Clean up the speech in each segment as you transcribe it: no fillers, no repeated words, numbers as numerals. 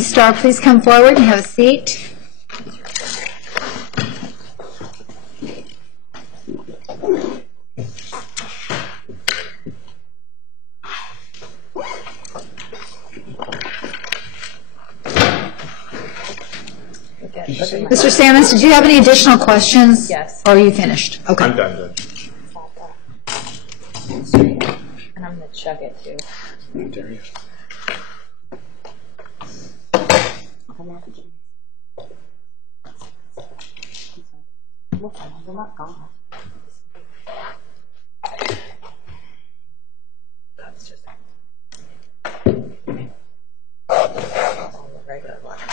Ms. Starr, please come forward and have a seat. Mr. Sammons, did you have any additional questions? Yes. Or are you finished? Okay. I'm done. And I'm going to chug it too. Dare you? They're not gone. That's just all the regular water.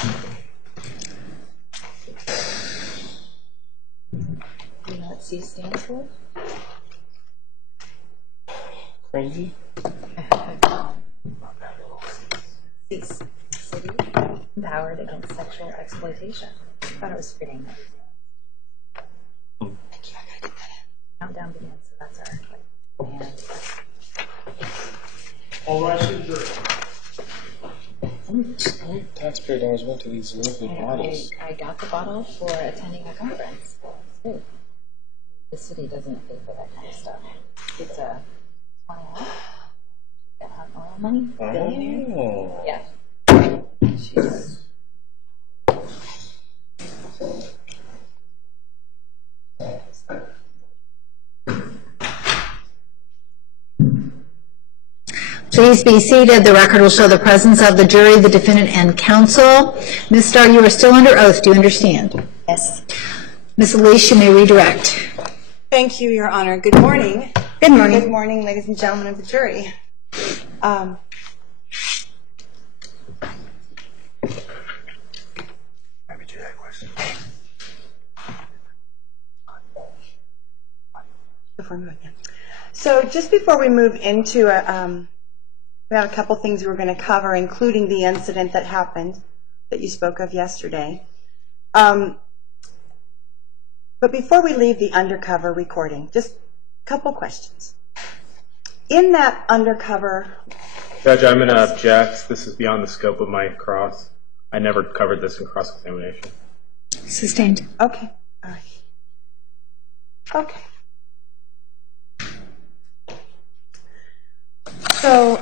You know what C stands for? Crazy? Cease. City empowered against sexual exploitation. I thought it was fitting. Thank you. I gotta get that in. Countdown begins. So that's our. And All right, taxpayer dollars went to these lovely bottles. I got the bottle for attending a conference. It's the city doesn't pay for that kind of stuff. It's a 20 oil money. Billionaire. Oh. Yeah. Jesus. Please be seated. The record will show the presence of the jury, the defendant, and counsel. Ms. Starr, you are still under oath. Do you understand? Yes. Ms. Elise, you may redirect. Thank you, Your Honor. Good morning. Good morning. Good morning, ladies and gentlemen of the jury. Let me do that question. So just before we move into we have a couple things we were going to cover, including the incident that happened that you spoke of yesterday. But before we leave the undercover recording, just a couple questions. In that undercover... Judge, I'm going to object. This is beyond the scope of my cross. I never covered this in cross-examination. Sustained. Okay. All right. Okay. So,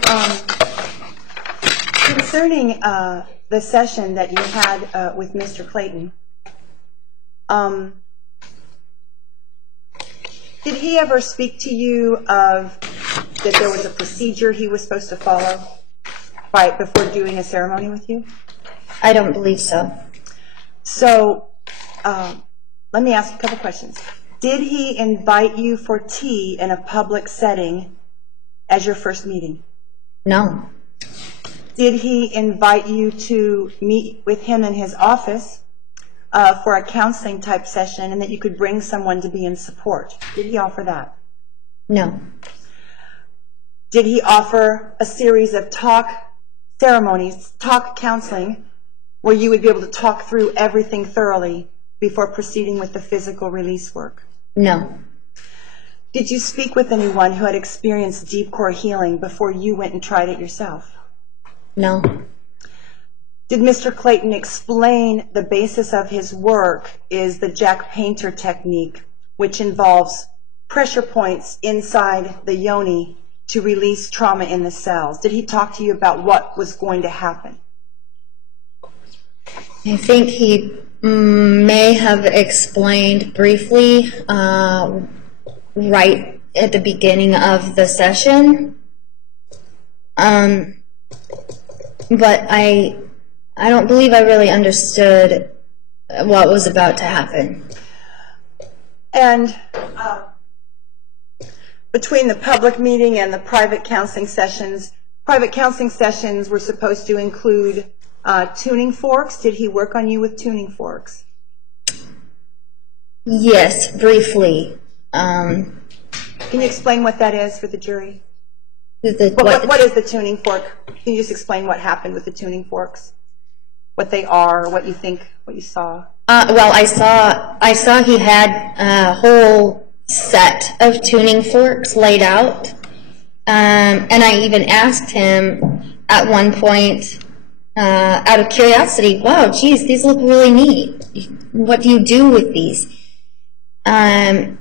concerning the session that you had with Mr. Clayton, did he ever speak to you of that there was a procedure he was supposed to follow before doing a ceremony with you? I don't believe so. So, let me ask you a couple questions. Did he invite you for tea in a public setting as your first meeting? No. Did he invite you to meet with him in his office for a counseling type session and that you could bring someone to be in support? Did he offer that? No. Did he offer a series of talk ceremonies, talk counseling, where you would be able to talk through everything thoroughly before proceeding with the physical release work? No. Did you speak with anyone who had experienced deep core healing before you went and tried it yourself? No. Did Mr. Clayton explain the basis of his work is the Jack Painter technique, which involves pressure points inside the yoni to release trauma in the cells? Did he talk to you about what was going to happen? I think he may have explained briefly right at the beginning of the session. But I don't believe I really understood what was about to happen. And between the public meeting and the private counseling sessions were supposed to include tuning forks. Did he work on you with tuning forks? Yes, briefly. Can you explain what that is for the jury? What is the tuning fork? Can you just explain what happened with the tuning forks? What they are, what you think, what you saw? Well, I saw he had a whole set of tuning forks laid out, and I even asked him at one point out of curiosity, wow, geez, these look really neat. What do you do with these? I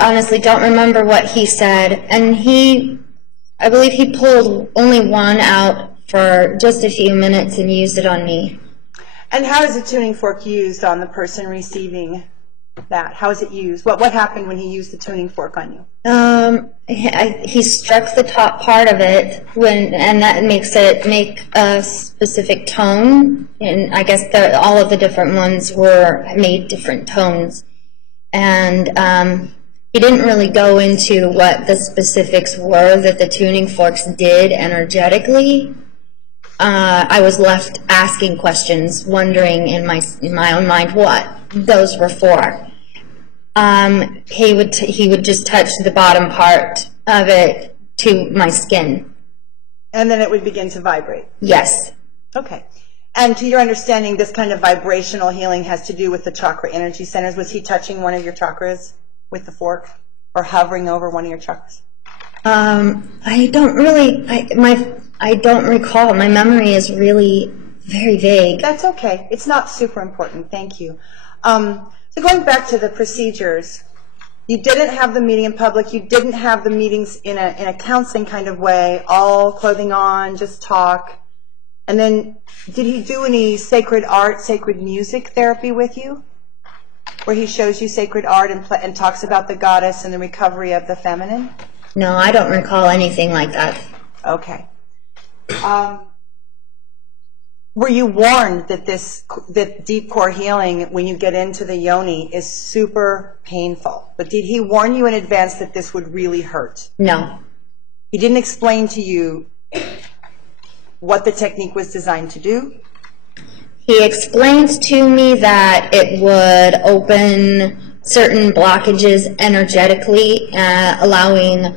honestly don't remember what he said, and I believe he pulled only one out for just a few minutes and used it on me. And how is a tuning fork used on the person receiving that? How is it used? What happened when he used the tuning fork on you? He struck the top part of it, and that makes it make a specific tone. And I guess all of the different ones made different tones. And he didn't really go into what the specifics were that the tuning forks did energetically. I was left asking questions, wondering in my own mind what those were for. He would just touch the bottom part of it to my skin. And then it would begin to vibrate? Yes. Okay. And to your understanding, this kind of vibrational healing has to do with the chakra energy centers. Was he touching one of your chakras with the fork or hovering over one of your chakras? I don't recall. My memory is really very vague. That's okay. It's not super important. Thank you. So going back to the procedures, you didn't have the meeting in public. You didn't have the meetings in a counseling kind of way, all clothing on, just talk. And then did he do any sacred art, sacred music therapy with you, where he shows you sacred art and talks about the goddess and the recovery of the feminine? No, I don't recall anything like that. Okay. Were you warned that deep core healing, when you get into the yoni, is super painful? But did he warn you in advance that this would really hurt? No. He didn't explain to you what the technique was designed to do? He explained to me that it would open certain blockages energetically, allowing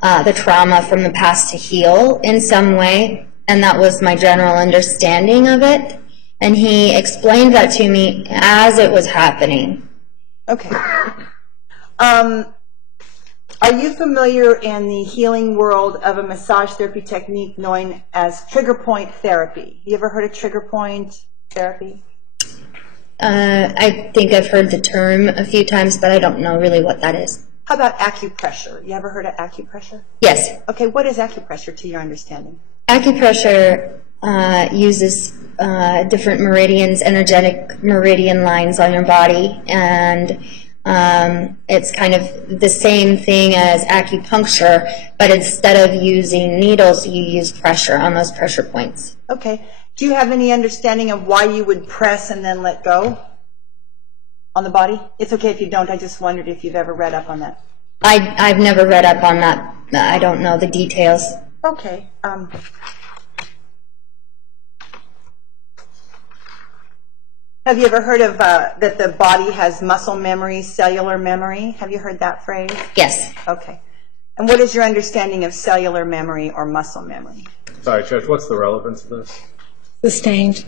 the trauma from the past to heal in some way, and that was my general understanding of it. And he explained that to me as it was happening. Okay. Are you familiar in the healing world of a massage therapy technique known as trigger point therapy? You ever heard of trigger point therapy? I think I've heard the term a few times, but I don't know really what that is. How about acupressure? You ever heard of acupressure? Yes. Okay, what is acupressure to your understanding? Acupressure uses different meridians, energetic meridian lines on your body, and it's kind of the same thing as acupuncture, but instead of using needles, you use pressure on those pressure points. Okay. Do you have any understanding of why you would press and then let go on the body? It's okay if you don't. I just wondered if you've ever read up on that. I've never read up on that. I don't know the details. Okay. Have you ever heard of that the body has muscle memory, cellular memory? Have you heard that phrase? Yes. Okay. And what is your understanding of cellular memory or muscle memory? Sorry, Judge, what's the relevance of this? Sustained.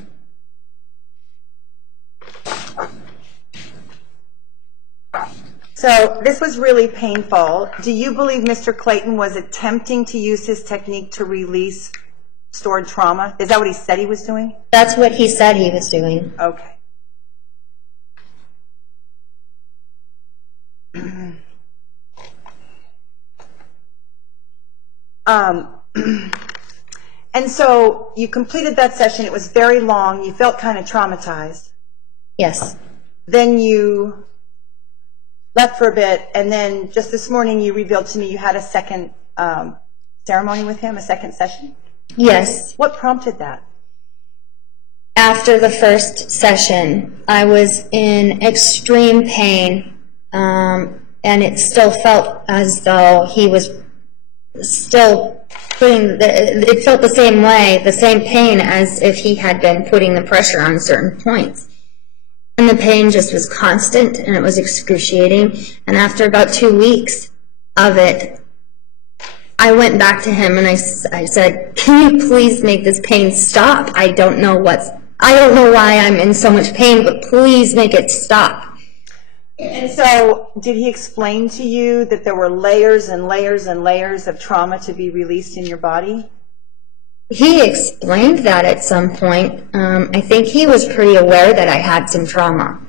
So this was really painful. Do you believe Mr. Clayton was attempting to use his technique to release stored trauma? Is that what he said he was doing? That's what he said he was doing. Okay. And so you completed that session. It was very long. You felt kind of traumatized. Yes. Then you left for a bit, and then just this morning you revealed to me you had a second ceremony with him, a second session? Yes. What prompted that? After the first session, I was in extreme pain, and it still felt as though he was still it felt the same way, the same pain as if he had been putting the pressure on certain points. And the pain just was constant, and it was excruciating. And after about 2 weeks of it, I went back to him and I said, "Can you please make this pain stop? I don't know why I'm in so much pain, but please make it stop." And so did he explain to you that there were layers and layers and layers of trauma to be released in your body? He explained that at some point. I think he was pretty aware that I had some trauma.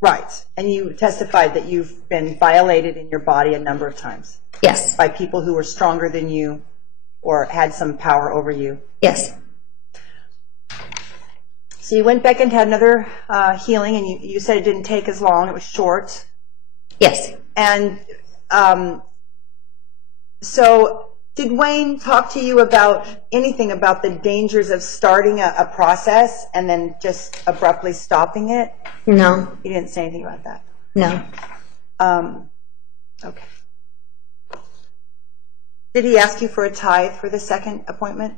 Right. And you testified that you've been violated in your body a number of times. Yes. By people who were stronger than you or had some power over you. Yes. So you went back and had another healing, and you said it didn't take as long. It was short. Yes. And so did Wayne talk to you about anything about the dangers of starting a process and then just abruptly stopping it? No. He didn't say anything about that? No. Okay. Did he ask you for a tithe for the second appointment?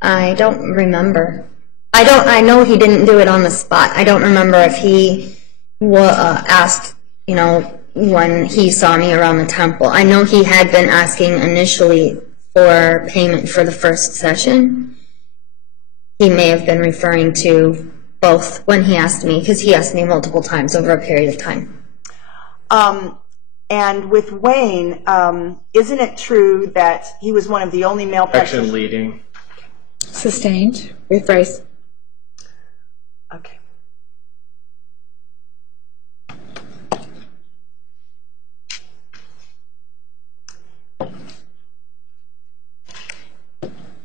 I don't remember. I know he didn't do it on the spot. I don't remember if he asked, you know, when he saw me around the temple. I know he had been asking initially for payment for the first session. He may have been referring to both when he asked me, because he asked me multiple times over a period of time. And with Wayne, isn't it true that he was one of the only male practitioners? Action leading. Sustained. Rephrase. Okay.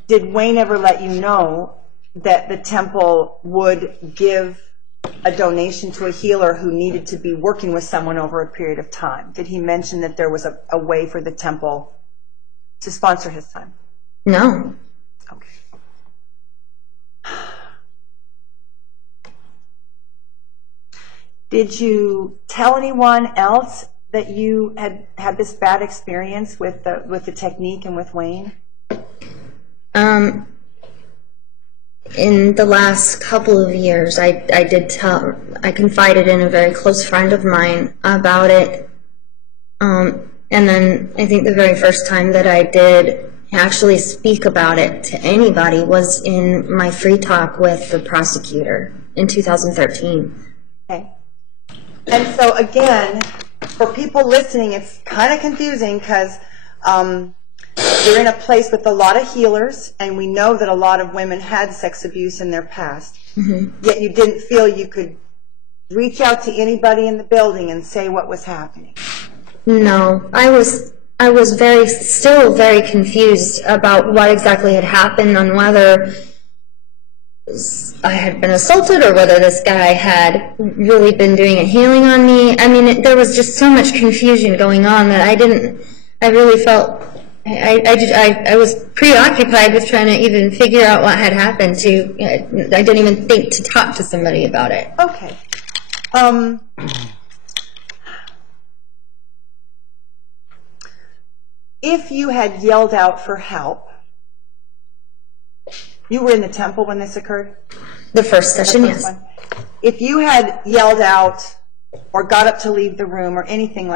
Did Wayne ever let you know that the temple would give a donation to a healer who needed to be working with someone over a period of time? Did he mention that there was a way for the temple to sponsor his time? No. Okay. Did you tell anyone else that you had had this bad experience with the technique and with Wayne? In the last couple of years, I confided in a very close friend of mine about it. And then I think the very first time that I did actually speak about it to anybody was in my free talk with the prosecutor in 2013. Okay. And so again, for people listening, it's kind of confusing because you're in a place with a lot of healers, and we know that a lot of women had sex abuse in their past. Mm-hmm. Yet you didn't feel you could reach out to anybody in the building and say what was happening. No, I was still very confused about what exactly had happened, on whether I had been assaulted or whether this guy had really been doing a healing on me. I mean, there was just so much confusion going on that I really felt, I was preoccupied with trying to even figure out what had happened I didn't even think to talk to somebody about it. Okay. If you had yelled out for help, you were in the temple when this occurred? The first session, yes. One. If you had yelled out or got up to leave the room or anything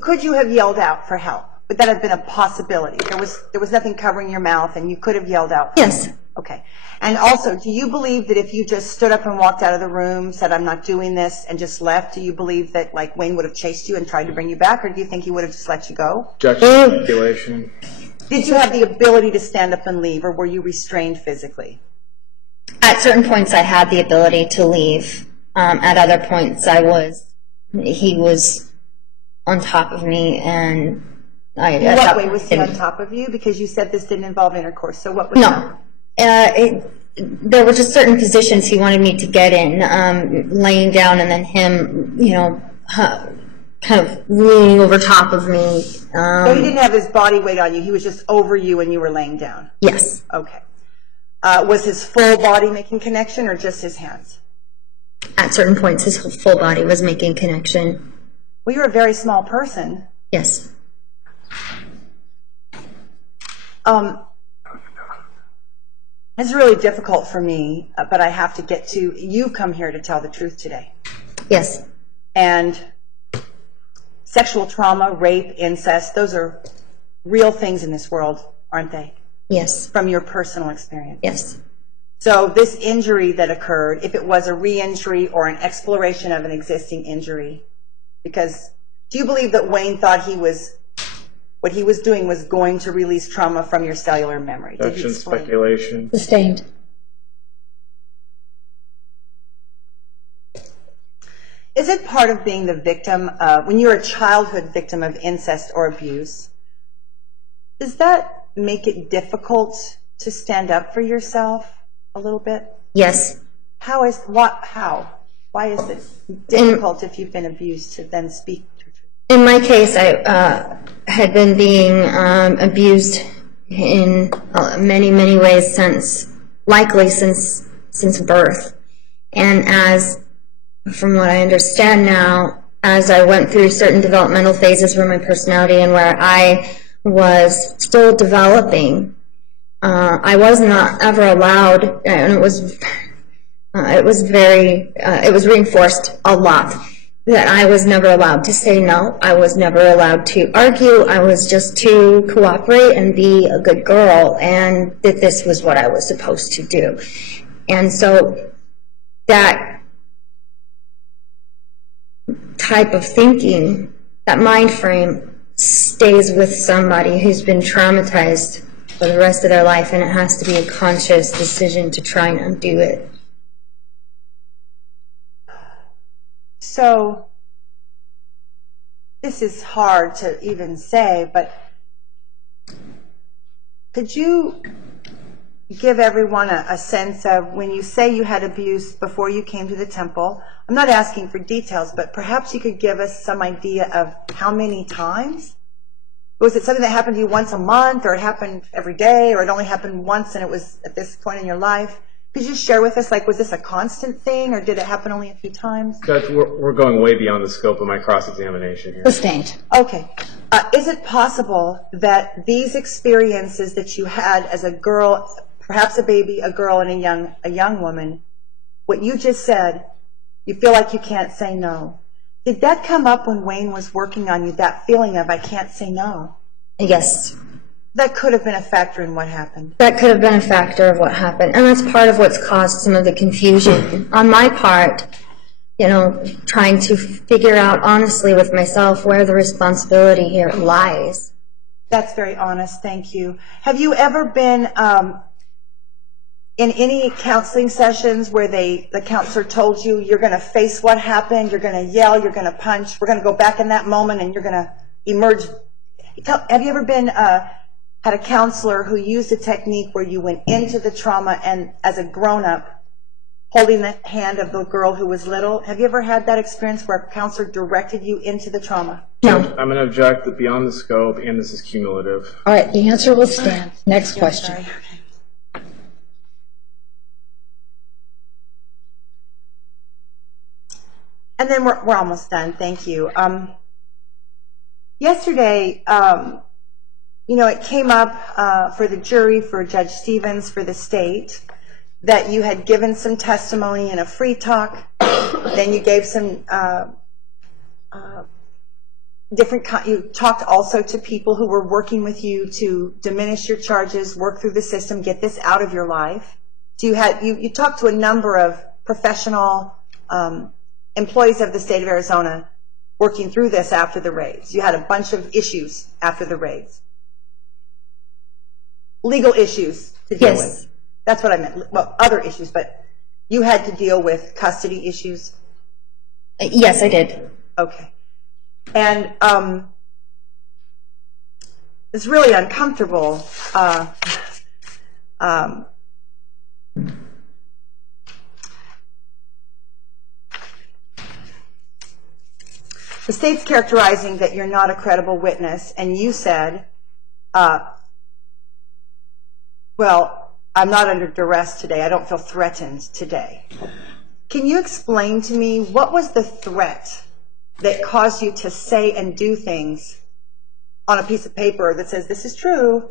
could you have yelled out for help? Would that have been a possibility? There was nothing covering your mouth and you could have yelled out? Yes. Okay. And also, do you believe that if you just stood up and walked out of the room, said, I'm not doing this, and just left, do you believe that, Wayne would have chased you and tried to bring you back, or do you think he would have just let you go? Objection. Speculation. Did you have the ability to stand up and leave, or were you restrained physically? At certain points, I had the ability to leave. At other points, he was on top of me, and In what way was he on top of you? Because you said this didn't involve intercourse, so what was that? There were just certain positions he wanted me to get in, laying down, and then him, kind of leaning over top of me. So he didn't have his body weight on you, he was just over you and you were laying down? Yes. Okay. Was his full body making connection or just his hands? At certain points, his full body was making connection. Well, you're a very small person. Yes. It's really difficult for me, but I have to get to, you come here to tell the truth today. Yes. And sexual trauma, rape, incest, those are real things in this world, aren't they? Yes. From your personal experience. Yes. So this injury that occurred, if it was a re-injury or an exploration of an existing injury, because do you believe that Wayne thought he was what he was doing was going to release trauma from your cellular memory. Did you Objection, explain? speculation. Sustained. Is it part of being the victim, when you're a childhood victim of incest or abuse, does that make it difficult to stand up for yourself a little bit? Yes. How? Why is it difficult if you've been abused to then speak to truth? In my case, I had been being abused in many, many ways since birth. And from what I understand now, as I went through certain developmental phases for my personality and where I was still developing, I was not ever allowed, and it was reinforced a lot, that I was never allowed to say no. I was never allowed to argue. I was just to cooperate and be a good girl, and that this was what I was supposed to do. And so that type of thinking, that mind frame, stays with somebody who's been traumatized for the rest of their life, and it has to be a conscious decision to try and undo it. So, this is hard to even say, but could you give everyone a sense of when you say you had abuse before you came to the temple? I'm not asking for details, but perhaps you could give us some idea of how many times? Was it something that happened to you once a month, or it happened every day, or it only happened once and it was at this point in your life? Could you share with us, like, was this a constant thing, or did it happen only a few times? Judge, we're going way beyond the scope of my cross-examination here. Sustained. Okay. Is it possible that these experiences that you had as a girl, perhaps a baby, a girl, and a young woman, what you just said, you feel like you can't say no, did that come up when Wayne was working on you, that feeling of I can't say no? Yes. That could have been a factor in what happened. That could have been a factor of what happened, and that's part of what's caused some of the confusion on my part, trying to figure out honestly with myself where the responsibility here lies. That's very honest, thank you. Have you ever been in any counseling sessions where the counselor told you you're going to face what happened, you're going to yell, you're going to punch, we're going to go back in that moment and you're going to emerge? Have you ever been had a counselor who used a technique where you went into the trauma and as a grown-up holding the hand of the girl who was little? Have you ever had that experience where a counselor directed you into the trauma? No. I'm going to object that beyond the scope, and this is cumulative. All right, the answer will stand. Next question. Sorry. And then we're almost done. Thank you. Yesterday, it came up for the jury, for Judge Stevens, for the state, that you had given some testimony in a free talk. Then you gave some you talked also to people who were working with you to diminish your charges, work through the system, get this out of your life. So you talked to a number of professional employees of the state of Arizona working through this after the raids. You had a bunch of issues after the raids. Legal issues to deal with. That's what I meant. Well, other issues, but you had to deal with custody issues? Yes, I did. Okay. And it's really uncomfortable. The state's characterizing that you're not a credible witness, and you said, well, I'm not under duress today. I don't feel threatened today. Can you explain to me what was the threat that caused you to say and do things on a piece of paper that says this is true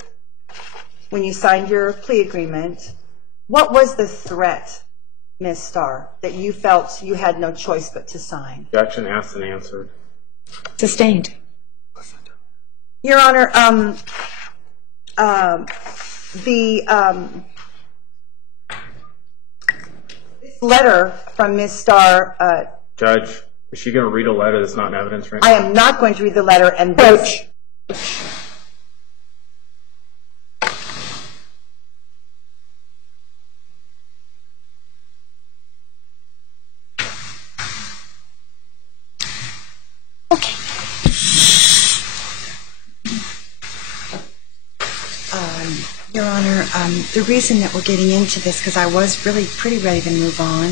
when you signed your plea agreement? What was the threat, Ms. Starr, that you felt you had no choice but to sign? Objection asked and answered. Sustained. Your Honor, this letter from Ms. Starr. Judge, is she going to read a letter that's not in evidence right now? I am not going to read the letter, and this. Your Honor, the reason that we're getting into this, because I was really pretty ready to move on,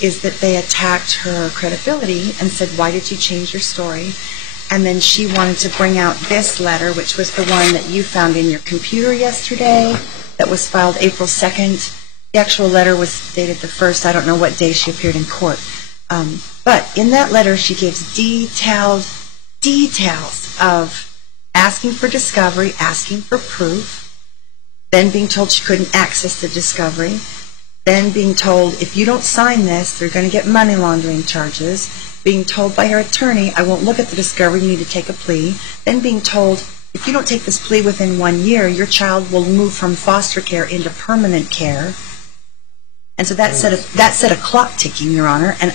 is that they attacked her credibility and said, why did you change your story? And then she wanted to bring out this letter, which was the one that you found in your computer yesterday, that was filed April 2nd. The actual letter was dated the 1st. I don't know what day she appeared in court. But in that letter, she gives details of asking for discovery, asking for proof, then being told she couldn't access the discovery, then being told, if you don't sign this, they're going to get money laundering charges, being told by her attorney, I won't look at the discovery, you need to take a plea, then being told, if you don't take this plea within 1 year, your child will move from foster care into permanent care. And so that set a clock ticking, Your Honor, and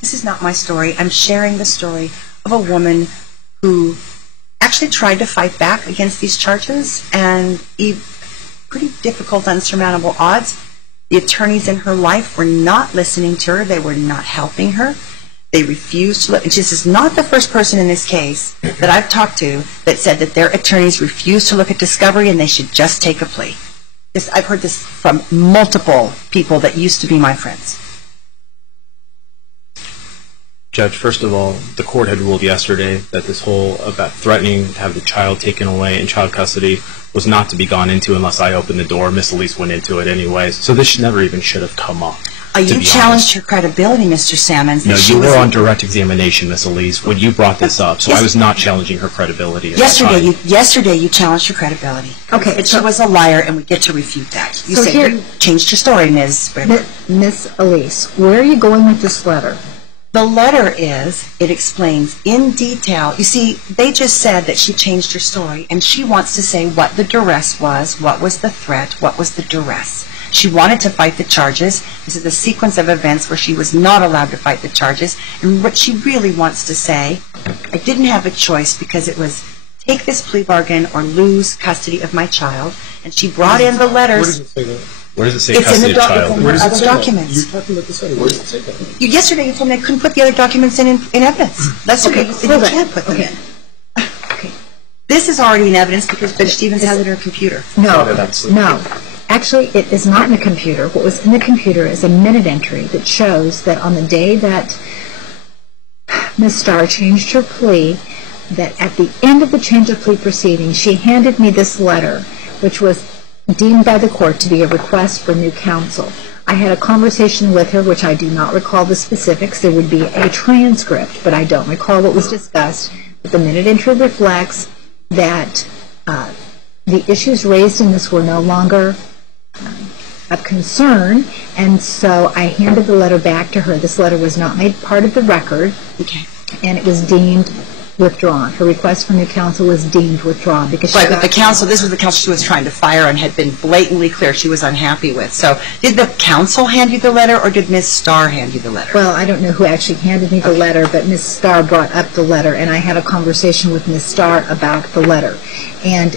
this is not my story. I'm sharing the story of a woman who actually tried to fight back against these charges, and pretty difficult, unsurmountable odds. The attorneys in her life were not listening to her. They were not helping her. They refused to look. This is not the first person in this case that I've talked to that said that their attorneys refused to look at discovery and they should just take a plea. I've heard this from multiple people that used to be my friends. Judge, first of all, the court had ruled yesterday that this whole about threatening to have the child taken away in child custody was not to be gone into unless I opened the door. Miss Elise went into it anyways. So this never even should have come up. You challenged her credibility, Mr. Sammons. No, you were on direct examination, Miss Elise, when you brought this up. So I was not challenging her credibility. Yesterday you challenged her credibility. Okay. But she was a liar, and we get to refute that. You said you changed your story, Ms. Miss Elise, where are you going with this letter? The letter it explains in detail. You see, they just said that she changed her story, and she wants to say what the duress was, what was the threat, what was the duress. She wanted to fight the charges. This is a sequence of events where she was not allowed to fight the charges. And what she really wants to say, I didn't have a choice because it was take this plea bargain or lose custody of my child. And she brought in the letters. Where does it say that? Where does it say it's custody in the of child? Where does it say documents. You're talking about this letter. Where does it say that? Yesterday you told me I couldn't put the other documents in evidence. That's okay. You said you can't put them in. Okay. This is already in evidence because Judge Stevens has it in her computer. No. Actually, it is not in the computer. What was in the computer is a minute entry that shows that on the day that Ms. Starr changed her plea, that at the end of the change of plea proceeding, she handed me this letter, which was deemed by the court to be a request for new counsel. I had a conversation with her, which I do not recall the specifics. There would be a transcript, but I don't recall what was discussed. But the minute entry reflects that the issues raised in this were no longer of concern, and so I handed the letter back to her. This letter was not made part of the record, and it was deemed withdrawn. Her request for new counsel was deemed withdrawn because she but the counsel, this was the counsel she was trying to fire and had been blatantly clear she was unhappy with. So did the counsel hand you the letter, or did Ms. Starr hand you the letter? Well, I don't know who actually handed me the letter, but Ms. Starr brought up the letter, and I had a conversation with Ms. Starr about the letter. And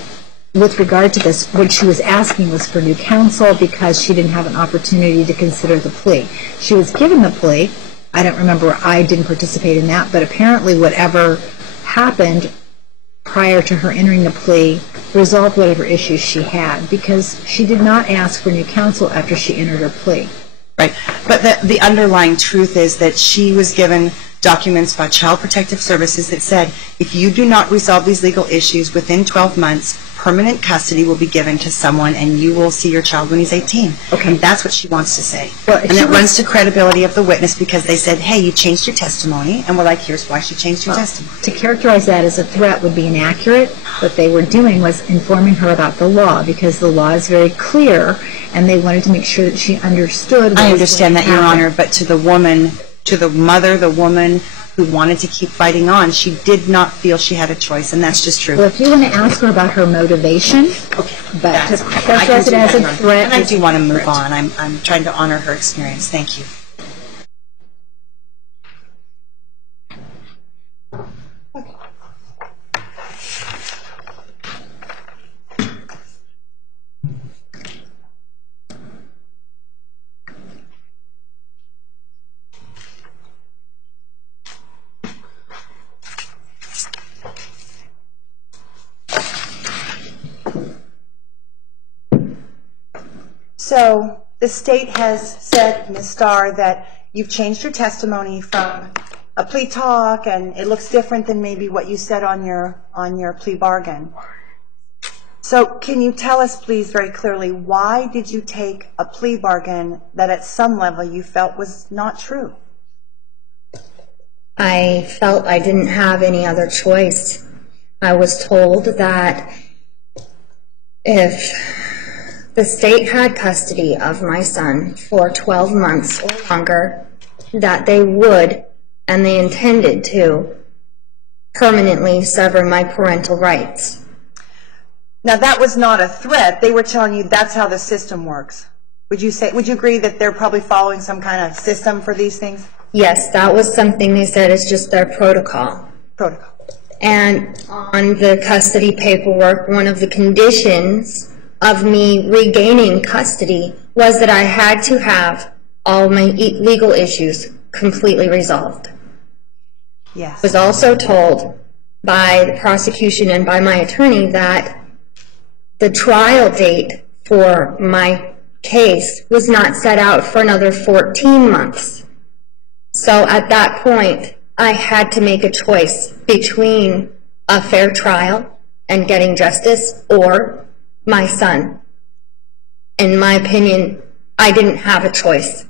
with regard to this, what she was asking was for new counsel because she didn't have an opportunity to consider the plea. She was given the plea. I don't remember. I didn't participate in that, but apparently whatever happened prior to her entering the plea resolved whatever issues she had because she did not ask for new counsel after she entered her plea. Right. But the underlying truth is that she was given documents by Child Protective Services that said, if you do not resolve these legal issues within 12 months, permanent custody will be given to someone and you will see your child when he's 18. Okay. And that's what she wants to say. Well, and it runs to credibility of the witness because they said, hey, you changed your testimony, and we're like, here's why she changed her testimony. To characterize that as a threat would be inaccurate. What they were doing was informing her about the law because the law is very clear and they wanted to make sure that she understood what I understand that, Your Honor, but to the woman, to the mother, the woman who wanted to keep fighting on, she did not feel she had a choice, and that's just true. Well, if you want to ask her about her motivation, but to characterize it as a threat. And I do want to move on. I'm trying to honor her experience. Thank you. So the state has said, Ms. Starr, that you've changed your testimony from a plea talk, and it looks different than maybe what you said on your plea bargain. So can you tell us, please, very clearly, why did you take a plea bargain that at some level you felt was not true? I felt I didn't have any other choice. I was told that if the state had custody of my son for 12 months or longer, that they would, and they intended to, permanently sever my parental rights. Now, that was not a threat. They were telling you that's how the system works. Would you agree that they're probably following some kind of system for these things? Yes, that was something they said is just their protocol. Protocol. And on the custody paperwork, one of the conditions of me regaining custody was that I had to have all my legal issues completely resolved. Yes. I was also told by the prosecution and by my attorney that the trial date for my case was not set out for another 14 months. So at that point, I had to make a choice between a fair trial and getting justice or my son. In my opinion, I didn't have a choice.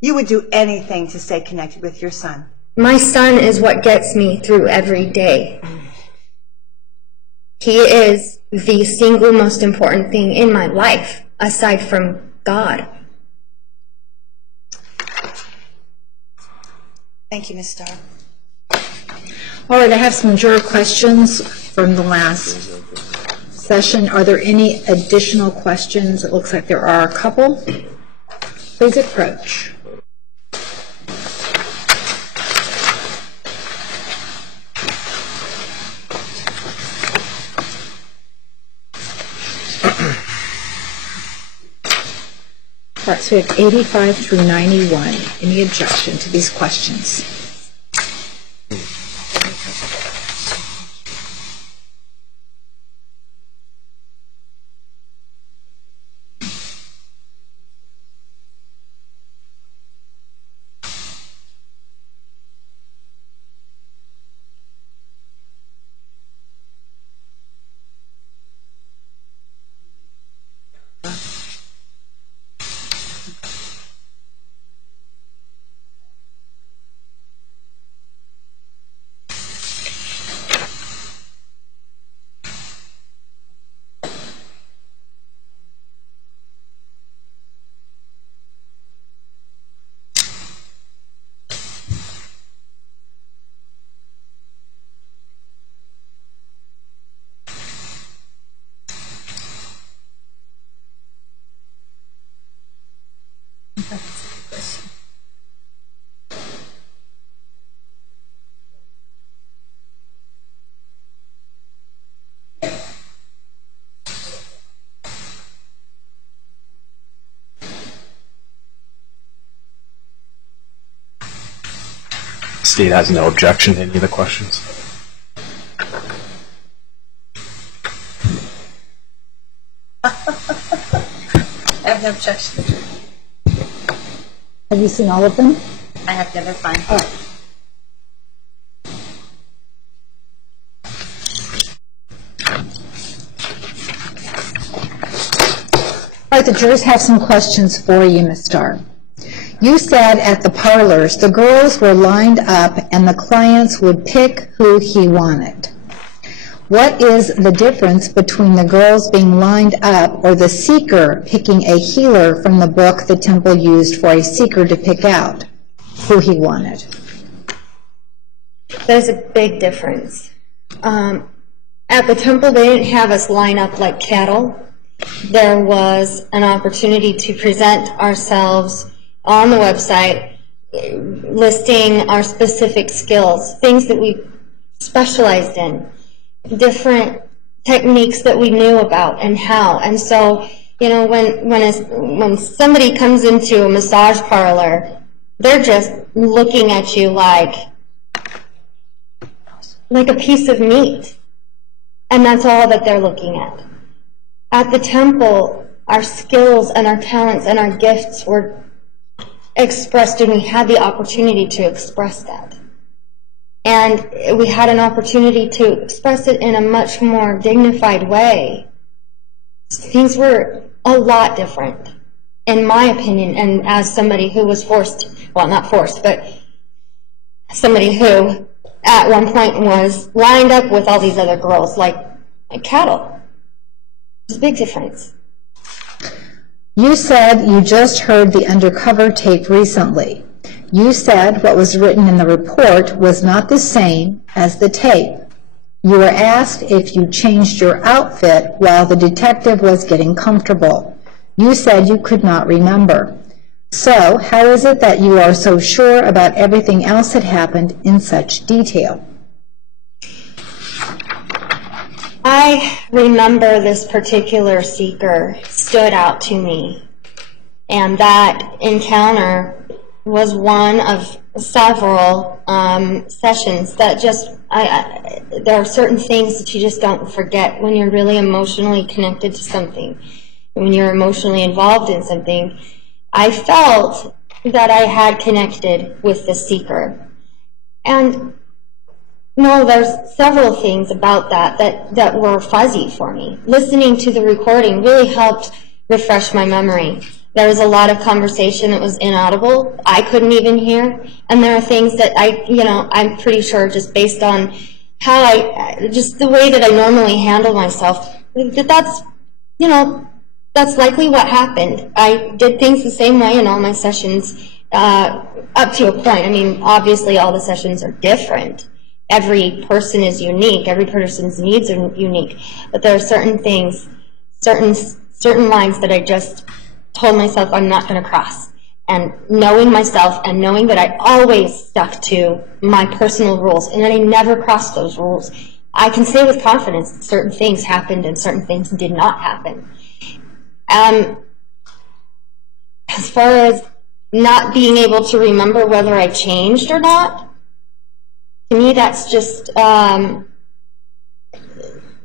You would do anything to stay connected with your son. My son is what gets me through every day. He is the single most important thing in my life, aside from God. Thank you, Ms. Starr. All right, I have some juror questions from the last session. Are there any additional questions? It looks like there are a couple. Please approach. All right, so we have 85 through 91. Any objection to these questions? State has no objection to any of the questions. I have no objection. Have you seen all of them? I have never fine. All right. All right, the jurors have some questions for you, Ms. Starr. You said at the parlors the girls were lined up and the clients would pick who he wanted. What is the difference between the girls being lined up or the seeker picking a healer from the book the temple used for a seeker to pick out who he wanted? There's a big difference. At the temple, they didn't have us line up like cattle. There was an opportunity to present ourselves on the website, listing our specific skills, things that we specialized in, different techniques that we knew about and how. And so, you know, when somebody comes into a massage parlor, they're just looking at you like a piece of meat. And that's all that they're looking at. At the temple, our skills and our talents and our gifts were expressed, and we had the opportunity to express that. And we had an opportunity to express it in a much more dignified way. Things were a lot different, in my opinion, and as somebody who was forced, well, not forced, but somebody who at one point was lined up with all these other girls like cattle. There's a big difference. You said you just heard the undercover tape recently. You said what was written in the report was not the same as the tape. You were asked if you changed your outfit while the detective was getting comfortable. You said you could not remember. So, how is it that you are so sure about everything else that happened in such detail? I remember this particular seeker stood out to me, and that encounter was one of several sessions that just, there are certain things that you just don't forget when you're really emotionally connected to something, when you're emotionally involved in something. I felt that I had connected with the seeker. And no, there's several things about that were fuzzy for me. Listening to the recording really helped refresh my memory. There was a lot of conversation that was inaudible. I couldn't even hear. And there are things that I'm pretty sure just based on how just the way that I normally handle myself, that's likely what happened. I did things the same way in all my sessions up to a point. I mean, obviously all the sessions are different. Every person is unique. Every person's needs are unique. But there are certain things, certain lines that I just told myself I'm not going to cross. And knowing myself and knowing that I always stuck to my personal rules and that I never crossed those rules, I can say with confidence that certain things happened and certain things did not happen. As far as not being able to remember whether I changed or not, to me that's just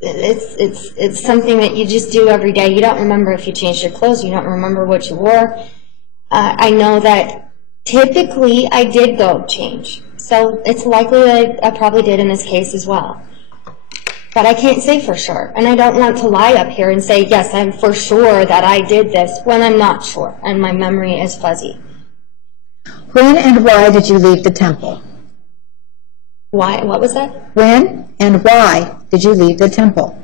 it's something that you just do every day. You don't remember if you changed your clothes. You don't remember what you wore. I know that typically I did go change, so it's likely that I probably did in this case as well. But I can't say for sure, and I don't want to lie up here and say, yes, I'm for sure that I did this, when I'm not sure, and my memory is fuzzy. When and why did you leave the temple? Why? What was that? When and why did you leave the temple?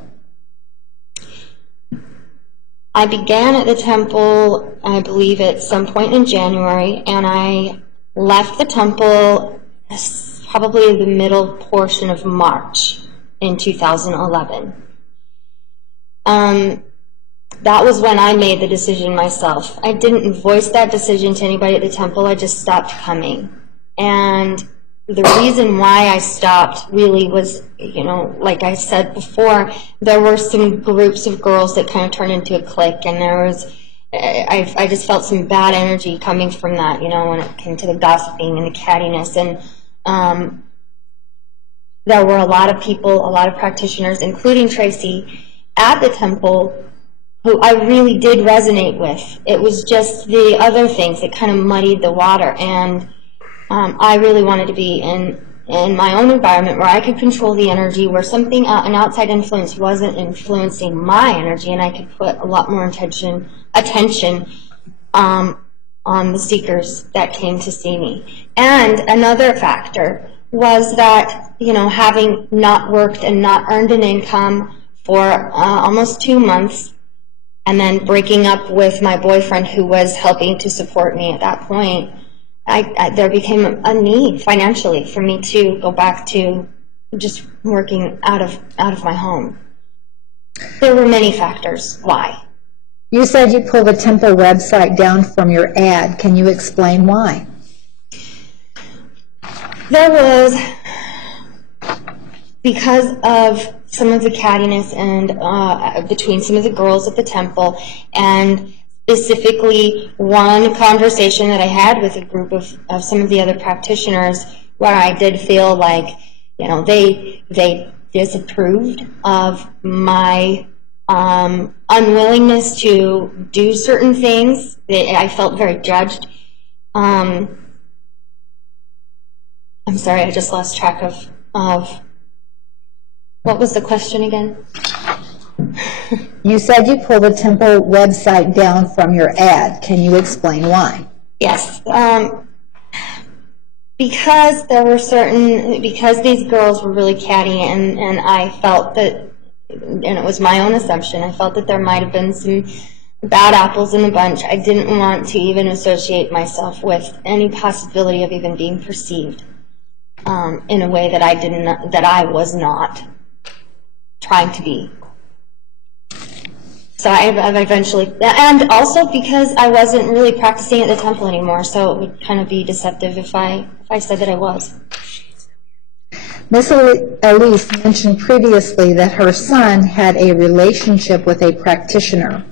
I began at the temple, I believe, at some point in January, and I left the temple probably the middle portion of March in 2011. That was when I made the decision myself. I didn't voice that decision to anybody at the temple. I just stopped coming. And the reason why I stopped really was, like I said before, there were some groups of girls that kind of turned into a clique, and there was, I just felt some bad energy coming from that, when it came to the gossiping and the cattiness. And there were a lot of people, a lot of practitioners, including Tracy, at the temple who I really did resonate with. It was just the other things that kind of muddied the water, and I really wanted to be in my own environment where I could control the energy, where something, an outside influence wasn't influencing my energy, and I could put a lot more attention on the seekers that came to see me. And another factor was that, having not worked and not earned an income for almost 2 months, and then breaking up with my boyfriend who was helping to support me at that point, there became a need financially for me to go back to just working out of my home. There were many factors why. You said you pulled the temple website down from your ad. Can you explain why? There was, because of some of the cattiness and between some of the girls at the temple, and specifically one conversation that I had with a group of some of the other practitioners, where I did feel like, they disapproved of my unwillingness to do certain things. I felt very judged. I'm sorry, I just lost track of what was the question again? You said you pulled the temple website down from your ad. Can you explain why? Yes. Because because these girls were really catty, and I felt that, and it was my own assumption, I felt that there might have been some bad apples in the bunch. I didn't want to even associate myself with any possibility of even being perceived in a way that I was not trying to be. So I've eventually, and also because I wasn't really practicing at the temple anymore, so it would kind of be deceptive if I said that I was. Miss Elise mentioned previously that her son had a relationship with a practitioner.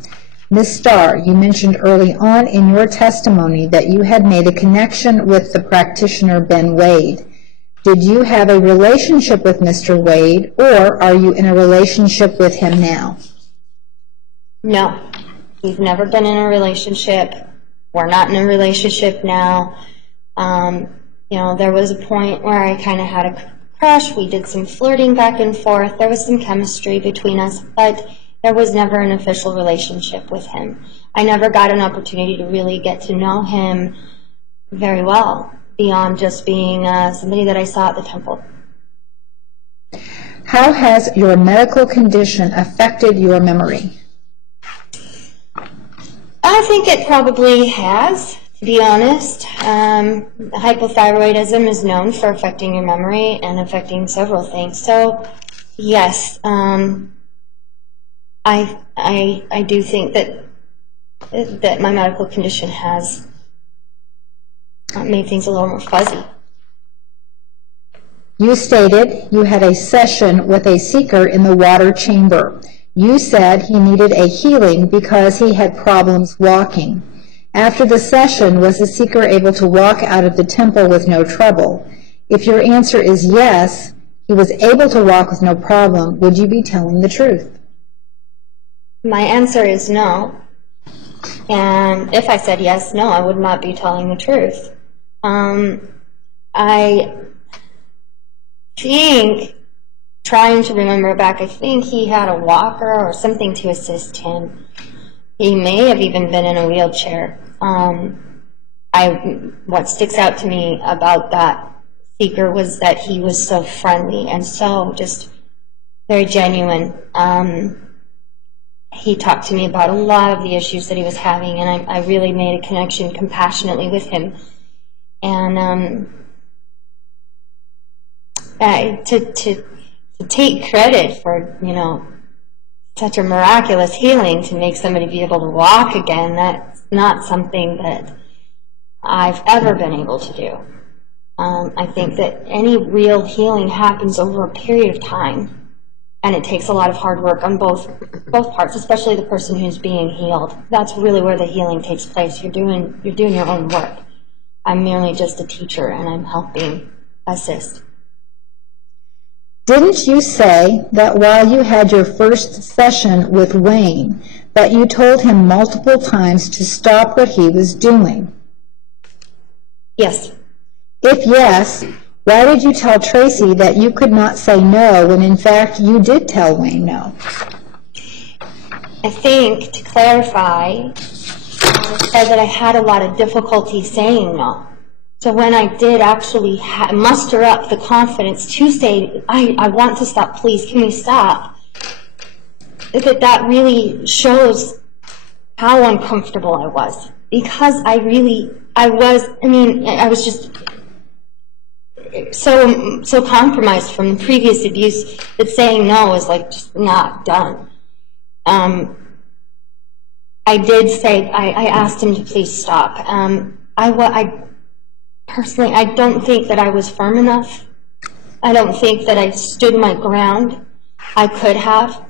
Ms. Starr, you mentioned early on in your testimony that you had made a connection with the practitioner Ben Wade. Did you have a relationship with Mr. Wade, or are you in a relationship with him now? No, we've never been in a relationship. We're not in a relationship now. There was a point where I kind of had a crush. We did some flirting back and forth. There was some chemistry between us, but there was never an official relationship with him. I never got an opportunity to really get to know him very well, beyond just being somebody that I saw at the temple. How has your medical condition affected your memory? I think it probably has, to be honest. Hypothyroidism is known for affecting your memory and affecting several things. So, yes, I do think that my medical condition has made things a little more fuzzy. You stated you had a session with a seeker in the water chamber. You said he needed a healing because he had problems walking. After the session, was the seeker able to walk out of the temple with no trouble? If your answer is yes, he was able to walk with no problem, would you be telling the truth? My answer is no. And if I said yes, no, I would not be telling the truth. I think, trying to remember back, I think he had a walker or something to assist him. He may have even been in a wheelchair. What sticks out to me about that seeker was that he was so friendly and so just very genuine. He talked to me about a lot of the issues that he was having, and I really made a connection compassionately with him. And to take credit for, such a miraculous healing, to make somebody be able to walk again, that's not something that I've ever been able to do. I think that any real healing happens over a period of time, and it takes a lot of hard work on both parts, especially the person who's being healed. That's really where the healing takes place. You're doing your own work. I'm merely just a teacher, and I'm helping assist. Didn't you say that while you had your first session with Wayne, that you told him multiple times to stop what he was doing? Yes. If yes, why did you tell Tracy that you could not say no when in fact you did tell Wayne no? I think, to clarify, I said that I had a lot of difficulty saying no. So when I did actually muster up the confidence to say, I want to stop, please, can we stop? That really shows how uncomfortable I was. Because I was just so compromised from the previous abuse that saying no was like just not done. I did say, I asked him to please stop. Personally, I don't think that I was firm enough. I don't think that I stood my ground. I could have.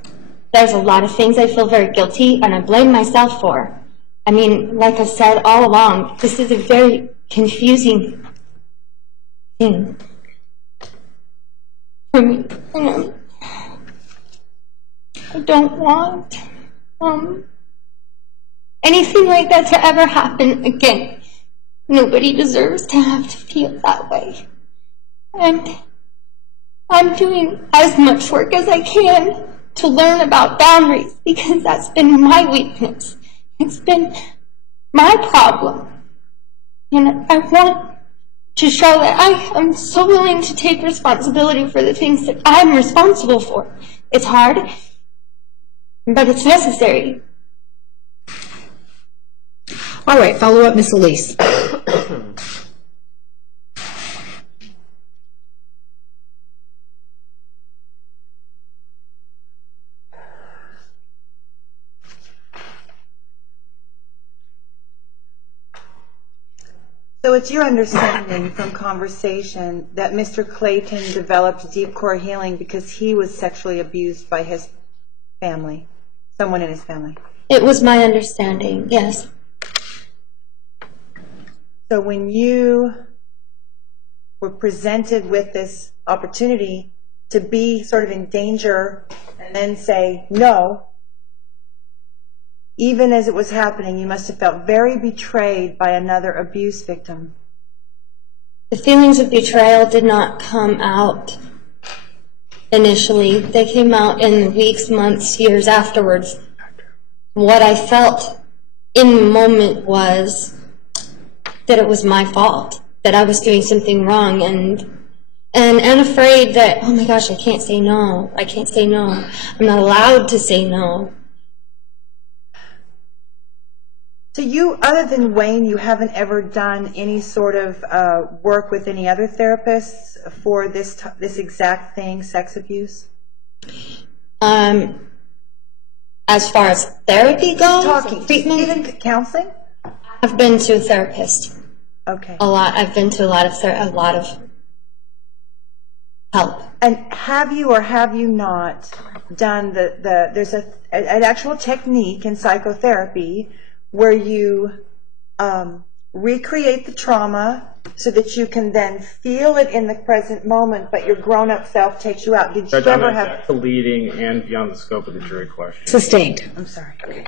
There's a lot of things I feel very guilty, and I blame myself for. I mean, like I said all along, this is a very confusing thing for me. I don't want anything like that to ever happen again. Nobody deserves to have to feel that way. And I'm doing as much work as I can to learn about boundaries, because that's been my weakness. It's been my problem. And I want to show that I am so willing to take responsibility for the things that I'm responsible for. It's hard, but it's necessary. All right, follow up, Miss Elise. So it's your understanding from conversation that Mr. Clayton developed deep core healing because he was sexually abused by his family, someone in his family. It was my understanding, yes. So when you were presented with this opportunity to be sort of in danger and then say no, even as it was happening, you must have felt very betrayed by another abuse victim. The feelings of betrayal did not come out initially. They came out in the weeks, months, years afterwards. What I felt in the moment was that it was my fault, that I was doing something wrong, and afraid that, oh my gosh, I can't say no. I can't say no. I'm not allowed to say no. So you, other than Wayne, you haven't ever done any sort of work with any other therapists for this exact thing, sex abuse? As far as therapy goes, treatment, even counseling? I've been to a therapist. Okay. A lot. I've been to a lot of help. And have you or have you not done there's an actual technique in psychotherapy where you recreate the trauma so that you can then feel it in the present moment, but your grown-up self takes you out. Did you Judge, ever I'm have... object to leading and beyond the scope of the jury question. Sustained. I'm sorry. Okay.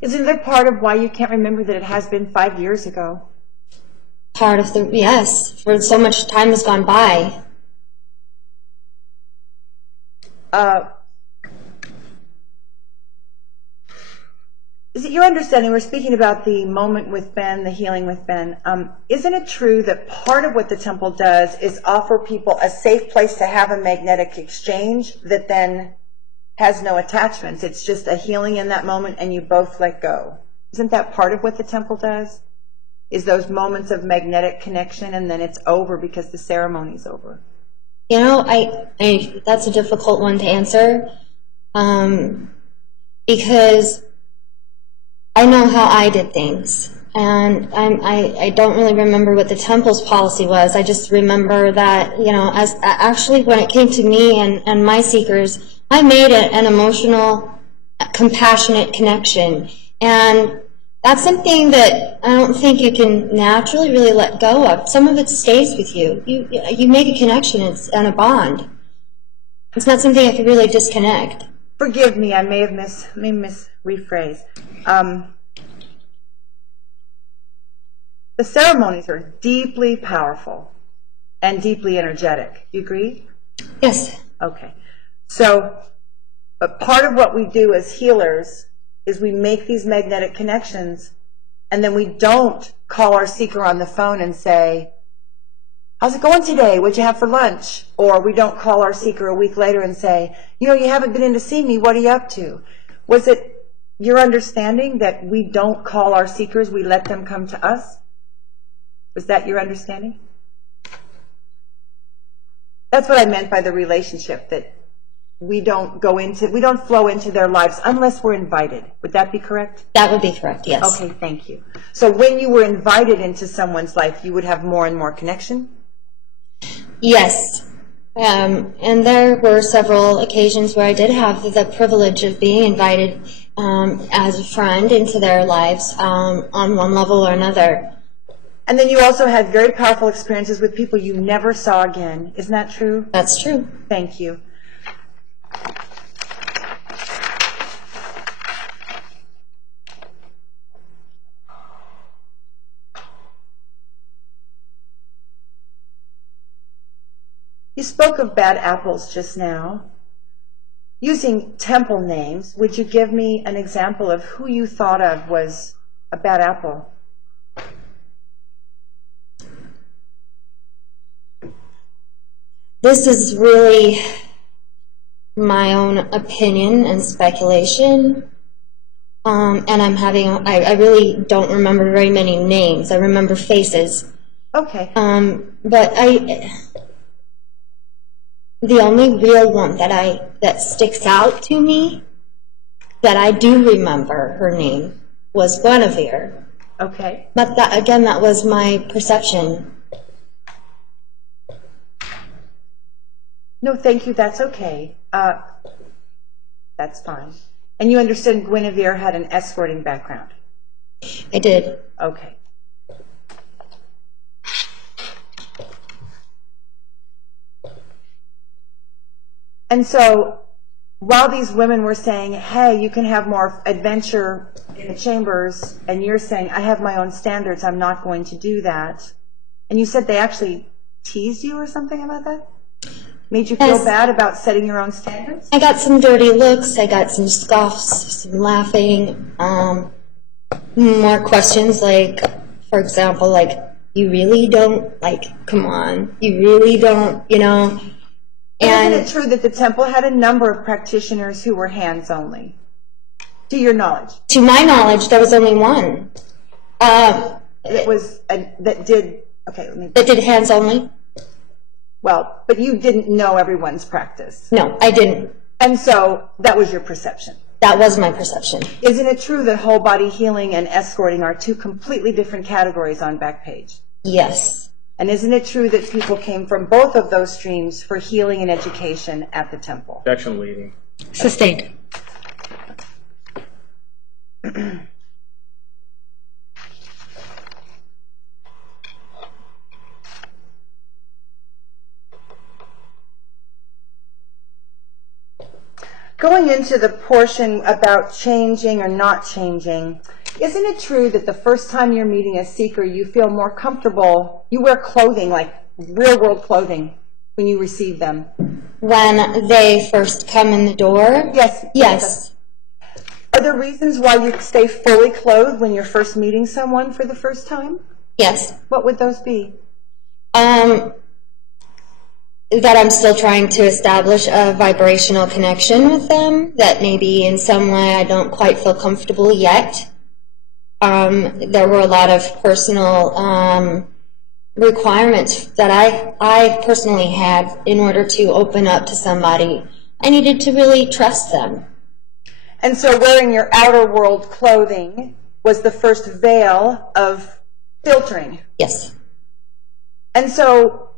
Isn't there part of why you can't remember that it has been 5 years ago? Part of the, yes, for so much time has gone by. Is it your understanding, we're speaking about the moment with Ben, the healing with Ben, isn't it true that part of what the temple does is offer people a safe place to have a magnetic exchange that then has no attachments? It's just a healing in that moment and you both let go. Isn't that part of what the temple does? Is those moments of magnetic connection and then it's over because the ceremony's over? You know, I that's a difficult one to answer, because I know how I did things, and I don't really remember what the temple's policy was. I just remember that, you know, as actually when it came to me and my seekers, I made an emotional, compassionate connection, and that's something that I don't think you can naturally really let go of. Some of it stays with you. You make a connection and a bond. It's not something I could really disconnect. Forgive me, I may have rephrased. The ceremonies are deeply powerful and deeply energetic. Do you agree? Yes. Okay. So, but part of what we do as healers is we make these magnetic connections, and then we don't call our seeker on the phone and say, how's it going today? What'd you have for lunch? Or we don't call our seeker a week later and say, you know, you haven't been in to see me. What are you up to? Was it your understanding that we don't call our seekers, we let them come to us? Was that your understanding? That's what I meant by the relationship, that we don't flow into their lives unless we're invited. Would that be correct? That would be correct, yes. Okay, thank you. So when you were invited into someone's life, you would have more and more connection? Yes. And there were several occasions where I did have the privilege of being invited as a friend into their lives on one level or another. And then you also had very powerful experiences with people you never saw again. Isn't that true? That's true. Thank you. You spoke of bad apples just now. Using temple names, would you give me an example of who you thought of was a bad apple? This is really my own opinion and speculation. And I really don't remember very many names. I remember faces. Okay. But the only real one that sticks out to me, that I do remember her name, was Guinevere. Okay. But that was my perception. No, thank you. That's okay. That's fine. And you understand Guinevere had an escorting background? I did. Okay. And so, while these women were saying, hey, you can have more adventure in the chambers, and you're saying, I have my own standards, I'm not going to do that. And you said they actually teased you or something about that? Made you feel Yes. bad about setting your own standards? I got some dirty looks, I got some scoffs, some laughing, more questions like, for example, like, you really don't, like, come on, you really don't, you know. Isn't And it true that the temple had a number of practitioners who were hands only? To your knowledge? to my knowledge, there was only one That did, okay, let me, that did hands only. well, but you didn't know everyone's practice. No, I didn't. And so that was your perception. That was my perception. Isn't it true that whole body healing and escorting are two completely different categories on Backpage? Yes. And isn't it true that people came from both of those streams for healing and education at the temple? Objection leading. Sustained. Going into the portion about changing or not changing, isn't it true that the first time you're meeting a seeker, you feel more comfortable, you wear clothing, like real-world clothing, when you receive them? When they first come in the door? Yes. Yes. Are there reasons why you stay fully clothed when you're first meeting someone for the first time? Yes. What would those be? That I'm still trying to establish a vibrational connection with them, that maybe in some way I don't quite feel comfortable yet. There were a lot of personal requirements that I personally had in order to open up to somebody. I needed to really trust them. And so wearing your outer world clothing was the first veil of filtering. Yes. And so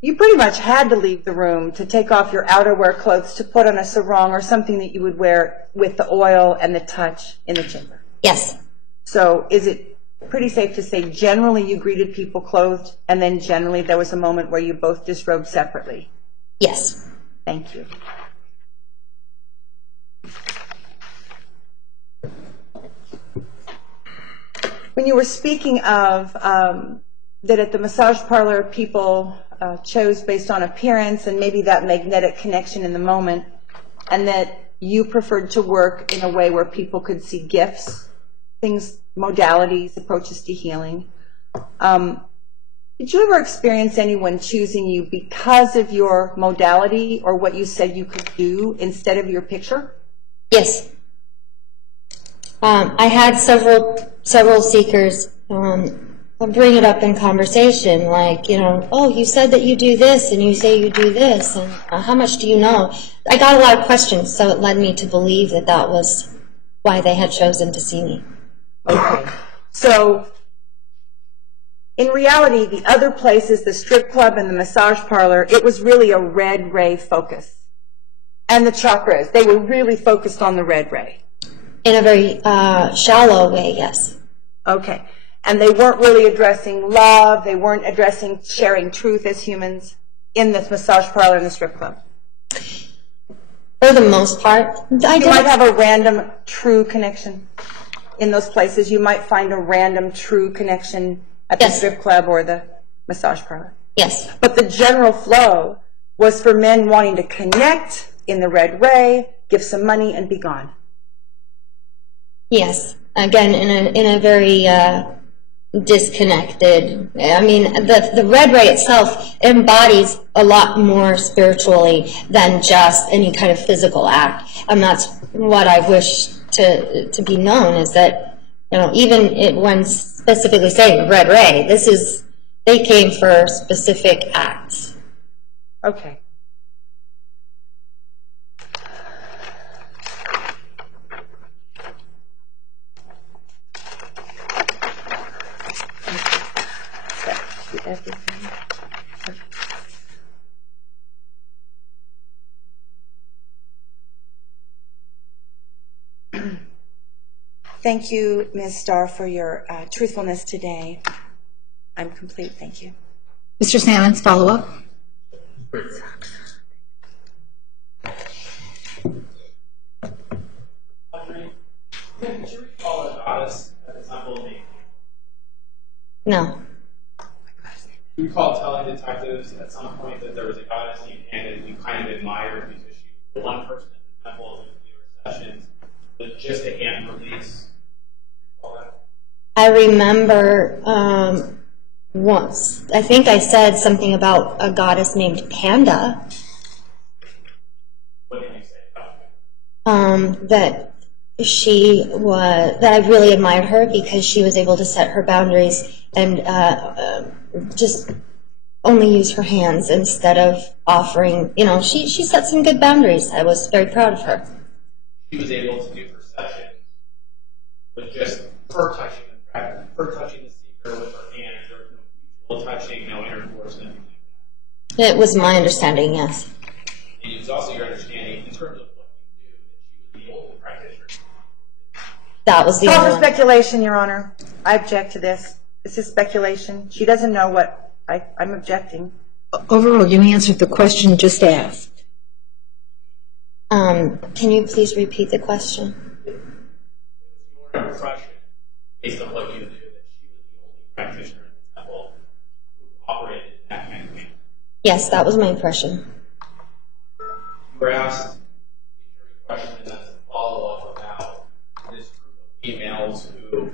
you pretty much had to leave the room to take off your outerwear clothes to put on a sarong or something that you would wear with the oil and the touch in the chamber. Yes. So is it pretty safe to say generally you greeted people clothed and then generally there was a moment where you both disrobed separately? Yes. Thank you. When you were speaking of that at the massage parlor people chose based on appearance and maybe that magnetic connection in the moment, and that you preferred to work in a way where people could see gifts, things, modalities, approaches to healing. Did you ever experience anyone choosing you because of your modality or what you said you could do instead of your picture? Yes. I had several seekers bring it up in conversation, like, you know, oh, you said that you do this, and you say you do this, and how much do you know? I got a lot of questions, so it led me to believe that that was why they had chosen to see me. Okay. So, in reality, the other places, the strip club and the massage parlor, it was really a red ray focus. And the chakras, they were really focused on the red ray. In a very shallow way, yes. Okay. And they weren't really addressing love, they weren't addressing sharing truth as humans in this massage parlor and the strip club. For the most part. You might have a random true connection in those places. You might find a random true connection at the Yes. strip club or the massage parlor. Yes. But the general flow was for men wanting to connect in the Red Ray, give some money, and be gone. Yes, again, in a very disconnected. I mean, the Red Ray itself embodies a lot more spiritually than just any kind of physical act, and that's what I wish to be known, is that, you know, even when specifically saying Red Ray, they came for specific acts. Okay. Everything. Thank you, Ms. Starr, for your truthfulness today. I'm complete. Thank you. Mr. Sammons, follow up. Did you recall a goddess at the temple of No. Do you recall telling detectives at some point that there was a goddess you kind of admired because she was the one person at the temple in the sessions with just a hand release? I remember once, I think I said something about a goddess named Panda. What did you say about her? That I really admired her because she was able to set her boundaries and just only use her hands instead of offering, you know, she set some good boundaries. I was very proud of her. She was able to do her sessions with just her touching the seeker with her hands. There was no mutual touching, no intercourse, nothing like that. It was my understanding, yes. And it was also your understanding in terms of what you do that she was the only practitioner. That was the Proper only one. speculation, Your Honor. I object to this. This is speculation. She doesn't know what I'm objecting. Overall, you answered the question just asked. Can you please repeat the question? Your impression, based on what you do, that she was the only practitioner in the temple who operated in that kind of way. Yes, that was my impression. You were asked a question and then a follow-up about this group of females who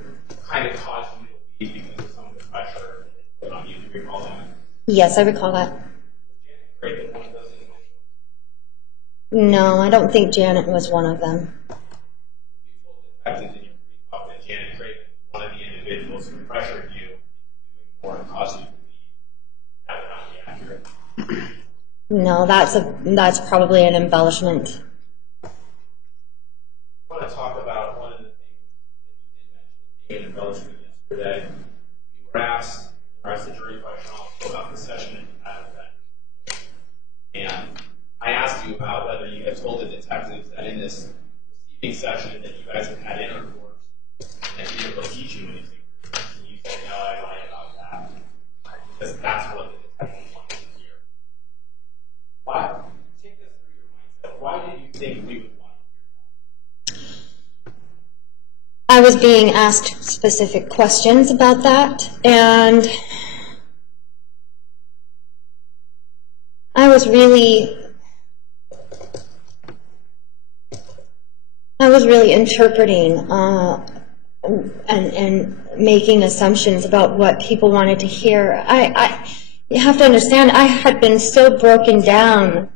kind of caused you to leave because of some of the pressure that they put on you. Do you recall that? Yes, I recall that. Janet Craven, one of those individuals? No, I don't think Janet was one of them. You told detectives in your brief talk that Janet Craven was one of the individuals who pressured you into doing more and caused you to leave. That would not be accurate. No, that's probably an embellishment. I want to talk about one of the things that you did mention in embellishment yesterday. You were asked the jury question also about the session that you had with that. And I asked you about whether you had told the detectives that in this receiving session that you guys had intercourse and that he didn't teach you anything. And you said, no, I lied about that. Because that's what the detectives wanted to hear. Why? Take us through your mindset. Why did you think we would want to hear that? I was being asked specific questions about that, and I was really interpreting and making assumptions about what people wanted to hear. You have to understand, I had been so broken down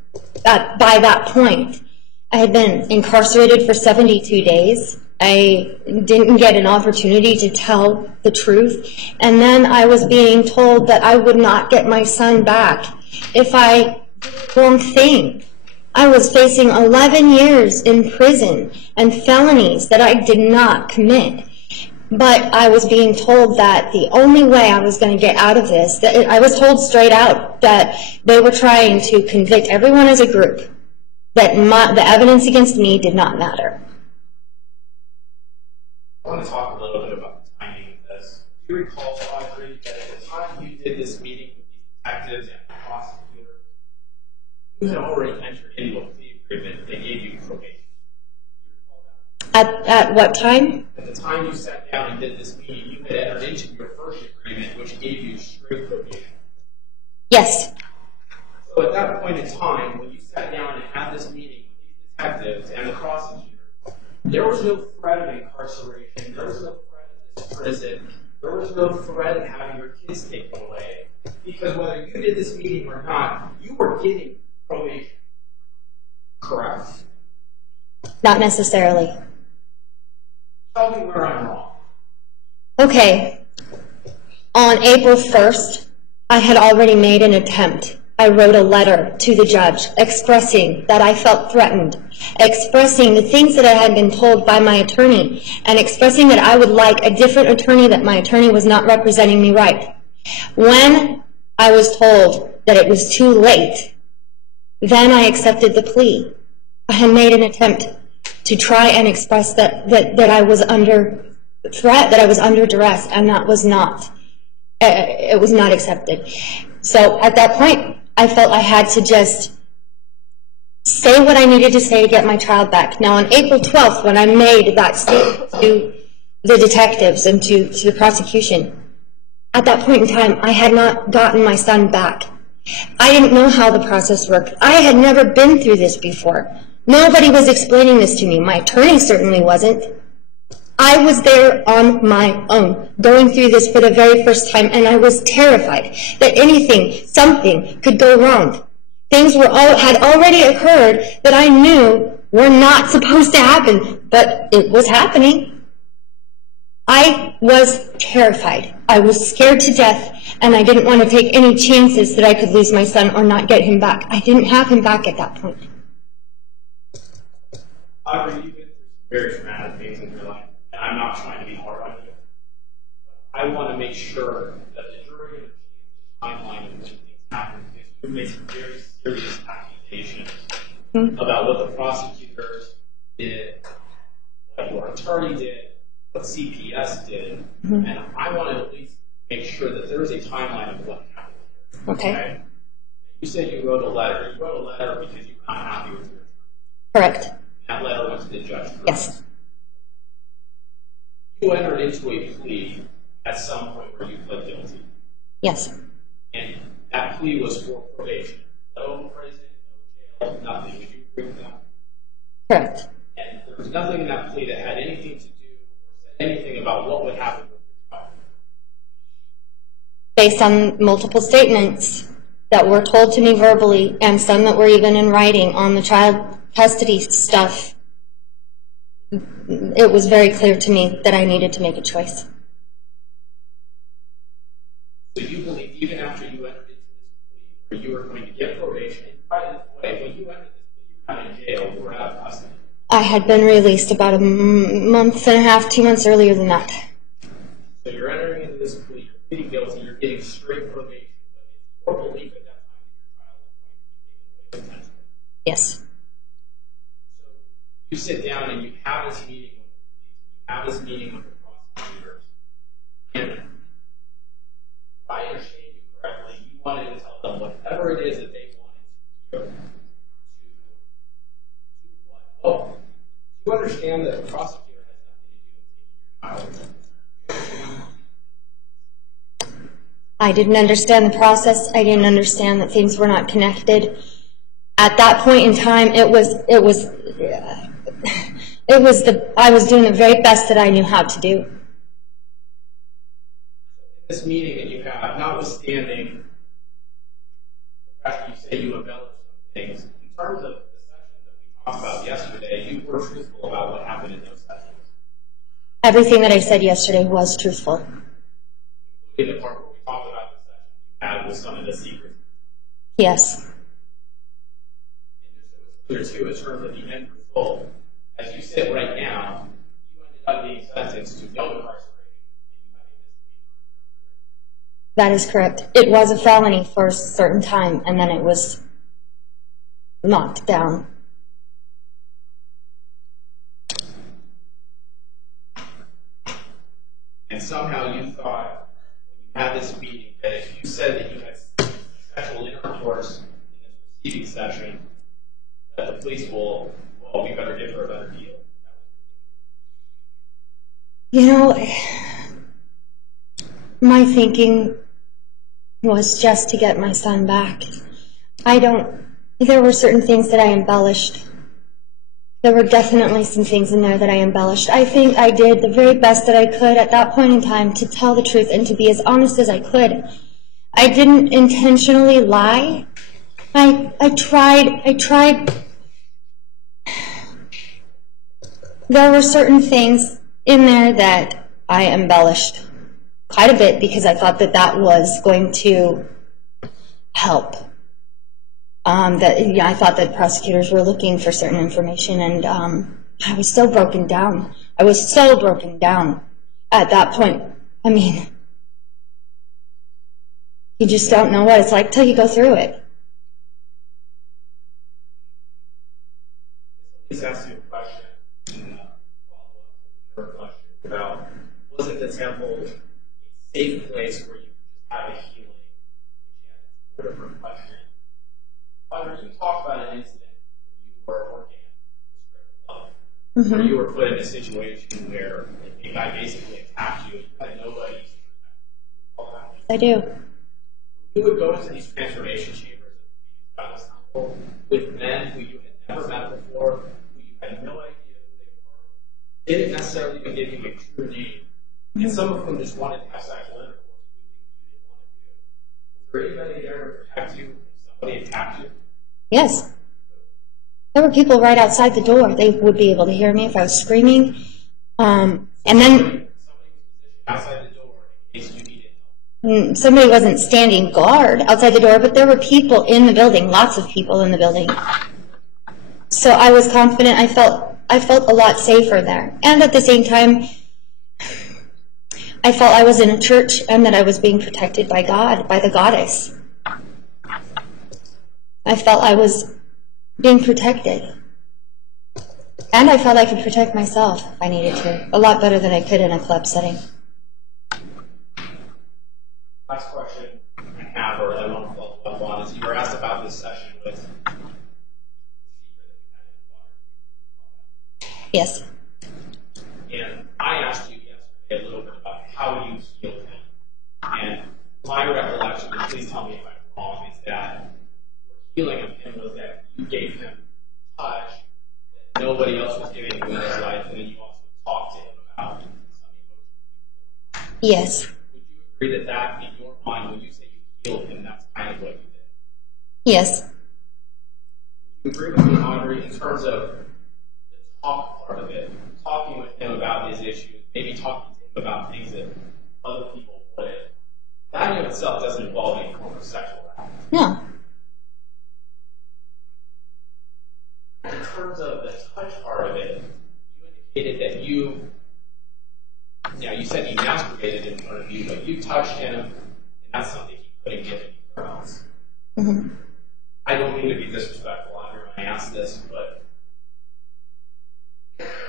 by that point. I had been incarcerated for 72 days. I didn't get an opportunity to tell the truth. And then I was being told that I would not get my son back if I did the wrong thing. I was facing 11 years in prison and felonies that I did not commit. But I was being told that the only way I was going to get out of this, that I was told straight out that they were trying to convict everyone as a group, that the evidence against me did not matter. I want to talk a little bit about the timing of this. Do you recall, Audrey, that at the time you did this meeting with these detectives and the prosecutor, you had already entered into a plea agreement that gave you probation? Do you recall that? At what time? At the time you sat down and did this meeting, you had entered into your first agreement, which gave you straight probation. Yes. So at that point in time, when you sat down and had this meeting with these detectives and the prosecutors, there was no threat of incarceration, there was no threat of this prison, there was no threat of having your kids taken away, because whether you did this meeting or not, you were getting probation. Correct? Not necessarily. Tell me where I'm wrong. Okay. On April 1st, I had already made an attempt. I wrote a letter to the judge expressing that I felt threatened, expressing the things that I had been told by my attorney, and expressing that I would like a different attorney, that my attorney was not representing me right. When I was told that it was too late, then I accepted the plea. I had made an attempt to try and express that I was under threat, that I was under duress, and that was not, it was not accepted. So at that point, I felt I had to just say what I needed to say to get my child back. Now on April 12th, when I made that statement to the detectives and to the prosecution, at that point in time, I had not gotten my son back. I didn't know how the process worked. I had never been through this before. Nobody was explaining this to me. My attorney certainly wasn't. I was there on my own, going through this for the very first time, and I was terrified that anything, something could go wrong. Things had already occurred that I knew were not supposed to happen, but it was happening. I was terrified. I was scared to death, and I didn't want to take any chances that I could lose my son or not get him back. I didn't have him back at that point. Audrey, you've been through some very traumatic things in your life, and I'm not trying to be hard on you. I want to make sure that the jury understands the timeline of when things happen, because you made some very serious accusations about what the prosecutors did, what your attorney did, what CPS did, and I want to at least make sure that there is a timeline of what happened. Okay. You said you wrote a letter. You wrote a letter because you were not happy with your attorney. Correct. That letter went to the judge. Correct? Yes. You entered into a plea at some point where you pled guilty. Yes. And that plea was for probation. No prison, no jail, nothing. Would you agree with that? Correct. And there was nothing in that plea that had anything to do or said anything about what would happen with the child. Based on multiple statements that were told to me verbally and some that were even in writing on the child custody stuff, it was very clear to me that I needed to make a choice. So you believe even after you entered into this plea where you were going to get probation, and by the way, when you entered this plea, you were not in jail, you were out of custody. I had been released about a month and a half, 2 months earlier than that. So you're entering into this plea, you're pleading guilty, you're getting straight probation, but it's your belief at that time that your child was going to be taken away potentially. Yes. So you sit down and you have this meeting with the police, you have this meeting with the prosecutors, and if I understand you correctly, you wanted to tell them whatever it is that they wanted to do what? Oh, do you understand that the prosecutor has nothing to do with taking your child? I didn't understand the process. I didn't understand that things were not connected. At that point in time, I was doing the very best that I knew how to do. This meeting that you have, notwithstanding the fact that you say you embellished some things, in terms of the session that we talked about yesterday, you were truthful about what happened in those sessions. Everything that I said yesterday was truthful. Including the part where we talked about the session you had with some of the secrets. Yes. And just so it's clear, too, in terms of the end result, as you sit right now, you ended up being sentenced to no incarceration. That is correct. It was a felony for a certain time, and then it was knocked down. And somehow you thought, when you had this meeting, that if you said that you had sexual intercourse in this receiving session, that the police will, well, we better give her a better deal. You know, my thinking was just to get my son back. I don't there were certain things that I embellished. There were definitely some things in there that I embellished. I think I did the very best that I could at that point in time to tell the truth and to be as honest as I could. I didn't intentionally lie. I tried. There were certain things in there that I embellished quite a bit because I thought that that was going to help. I thought that prosecutors were looking for certain information, and I was so broken down. I was so broken down at that point. I mean, you just don't know what it's like till you go through it. Please ask you a question. Follow-up question about, was it the temple a safe place where you have a healing? A different question. You talked about an incident when you were working at the script club, where you were put in a situation where a guy basically attacked you and you had nobody to protect you. I do. You would go into these transformation chambers at the temple with men who you had never met before, who you had no idea who they were, didn't necessarily even give you a true name, and some of them just wanted to have sexual intercourse with you didn't want to do. Was there anybody there to protect you if somebody attacked you? Yes. There were people right outside the door. They would be able to hear me if I was screaming. And then Somebody was outside the door in case you needed help. somebody wasn't standing guard outside the door, but there were people in the building, lots of people in the building. So I was confident. I felt a lot safer there. And at the same time, I felt I was in a church and that I was being protected by God, by the goddess. I felt I was being protected. And I felt I could protect myself if I needed to, a lot better than I could in a club setting. Last question I have, or I want to follow up on, is you were asked about this session with. Yes. And I asked you yesterday a little bit about how you healed him. And my recollection, and please tell me if I'm wrong, is that your healing of him was that you gave him touch that nobody else was giving him in his life, and then you also talked to him about some emotions. Yes. Would you agree that in your mind, when you say you healed him, that's kind of what you did? Yes. You agree with me, Audrey, in terms of the talk part of it, talking with him about his issues, maybe talking to him about things that other people wouldn't. That in itself doesn't involve any form of sexual act. No. In terms of the touch part of it, you indicated that you said he masturbated in front of you, but you touched him, and that's something he couldn't get anywhere else. Mm-hmm. I don't mean to be disrespectful, Audrey, when I ask this, but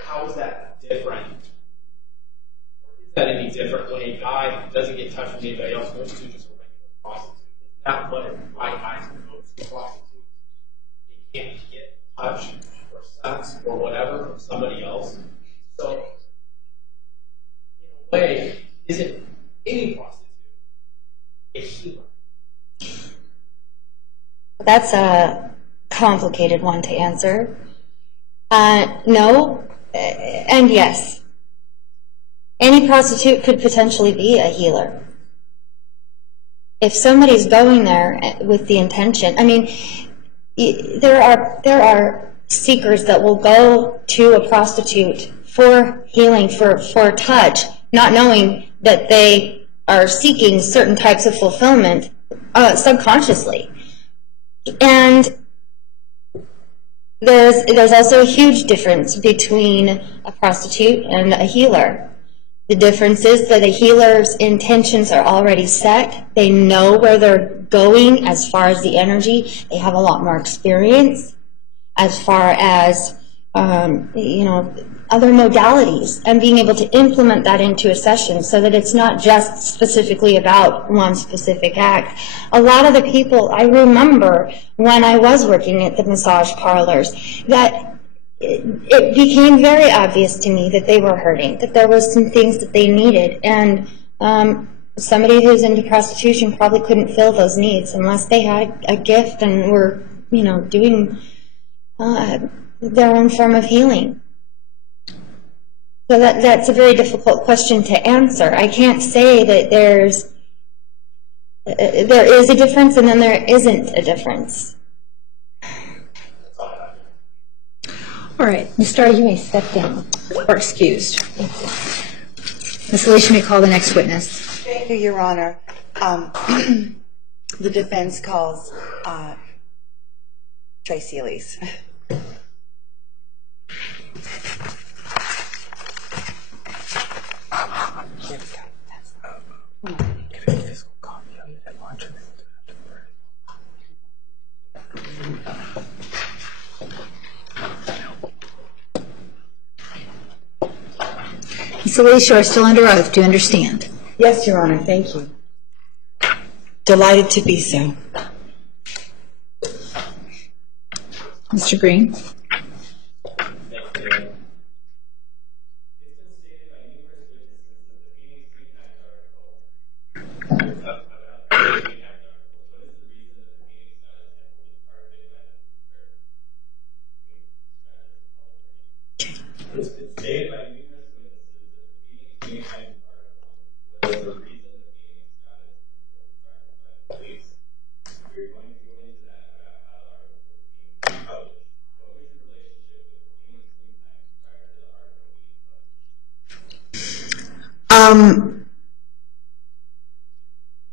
how is that different? Is that any different when a guy doesn't get touched with anybody else, goes to just a regular prostitute? Is that what my guys goes to prostitutes? They can't get touch or sex or whatever from somebody else. So, in a way, isn't any prostitute a healer? That's a complicated one to answer. No, and yes. Any prostitute could potentially be a healer. If somebody's going there with the intention, I mean, there are seekers that will go to a prostitute for healing, for touch, not knowing that they are seeking certain types of fulfillment subconsciously. And there's also a huge difference between a prostitute and a healer. The difference is that a healer's intentions are already set. They know where they're going as far as the energy. They have a lot more experience as far as, other modalities, and being able to implement that into a session so that it's not just specifically about one specific act. A lot of the people, I remember when I was working at the massage parlors, that it became very obvious to me that they were hurting, that there was some things that they needed, and somebody who's into prostitution probably couldn't fill those needs unless they had a gift and were, doing their own form of healing. So that's a very difficult question to answer. I can't say that there is a difference and then there isn't a difference. All right, Ms. Starr, you may step down or excused. Ms. Elise, you may call the next witness. Thank you, Your Honor. The defense calls Tracy Elise. Ms. Elise, you are still under oath. Do you understand? Yes, Your Honor. Thank you. Delighted to be so. Mr. Green.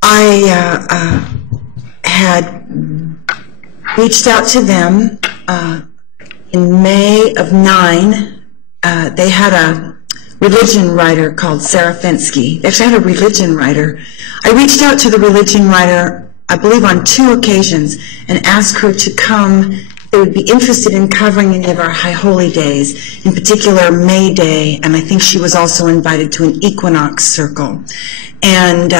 I had reached out to them in May of '09. They had a religion writer called Sarah Fensky. They actually had a religion writer. I reached out to the religion writer, I believe on 2 occasions, and asked her to come. They would be interested in covering any of our high holy days, in particular May Day, and I think she was also invited to an equinox circle. And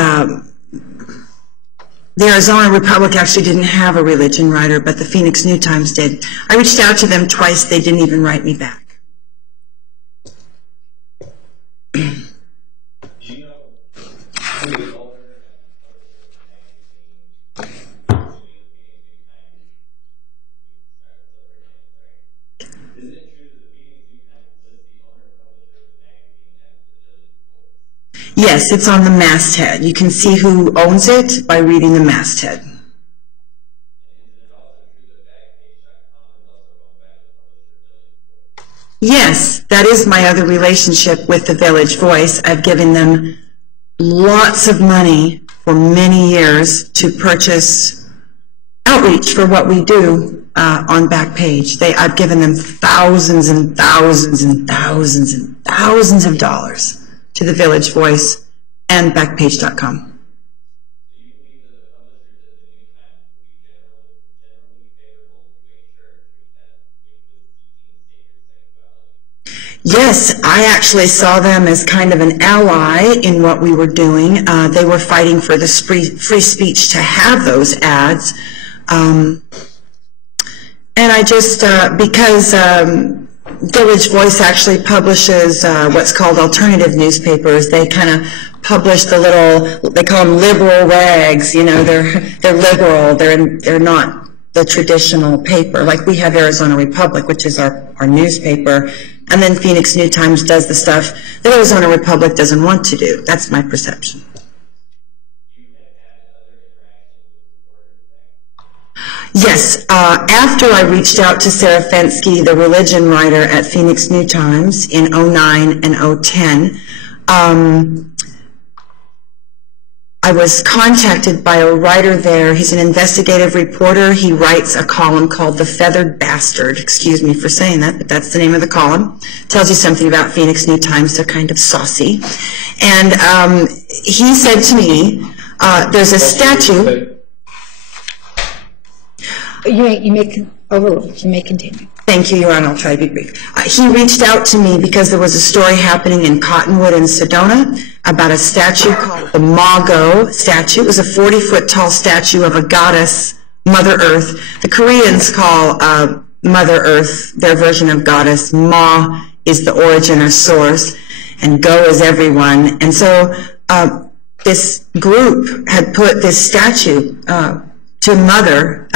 the Arizona Republic actually didn't have a religion writer, but the Phoenix New Times did. I reached out to them twice. They didn't even write me back. Yes, it's on the masthead. You can see who owns it by reading the masthead. Yes, that is my other relationship with the Village Voice. I've given them lots of money for many years to purchase outreach for what we do on Backpage. I've given them thousands and thousands and thousands and thousands of dollars to the Village Voice and Backpage.com. Yes, I actually saw them as kind of an ally in what we were doing. They were fighting for the free speech to have those ads. And I just, because Village Voice actually publishes what's called alternative newspapers, they kind of publish the little, they call them liberal rags, you know, they're liberal, they're not the traditional paper. Like we have Arizona Republic, which is our newspaper, and then Phoenix New Times does the stuff that Arizona Republic doesn't want to do. That's my perception. Yes, after I reached out to Sarah Fensky, the religion writer at Phoenix New Times in '09 and '10, I was contacted by a writer there. He's an investigative reporter. He writes a column called The Feathered Bastard. Excuse me for saying that, but that's the name of the column. Tells you something about Phoenix New Times. They're kind of saucy. And he said to me, there's a statue. You may overrule. You may continue. Thank you, Your Honor. I'll try to be brief. He reached out to me because there was a story happening in Cottonwood and Sedona about a statue called the Mago statue. It was a 40-foot tall statue of a goddess, Mother Earth. The Koreans call Mother Earth their version of goddess. Ma is the origin or source, and Go is everyone. And so this group had put this statue to Mother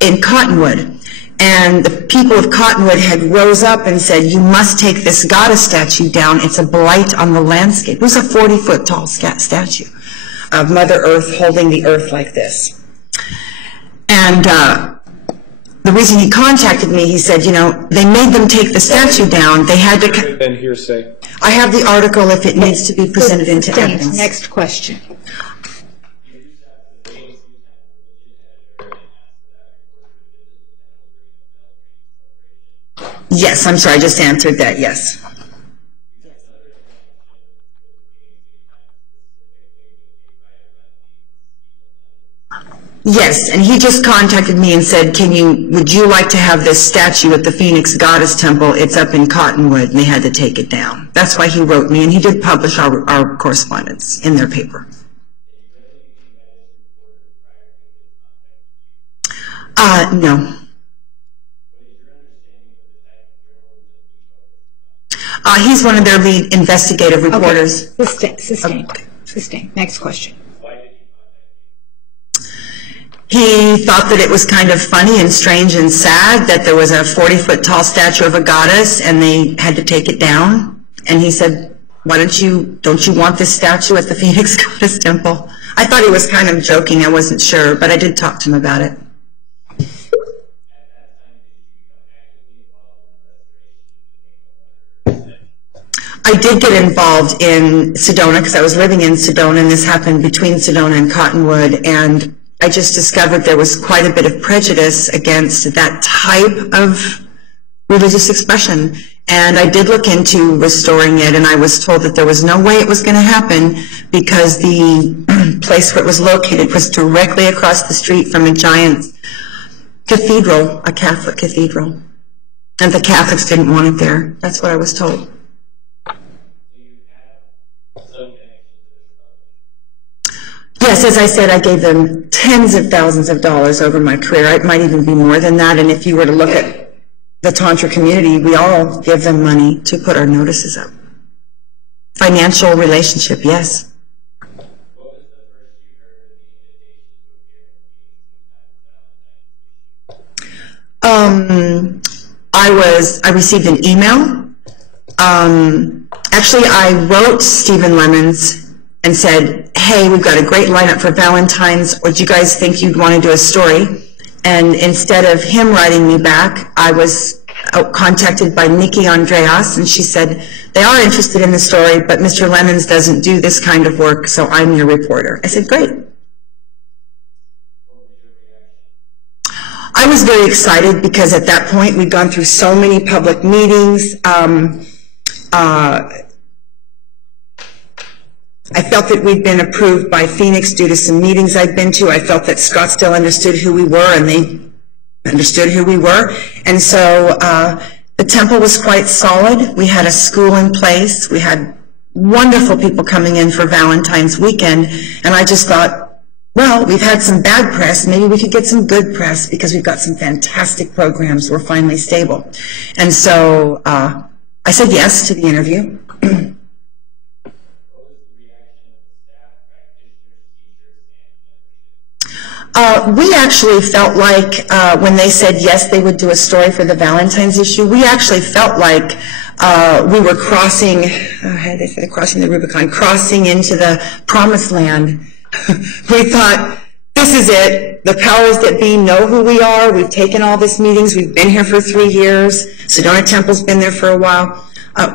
in Cottonwood. And the people of Cottonwood had rose up and said, you must take this goddess statue down. It's a blight on the landscape. It was a 40-foot tall statue of Mother Earth holding the earth like this. And the reason he contacted me, he said, you know, they made them take the statue down. They had to... Then hearsay. I have the article if it needs to be presented into evidence. Next question. Yes, I'm sorry, I just answered that, yes. Yes, and he just contacted me and said, would you like to have this statue at the Phoenix Goddess Temple? It's up in Cottonwood, and they had to take it down. That's why he wrote me, and he did publish our correspondence in their paper. No. He's one of their lead investigative reporters. Okay. Sustained. Next question. He thought that it was kind of funny and strange and sad that there was a 40-foot tall statue of a goddess and they had to take it down. And he said, don't you want this statue at the Phoenix Goddess Temple? I thought he was kind of joking. I wasn't sure, but I did talk to him about it. I did get involved in Sedona because I was living in Sedona, and this happened between Sedona and Cottonwood, and I just discovered there was quite a bit of prejudice against that type of religious expression. And I did look into restoring it, and I was told that there was no way it was going to happen because the place where it was located was directly across the street from a giant cathedral, a Catholic cathedral. And the Catholics didn't want it there. That's what I was told. Yes, as I said, I gave them tens of thousands of dollars over my career. It might even be more than that. And if you were to look at the Tantra community, we all give them money to put our notices up. Financial relationship, yes. I received an email. Actually, I wrote Stephen Lemons and said, hey, we've got a great lineup for Valentine's. Would you guys think you'd want to do a story? And instead of him writing me back, I was contacted by Nikki Andreas, and she said, they are interested in the story, but Mr. Lemons doesn't do this kind of work, so I'm your reporter. I said, great. I was very excited because at that point we'd gone through so many public meetings. I felt that we'd been approved by Phoenix due to some meetings I'd been to. I felt that Scottsdale understood who we were, and they understood who we were. And so the temple was quite solid. We had a school in place. We had wonderful people coming in for Valentine's weekend. And I just thought, well, we've had some bad press. Maybe we could get some good press because we've got some fantastic programs. We're finally stable. And so I said yes to the interview. We actually felt like when they said yes, they would do a story for the Valentine's issue, we actually felt like we were crossing, how did they say, crossing the Rubicon, crossing into the promised land. We thought, this is it. The powers that be know who we are. We've taken all these meetings. We've been here for 3 years. Sedona Temple's been there for a while.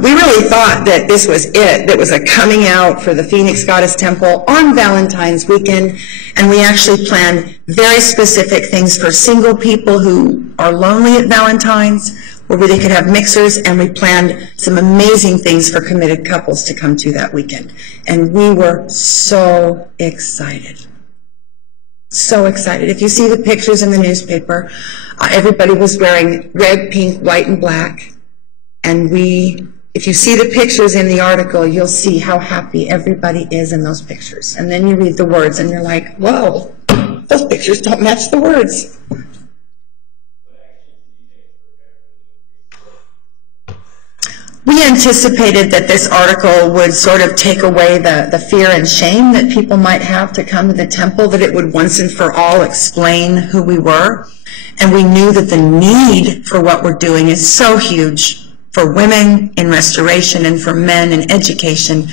We really thought that this was it, that was a coming out for the Phoenix Goddess Temple on Valentine's weekend, and we actually planned very specific things for single people who are lonely at Valentine's, where they could have mixers, and we planned some amazing things for committed couples to come to that weekend. And we were so excited. So excited. If you see the pictures in the newspaper, everybody was wearing red, pink, white, and black. And if you see the pictures in the article, you'll see how happy everybody is in those pictures. And then you read the words and you're like, whoa, those pictures don't match the words. We anticipated that this article would sort of take away the fear and shame that people might have to come to the temple, that it would once and for all explain who we were. And we knew that the need for what we're doing is so huge for women in restoration and for men in education.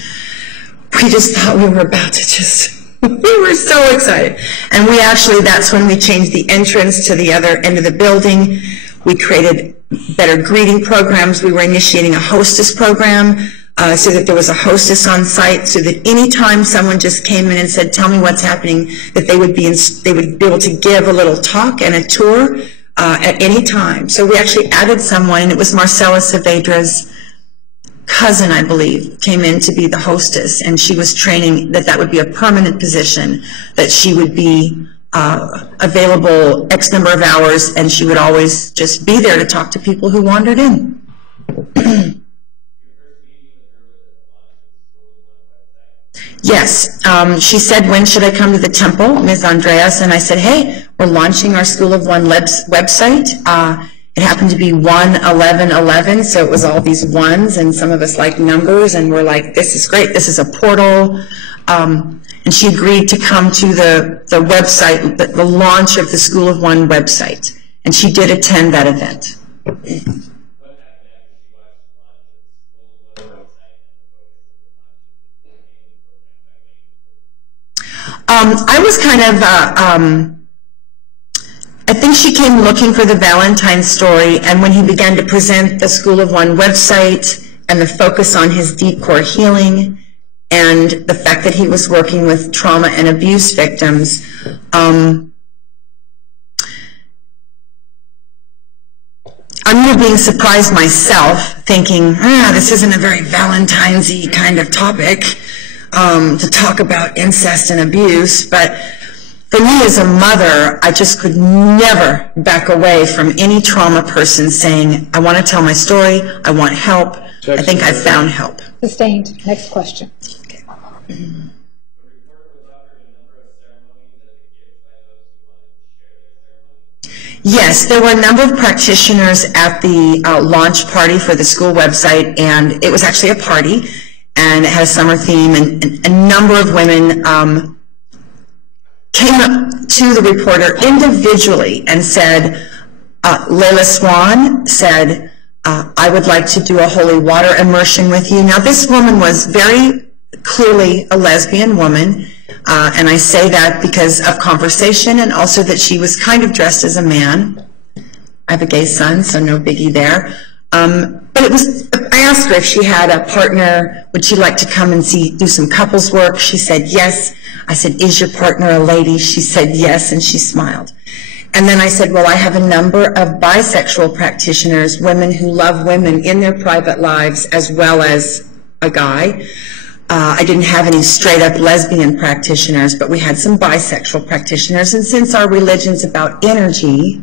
We just thought we were about to we were so excited. And we actually, that's when we changed the entrance to the other end of the building. We created better greeting programs. We were initiating a hostess program so that there was a hostess on site, so that any time someone just came in and said, tell me what's happening, that they would be able to give a little talk and a tour at any time. So we actually added someone, and it was Marcella Saavedra's cousin, I believe, came in to be the hostess, and she was training that would be a permanent position, that she would be available X number of hours, and she would always just be there to talk to people who wandered in. Yes, she said, when should I come to the temple, Ms. Andreas? And I said, hey, we're launching our School of One website. It happened to be 1-11-11, so it was all these ones, and some of us like numbers, and we're like, this is great, this is a portal. And she agreed to come to the website, the launch of the School of One website. And she did attend that event. I was kind of, I think she came looking for the Valentine story, and when he began to present the School of One website and the focus on his deep core healing, and the fact that he was working with trauma and abuse victims, I remember being surprised myself, thinking, this isn't a very Valentine's-y kind of topic to talk about incest and abuse. But for me as a mother, I just could never back away from any trauma person saying, I want to tell my story, I want help, I think I've found help. Sustained. Next question. Yes, there were a number of practitioners at the launch party for the school website, and it was actually a party, and it had a summer theme, and a number of women came up to the reporter individually and said, Layla Swan said, I would like to do a holy water immersion with you. Now, this woman was very clearly a lesbian woman, and I say that because of conversation, and also that she was kind of dressed as a man. I have a gay son, so no biggie there. But it was, I asked her if she had a partner, would she like to come and do some couples work? She said yes. I said, is your partner a lady? She said yes, and she smiled. And then I said, well, I have a number of bisexual practitioners, women who love women in their private lives as well as a guy. I didn't have any straight-up lesbian practitioners, but we had some bisexual practitioners. And since our religion's about energy,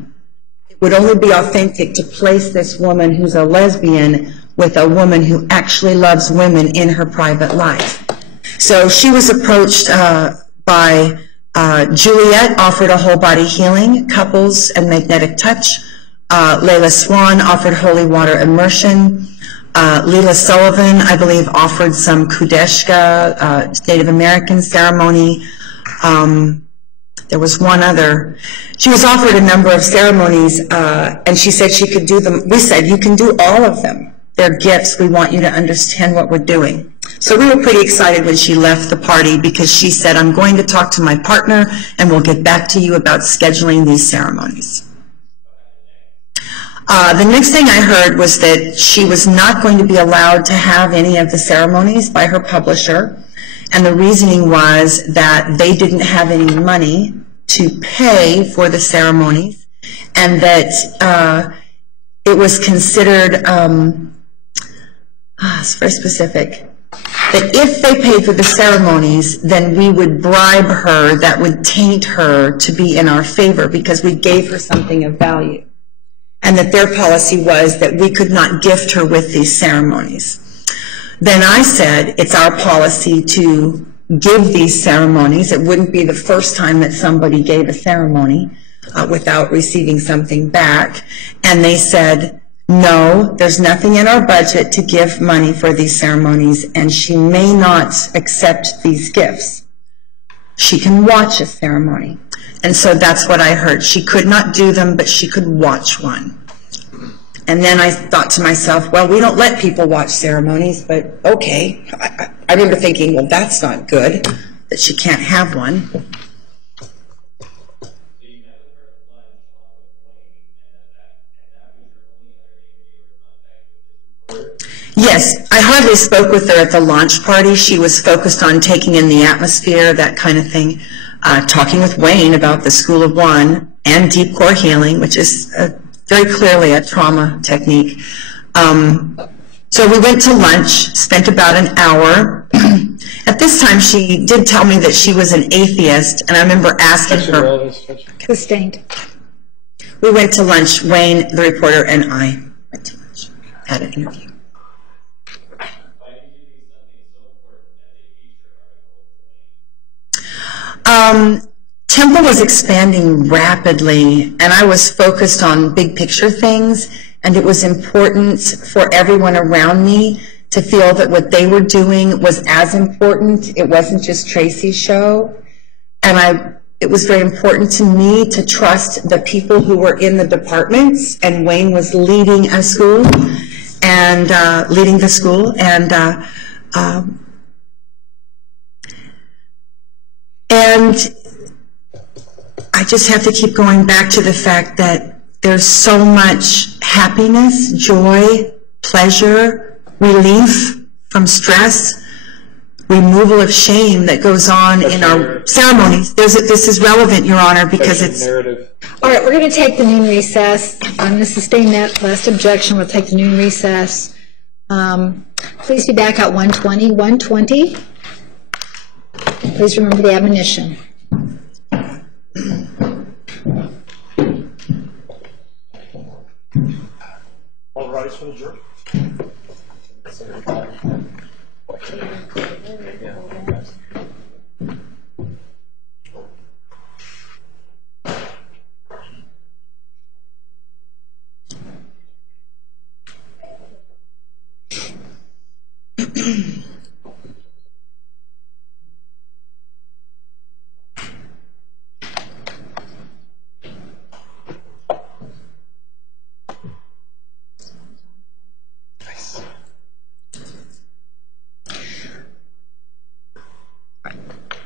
it would only be authentic to place this woman who's a lesbian with a woman who actually loves women in her private life. So she was approached by Juliet, offered a whole body healing, couples and magnetic touch. Layla Swan offered holy water immersion. Leela Sullivan, I believe, offered some Kudeshka, Native American ceremony. There was one other. She was offered a number of ceremonies, and she said she could do them. We said, you can do all of them. They're gifts. We want you to understand what we're doing. So we were pretty excited when she left the party, because she said, I'm going to talk to my partner, and we'll get back to you about scheduling these ceremonies. The next thing I heard was that she was not going to be allowed to have any of the ceremonies by her publisher, and the reasoning was that they didn't have any money to pay for the ceremonies, and that it was considered, it's very specific, that if they paid for the ceremonies, then we would bribe her, that would taint her to be in our favor because we gave her something of value. And that their policy was that we could not gift her with these ceremonies. Then I said, it's our policy to give these ceremonies. It wouldn't be the first time that somebody gave a ceremony without receiving something back. And they said, no, there's nothing in our budget to give money for these ceremonies, and she may not accept these gifts. She can watch a ceremony. And so that's what I heard. She could not do them, but she could watch one. And then I thought to myself, well, we don't let people watch ceremonies, but okay. I remember thinking, well, that's not good, that she can't have one. Yes, I hardly spoke with her at the launch party. She was focused on taking in the atmosphere, that kind of thing, talking with Wayne about the School of One and deep core healing, which is very clearly a trauma technique. So we went to lunch, spent about an hour. At this time, she did tell me that she was an atheist, and I remember asking her. Sustained. We went to lunch, Wayne, the reporter, and I went to lunch, had an interview. Temple was expanding rapidly, and I was focused on big picture things, and it was important for everyone around me to feel that what they were doing was as important. It wasn't just Tracy's show, and it was very important to me to trust the people who were in the departments, and Wayne was leading a school, and leading the school, and I just have to keep going back to the fact that there's so much happiness, joy, pleasure, relief from stress, removal of shame that goes on in our ceremonies. This is relevant, Your Honor, because it's... Narrative. All right, we're going to take the noon recess. I'm going to sustain that last objection. We'll take the noon recess. Please be back at 1:20. 1:20. Please remember the admonition. All rise for the jury.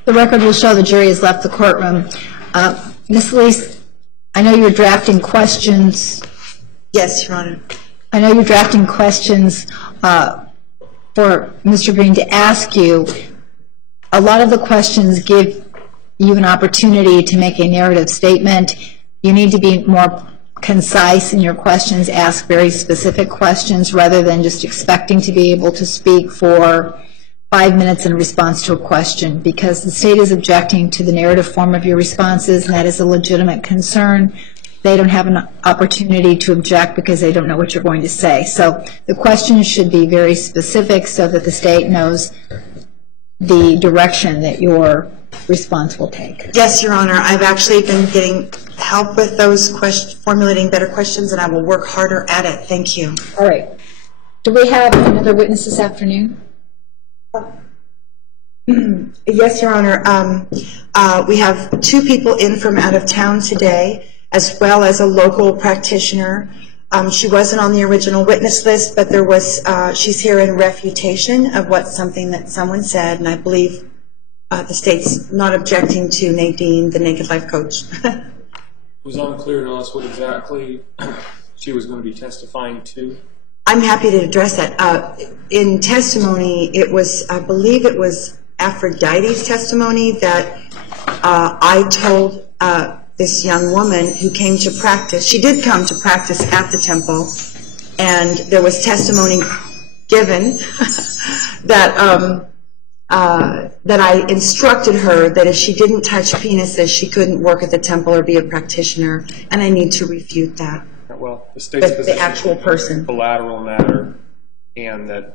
The record will show the jury has left the courtroom. Ms. Elise, I know you're drafting questions. Yes, Your Honor. I know you're drafting questions for Mr. Green to ask you. A lot of the questions give you an opportunity to make a narrative statement. You need to be more concise in your questions, ask very specific questions rather than just expecting to be able to speak for 5 minutes in response to a question, because the state is objecting to the narrative form of your responses, and that is a legitimate concern. They don't have an opportunity to object because they don't know what you're going to say. So the questions should be very specific so that the state knows the direction that your response will take. Yes, Your Honor. I've actually been getting help with those formulating better questions, and I will work harder at it. Thank you. All right. Do we have another witness this afternoon? Yes, Your Honor. We have 2 people in from out of town today, as well as a local practitioner. She wasn't on the original witness list, but there was. She's here in refutation of something that someone said, and I believe the state's not objecting to Nadine, the Naked Life coach. It was unclear to us what exactly she was going to be testifying to. I'm happy to address that. In testimony, it was, I believe it was Aphrodite's testimony that I told this young woman who came to practice. She did come to practice at the temple, and there was testimony given that that I instructed her that if she didn't touch penises, she couldn't work at the temple or be a practitioner, and I need to refute that. Well, the state's position the actual person. is a bilateral matter, and that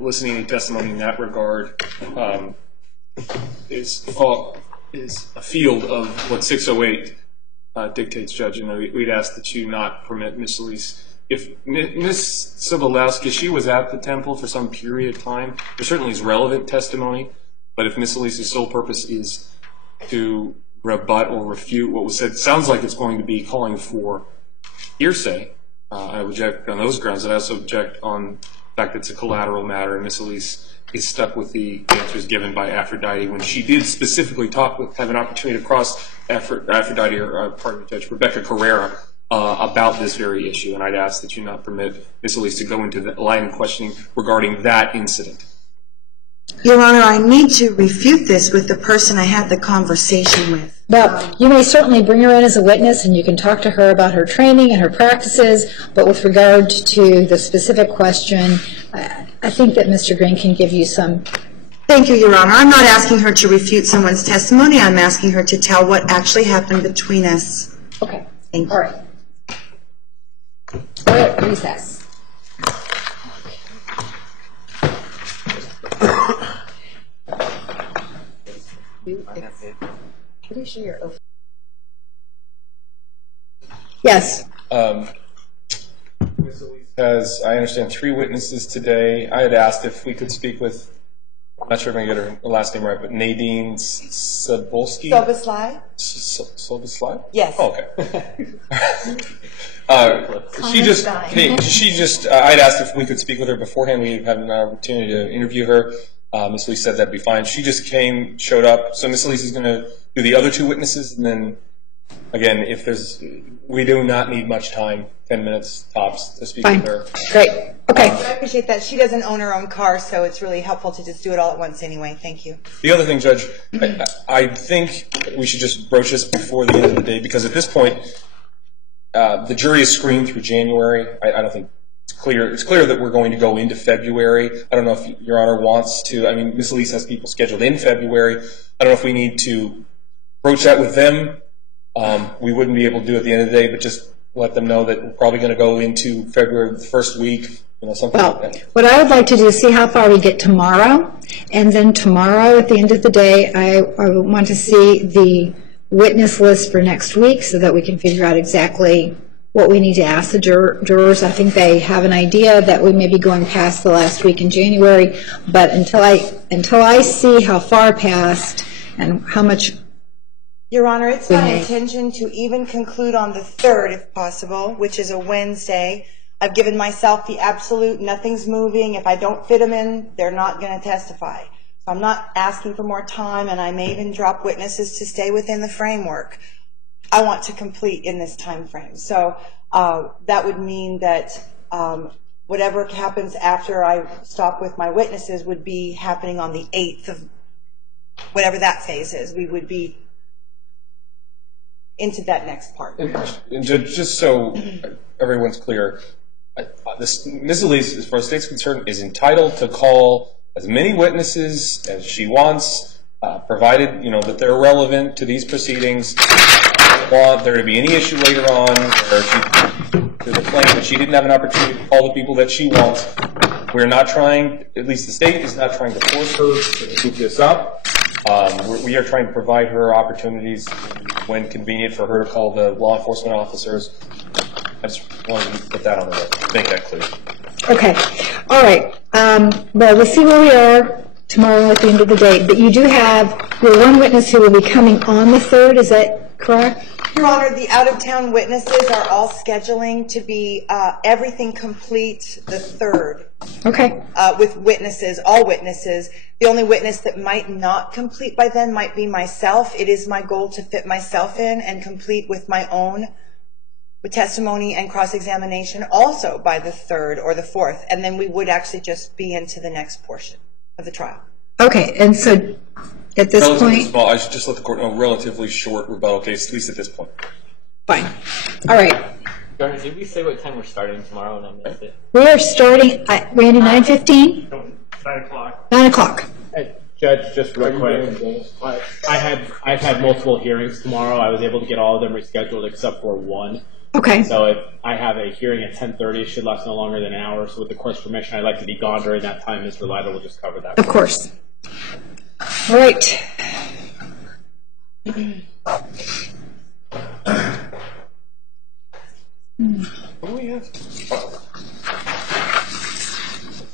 listening to any testimony in that regard is a field of what 608 dictates, Judge. And we'd ask that you not permit Ms. Elise if Ms. Sobolewski, she was at the temple for some period of time, there certainly is relevant testimony, but if Ms. Elise's sole purpose is to rebut or refute what was said, it sounds like it's going to be calling for hearsay. I object on those grounds, and I also object on the fact that it's a collateral matter, and Ms. Elise is stuck with the answers given by Aphrodite when she did specifically have an opportunity to cross Aphrodite, or pardon me, Judge Rebecca Carrera, about this very issue, and I'd ask that you not permit Ms. Elise to go into the line of questioning regarding that incident. Your Honor, I need to refute this with the person I had the conversation with. Well, you may certainly bring her in as a witness, and you can talk to her about her training and her practices, but with regard to the specific question, I think that Mr. Green can give you some... Thank you, Your Honor. I'm not asking her to refute someone's testimony. I'm asking her to tell what actually happened between us. Okay. Thank you. All right. All right, recess. Pretty sure you're over. Yes. Ms. Elise has, I understand, 3 witnesses today. I had asked if we could speak with, I'm not sure if I'm going to get her last name right, but Nadine Sobolewski? Soboslai? Soboslai? Yes. Oh, okay. I'd asked if we could speak with her beforehand. We had an opportunity to interview her. Ms. Elise said that'd be fine. She just showed up. So Ms. Elise is going to do the other 2 witnesses, and then, again, we do not need much time, 10 minutes tops, to speak with her. Great. Okay. I appreciate that. She doesn't own her own car, so it's really helpful to just do it all at once anyway. Thank you. The other thing, Judge, I think we should just broach this before the end of the day, because at this point, the jury is screened through January. I don't think it's clear that we're going to go into February. I don't know if Your Honor wants to. I mean, Ms. Elise has people scheduled in February. I don't know if we need to broach that with them. We wouldn't be able to do it at the end of the day, but just let them know that we're probably going to go into February the first week, something like that. What I would like to do is see how far we get tomorrow, and then tomorrow at the end of the day, I want to see the witness list for next week so that we can figure out exactly what we need to ask the jurors. I think they have an idea that we may be going past the last week in January, but until I see how far past and how much... Your Honor, it's my intention to even conclude on the 3rd, if possible, which is a Wednesday. I've given myself the absolute nothing's moving. If I don't fit them in, they're not going to testify. So I'm not asking for more time, and I may even drop witnesses to stay within the framework. I want to complete in this time frame. So that would mean that whatever happens after I stop with my witnesses would be happening on the 8th of whatever that phase is. We would be into that next part. And just so everyone's clear, Ms. Elise, as far as the state's concerned, is entitled to call as many witnesses as she wants, provided that they're relevant to these proceedings. Want there to be any issue later on where there's a claim that she didn't have an opportunity to call the people that she wants. We're not trying, at least the state is not trying to force her to move this up. We are trying to provide her opportunities when convenient for her to call the law enforcement officers. I just wanted to put that on the record, make that clear. Okay. All right. Well, we'll see where we are tomorrow at the end of the day. But you do have your one witness who will be coming on the 3rd. Is that correct? Your Honor, the out-of-town witnesses are all scheduling to be everything complete the 3rd. Okay. With witnesses, all witnesses. The only witness that might not complete by then might be myself. It is my goal to fit myself in and complete with my own testimony and cross-examination also by the 3rd or the 4th. And then we would actually just be into the next portion of the trial. Okay. And so at this point... Small. I should just let the court know, relatively short rebuttal case, at least at this point. Fine. All right. Garner, did we say what time we're starting tomorrow and I missed it? We are starting at, Randy, 9:15? 9 o'clock. 9 o'clock. Judge, just real quick, I've had multiple hearings tomorrow. I was able to get all of them rescheduled except for one. Okay. So if I have a hearing at 10:30, it should last no longer than an hour. So with the court's permission, I'd like to be gone during that time. Mr. Lytle will just cover that. Of course. All right. We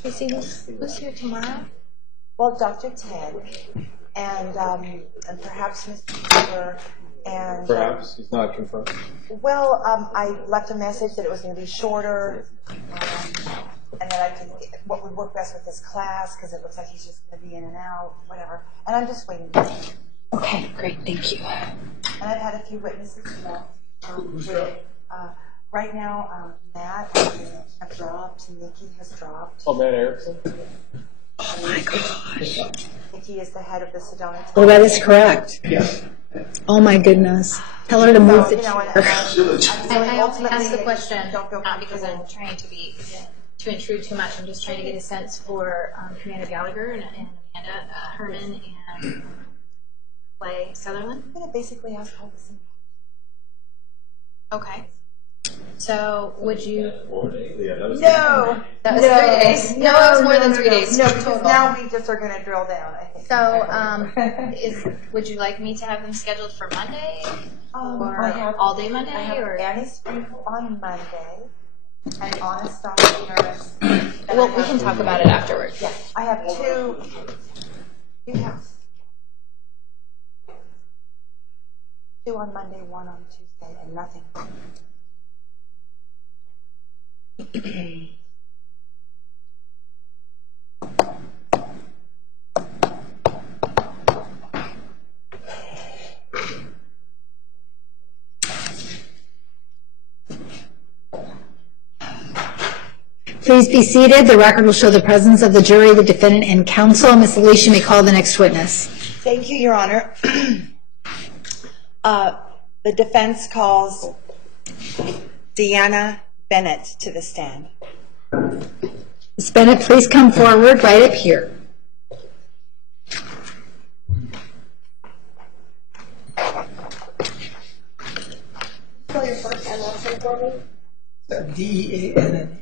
Casey, who's here tomorrow? Well, Dr. Ted, and perhaps Mr. Cooper, and... Perhaps, he's not confirmed. Well, I left a message that it was going to be shorter, and that I could, what would work best with his class, because it looks like he's just going to be in and out, whatever. And I'm just waiting. Okay, great, thank you. And I've had a few witnesses, right now, Matt has dropped, Nikki has dropped. Oh, Matt Erickson? Oh my gosh. Nikki is the head of the Sedona. Well, that is correct. Yes. Oh my goodness. Tell her to move the chair. I only asked the question Don't go not because I'm trying to intrude too much. I'm just trying to get a sense for Commander Gallagher and Amanda Herman and Clay Sutherland. I'm going to basically ask all the same. Okay. So, would you... 4 days? Yeah, that was No! That was 3 days. No, it was more than 3 days. No, because total. now we just are going to drill down, I think. So, would you like me to have them scheduled for Monday? Or I have, all day Monday? I have or? Annie Sprinkle on Monday, and Honest Dr. Nurse. Well, we can talk about it afterwards. Yeah, I have two. You have 2 on Monday, 1 on Tuesday, and nothing. Please be seated. The record will show the presence of the jury, the defendant, and counsel. Ms. Alicia may call the next witness. Thank you, Your Honor. The defense calls Deanna Bennett to the stand. Ms. Bennett, please come forward right up here. Spell your first and last name for me. D-E-A-N-N-E-T.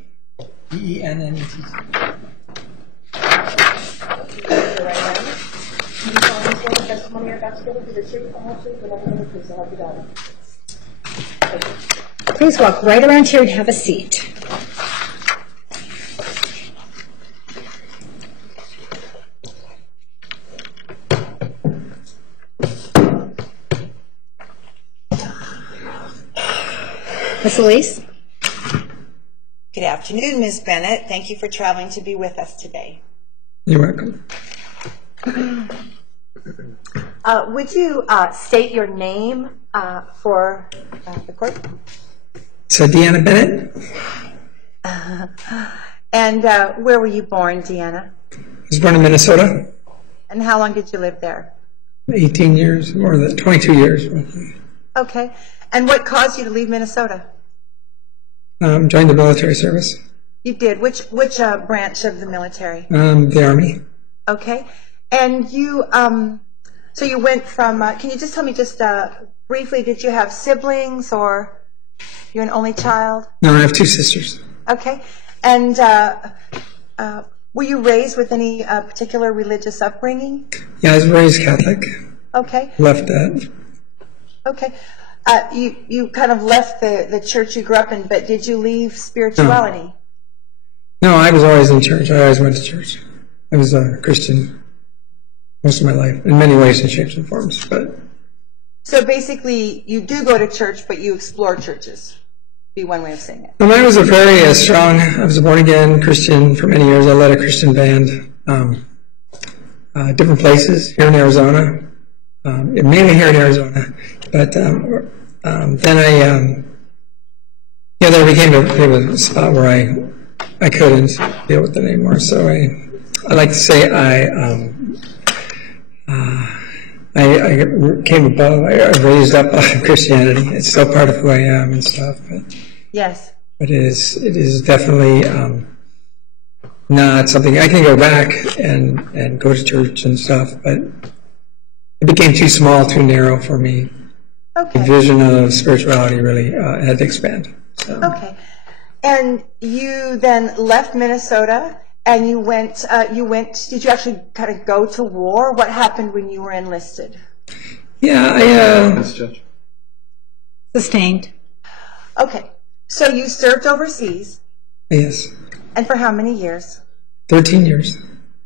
Please walk right around here and have a seat. Ms. Elise? Good afternoon, Ms. Bennett. Thank you for traveling to be with us today. You're welcome. Would you state your name for the court? So Deanna Bennett? And where were you born, Deanna? I was born in Minnesota. And how long did you live there? 18 years, more than 22 years. Okay. And what caused you to leave Minnesota? Joined the military service. You did. Which branch of the military? The Army. Okay. And you, so you went from, can you just tell me just briefly, did you have siblings or you're an only child? No, I have 2 sisters. Okay. And were you raised with any particular religious upbringing? Yeah, I was raised Catholic. Okay. Left that. Okay. You kind of left the church you grew up in, but did you leave spirituality? No, I was always in church. I always went to church. I was a Christian most of my life, in many ways and shapes and forms. But so basically, you do go to church, but you explore churches. Be one way of saying it. Well, mine was a very strong. I was a born-again Christian for many years. I led a Christian band, different places here in Arizona, mainly here in Arizona. But then there became a spot where I couldn't deal with it anymore. So I like to say I came above. I raised up Christianity. It's still part of who I am and stuff. But, yes. But it is definitely not something I can go back and go to church and stuff. But it became too small, too narrow for me. Okay. The vision of spirituality really had to expand. So. Okay. And you then left Minnesota and you went, did you actually kind of go to war? What happened when you were enlisted? Yeah, Sustained. Okay. So you served overseas, Yes. and for how many years? 13 years.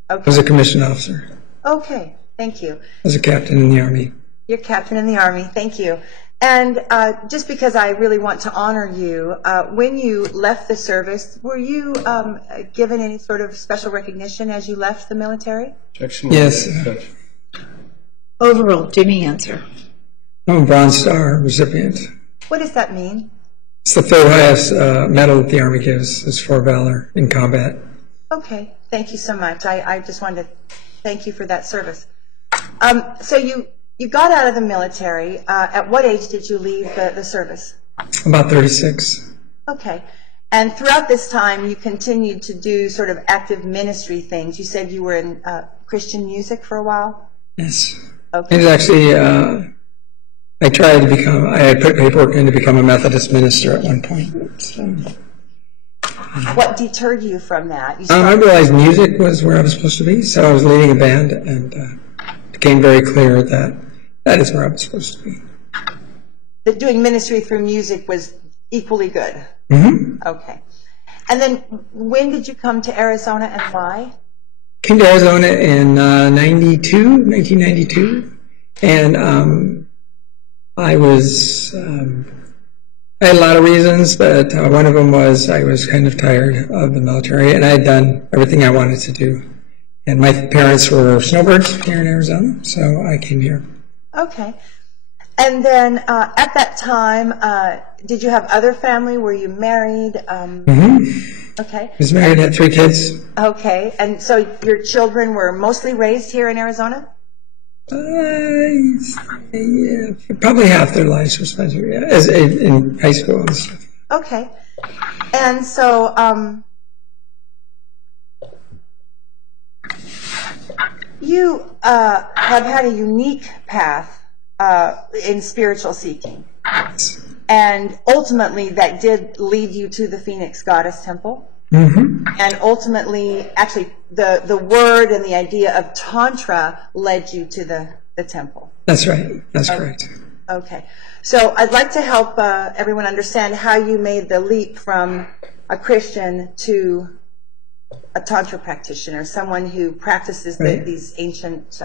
I Okay. was a commissioned officer. Okay, thank you. I was a captain in the Army. You're captain in the Army, thank you. And just because I really want to honor you, when you left the service, were you given any sort of special recognition as you left the military? Objection. Yes. Overruled. Jimmy, answer. I'm a Bronze Star recipient. What does that mean? It's the third highest medal that the Army gives. It's for valor in combat. Okay, thank you so much. I just wanted to thank you for that service. So you got out of the military. At what age did you leave the service? About 36. Okay. And throughout this time, you continued to do sort of active ministry things. You said you were in Christian music for a while? Yes. Okay. It was actually, I had put paperwork in to become a Methodist minister at one point. So, What deterred you from that? I realized music was where I was supposed to be, so I was leading a band, and it became very clear that that is where I was supposed to be. That doing ministry through music was equally good? Mm-hmm. Okay. And then when did you come to Arizona and why? Came to Arizona in 1992, and I had a lot of reasons, but one of them was I was kind of tired of the military, and I had done everything I wanted to do. And my parents were snowbirds here in Arizona, so I came here. Okay. And then at that time, did you have other family? Were you married? Mm-hmm. Okay. I was married, had 3 kids. Okay. And so your children were mostly raised here in Arizona? Yeah, probably half their lives were spent here, in high school and stuff. Okay. And so you have had a unique path in spiritual seeking. And ultimately that did lead you to the Phoenix Goddess Temple. Mm-hmm. And ultimately, actually, the word and the idea of Tantra led you to the temple. That's right. That's correct. Okay. So I'd like to help everyone understand how you made the leap from a Christian to a Tantra practitioner, someone who practices these ancient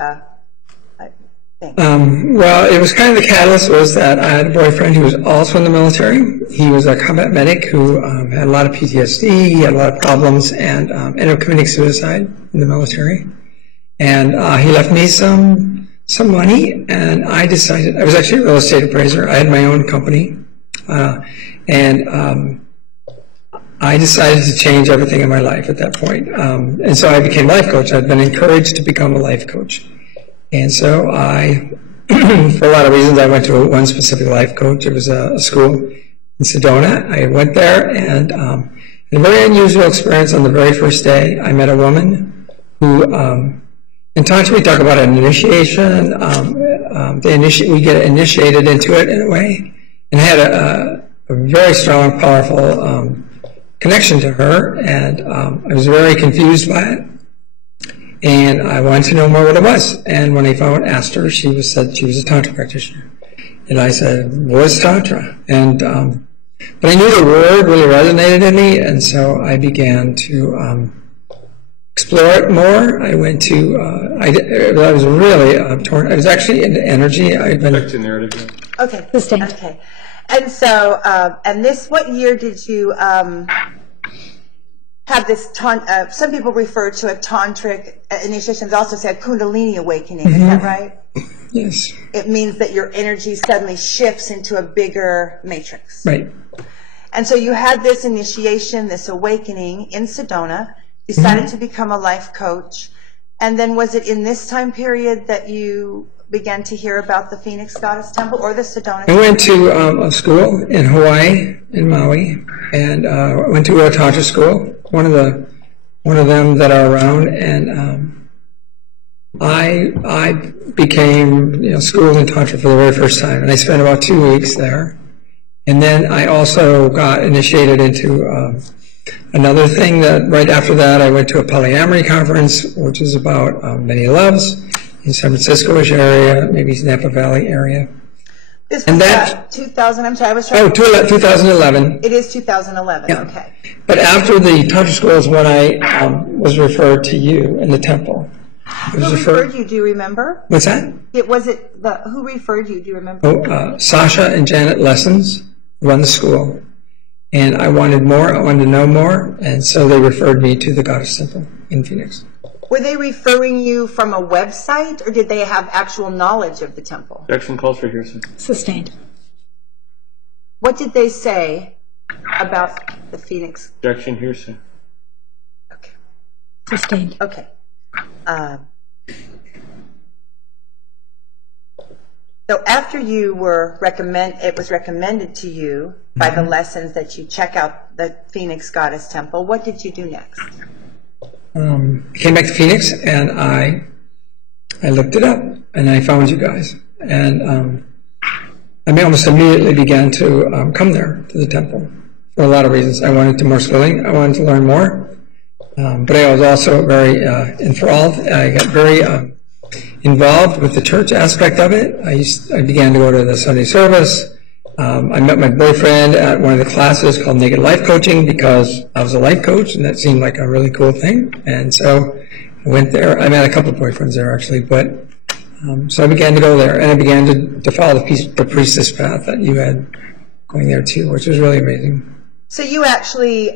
things. Well, it was kind of the catalyst was that I had a boyfriend who was also in the military. He was a combat medic who had a lot of PTSD, he had a lot of problems, and ended up committing suicide in the military. And he left me some money, and I decided, I was actually a real estate appraiser. I had my own company, and I decided to change everything in my life at that point. And so I became a life coach. I'd been encouraged to become a life coach. And so I, for a lot of reasons, I went to one specific life coach. It was a school in Sedona. I went there and had a very unusual experience on the very first day. I met a woman who, in Tantra we talk about an initiation. We get initiated into it in a way, and had a very strong, powerful connection to her, and I was very confused by it. And I wanted to know more what it was. And when I asked her, she said she was a Tantra practitioner. And I said, what's Tantra? And but I knew the word really resonated in me, and so I began to explore it more. I went to, I was really torn. I was actually into energy. I'd been... Back to narrative. Okay. Okay. And so, and this, what year did you have this, some people refer to a tantric initiation, they also say a kundalini awakening, is that right? Yes. It means that your energy suddenly shifts into a bigger matrix. Right. And so you had this initiation, this awakening in Sedona, decided to become a life coach, and then was it in this time period that you began to hear about the Phoenix Goddess Temple or the Sedona Temple? I went to a school in Hawaii, in Maui, and went to a Tantra school, one of them that are around, and I became schooled in Tantra for the very first time, and I spent about 2 weeks there. And then I also got initiated into another thing that right after that I went to a polyamory conference, which is about many loves in San Francisco-ish area, maybe Napa Valley area. This And was that- 2000, I'm sorry, I was trying Oh, 2011. It is 2011, Yeah. okay. But after the Tantra school is when I was referred to you in the temple. I was Who referred you, do you remember? What's that? Who referred you, do you remember? Oh, Sasha and Janet Lessons run the school. And I wanted more, I wanted to know more, and so they referred me to the Goddess Temple in Phoenix. Were they referring you from a website, or did they have actual knowledge of the temple? Objection calls for hearsay. Sustained. What did they say about the Phoenix? Objection, hearsay. Okay. Sustained. Okay. So after you were it was recommended to you by the lessons that you check out the Phoenix Goddess Temple, what did you do next? I came back to Phoenix and I looked it up and I found you guys. And I almost immediately began to come there to the temple for a lot of reasons. I wanted more schooling. I wanted to learn more. But I was also very enthralled. I got very involved with the church aspect of it. I began to go to the Sunday service. I met my boyfriend at one of the classes called Naked Life Coaching because I was a life coach and that seemed like a really cool thing. And so I went there. I met a couple of boyfriends there actually, but so I began to go there and I began to follow the priestess path that you had going there too, which was really amazing. So you actually,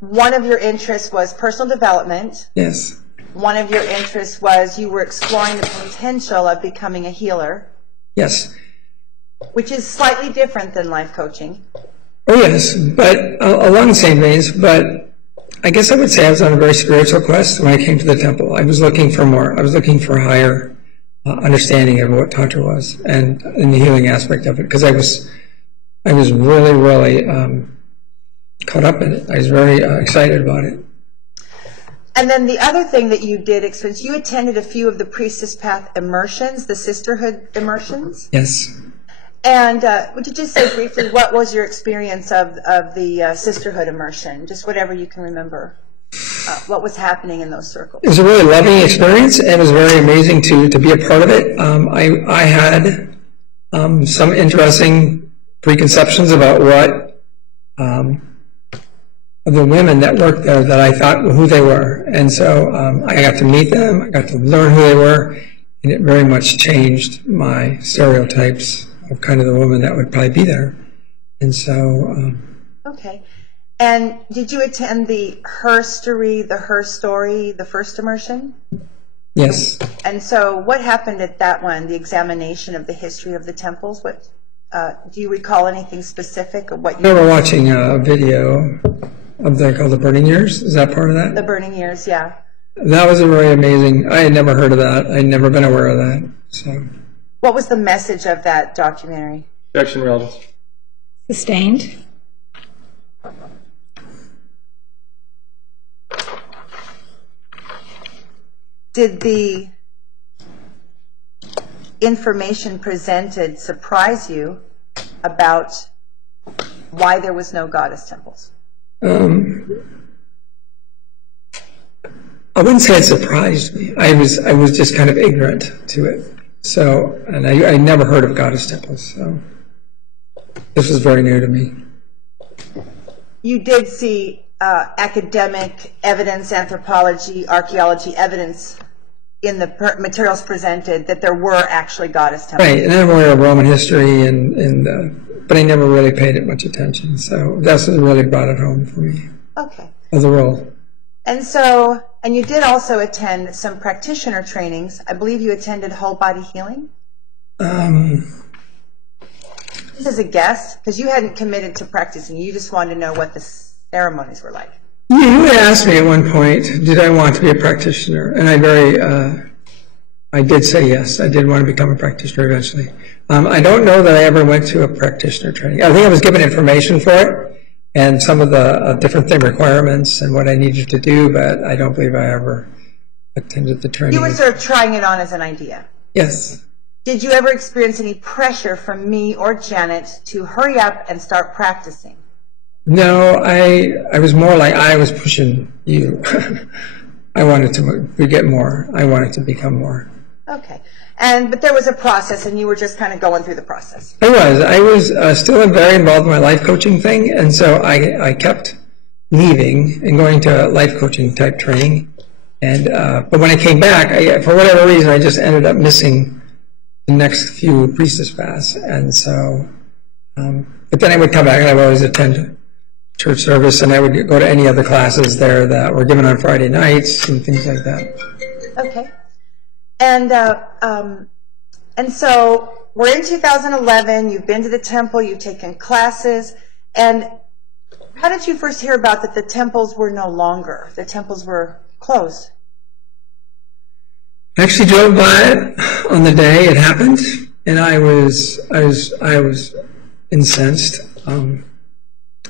one of your interests was personal development. Yes. One of your interests was you were exploring the potential of becoming a healer. Yes. Which is slightly different than life coaching. Oh, yes, but along the same veins, but I guess I would say I was on a very spiritual quest when I came to the temple. I was looking for more. I was looking for a higher understanding of what Tantra was and the healing aspect of it, because I was really, really caught up in it. I was very excited about it. And then the other thing that you did, you attended a few of the Priestess Path immersions, the sisterhood immersions. Yes. And would you just say briefly, what was your experience of the sisterhood immersion? Just whatever you can remember. What was happening in those circles? It was a really loving experience. And it was very amazing to be a part of it. I had some interesting preconceptions about what the women that worked there that I thought who they were. And so I got to meet them. I got to learn who they were. And it very much changed my stereotypes of kind of the woman that would probably be there. And so... Okay. And did you attend the Her Story, the first immersion? Yes. And so what happened at that one, the examination of the history of the temples? What do you recall anything specific of what you... I remember watching a video of called The Burning Years. Is that part of that? The Burning Years, yeah. That was a really amazing... I had never heard of that. I'd never been aware of that. So... What was the message of that documentary? Objection, relevance. Sustained. Did the information presented surprise you about why there was no goddess temples? I wouldn't say it surprised me. I was just kind of ignorant to it. So, and I never heard of goddess temples, so this was very new to me. You did see academic evidence, anthropology, archaeology evidence in the materials presented that there were actually goddess temples. Right, and I'm aware of Roman history, but I never really paid it much attention, so that's what really brought it home for me. Okay. As a role. And so, and you did also attend some practitioner trainings. I believe you attended whole body healing? This is a guess, because you hadn't committed to practicing. You just wanted to know what the ceremonies were like. You asked me at one point, did I want to be a practitioner? And I did say yes. I did want to become a practitioner eventually. I don't know that I ever went to a practitioner training. I think I was given information for it and some of the different requirements and what I needed to do, but I don't believe I ever attended the training. You were sort of trying it on as an idea. Yes. Did you ever experience any pressure from me or Janet to hurry up and start practicing? No, I was more like I was pushing you. I wanted to get more. I wanted to become more. Okay. But there was a process, and you were just kind of going through the process. I was still very involved in my life coaching thing, and so I kept leaving and going to life coaching type training. And but when I came back, for whatever reason, I just ended up missing the next few priestess fasts, and so. But then I would come back, and I would always attend church service, and I would go to any other classes there that were given on Friday nights and things like that. Okay. And so we're in 2011. You've been to the temple. You've taken classes. And how did you first hear about that the temples were no longer? The temples were closed. I actually drove by it on the day it happened, and I was incensed.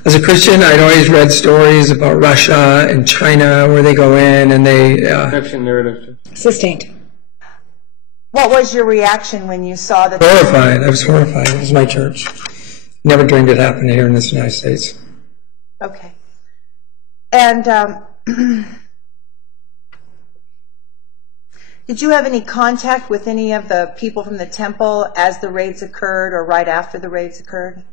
As a Christian, I'd always read stories about Russia and China where they go in and they... narrative. Sustained. What was your reaction when you saw that? Horrified. I was horrified. It was my church. Never dreamed it happened here in the United States. Okay. And did you have any contact with any of the people from the temple as the raids occurred or right after the raids occurred?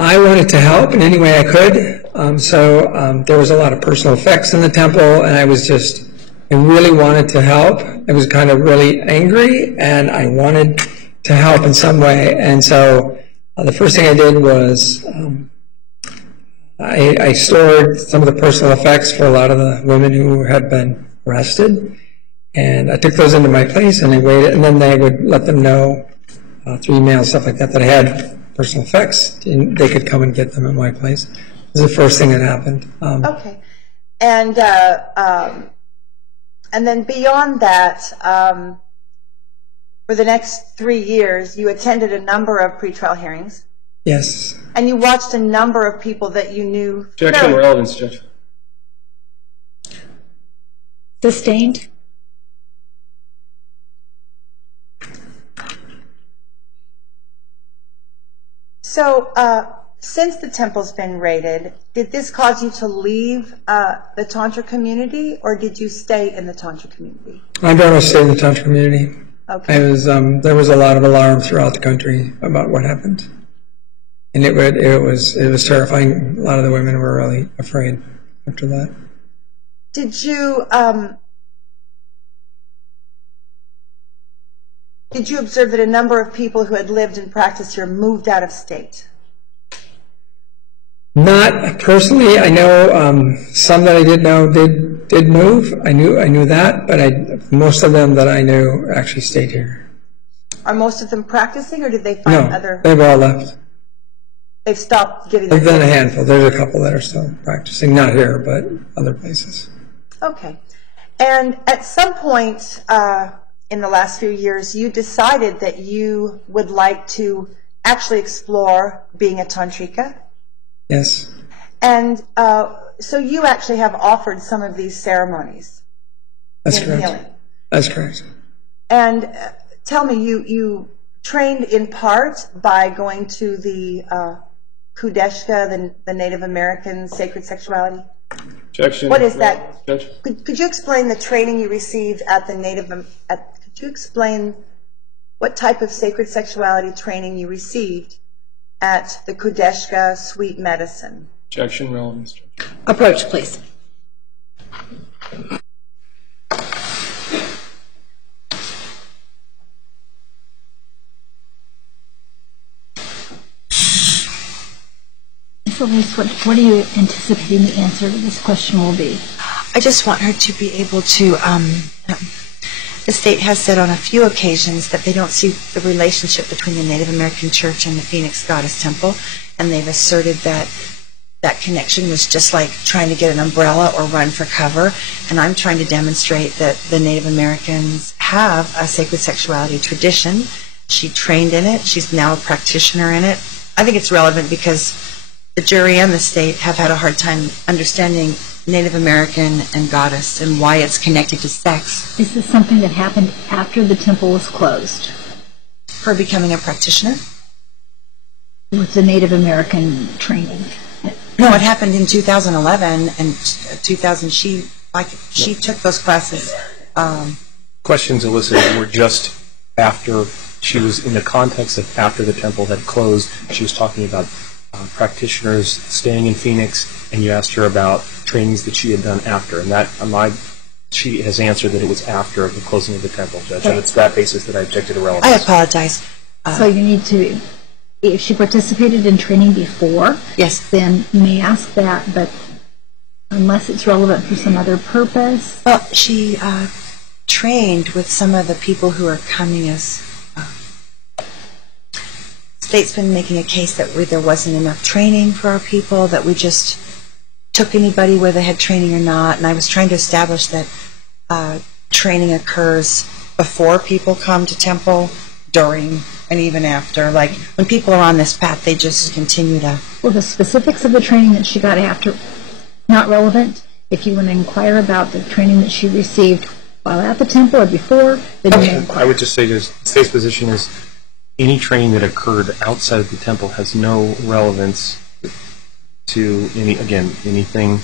I wanted to help in any way I could. So there was a lot of personal effects in the temple, and I really wanted to help. I was kind of really angry, and I wanted to help in some way. And so the first thing I did was I stored some of the personal effects for a lot of the women who had been arrested. And I took those into my place, and I waited, and then they would let them know through email, stuff like that, that I had personal effects, and they could come and get them at my place. It was the first thing that happened. Okay. And then beyond that, for the next 3 years, you attended a number of pretrial hearings. Yes. And you watched a number of people that you knew. Objection, relevance, Judge. Sustained. So, since the temple's been raided, did this cause you to leave the Tantra community, or did you stay in the Tantra community? I'd rather stay in the Tantra community. Okay. There was a lot of alarm throughout the country about what happened, and it was terrifying. A lot of the women were really afraid after that. Did you observe that a number of people who had lived and practiced here moved out of state? Not personally. I know some that I did know did move. I knew that, but most of them that I knew actually stayed here. Are most of them practicing, or did they find other? They've all left. They've stopped giving. There's been a handful. There's a couple that are still practicing, not here, but other places. Okay, and at some point in the last few years, you decided that you would like to actually explore being a tantrika. Yes. And so you actually have offered some of these ceremonies. That's in correct. Healing. That's correct. And tell me, you trained in part by going to the Kudeshka, the Native American sacred sexuality? Objection. What is that? Judge. Could you explain the training you received at the could you explain what type of sacred sexuality training you received at the Kudeshka Sweet Medicine? Objection, relevance, Judge. Approach, please. Elise, what are you anticipating the answer to this question will be? I just want her to be able to, the state has said on a few occasions that they don't see the relationship between the Native American Church and the Phoenix Goddess Temple, and they've asserted that that connection was just like trying to get an umbrella or run for cover, and I'm trying to demonstrate that the Native Americans have a sacred sexuality tradition. She trained in it. She's now a practitioner in it. I think it's relevant because the jury and the state have had a hard time understanding Native American and goddess and why it's connected to sex. Is this something that happened after the temple was closed? Her becoming a practitioner? With the Native American training? No, it happened in 2011 and 2000. like she took those classes. Questions elicited were just after she was in the context of after the temple had closed. She was talking about practitioners staying in Phoenix, and you asked her about trainings that she had done after, and that she has answered that it was after the closing of the temple, Judge, and it's that basis that I objected to relevance. I apologize. So you need to, if she participated in training before, yes, then you may ask that, but unless it's relevant for some other purpose. Well, she trained with some of the people who are coming as state's been making a case that there wasn't enough training for our people, that we just took anybody whether they had training or not, and I was trying to establish that training occurs before people come to temple, during, and even after. Like, when people are on this path, they just continue to... Well, the specifics of the training that she got after, not relevant. If you want to inquire about the training that she received while at the temple or before, then you may inquire. I would just say the state's position is any training that occurred outside of the temple has no relevance to anything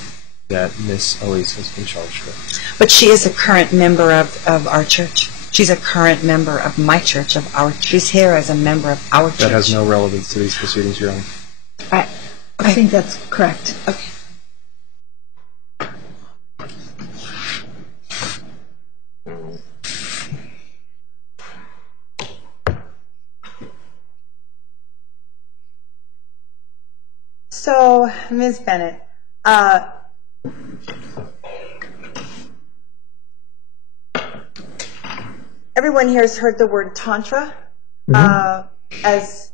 that Miss Elise has been charged with. But she is a current member of our church. She's a current member of my church, she's here as a member of our church. That has no relevance to these proceedings, Your Honor. I think that's correct. Okay. So, Ms. Bennett, everyone here has heard the word Tantra as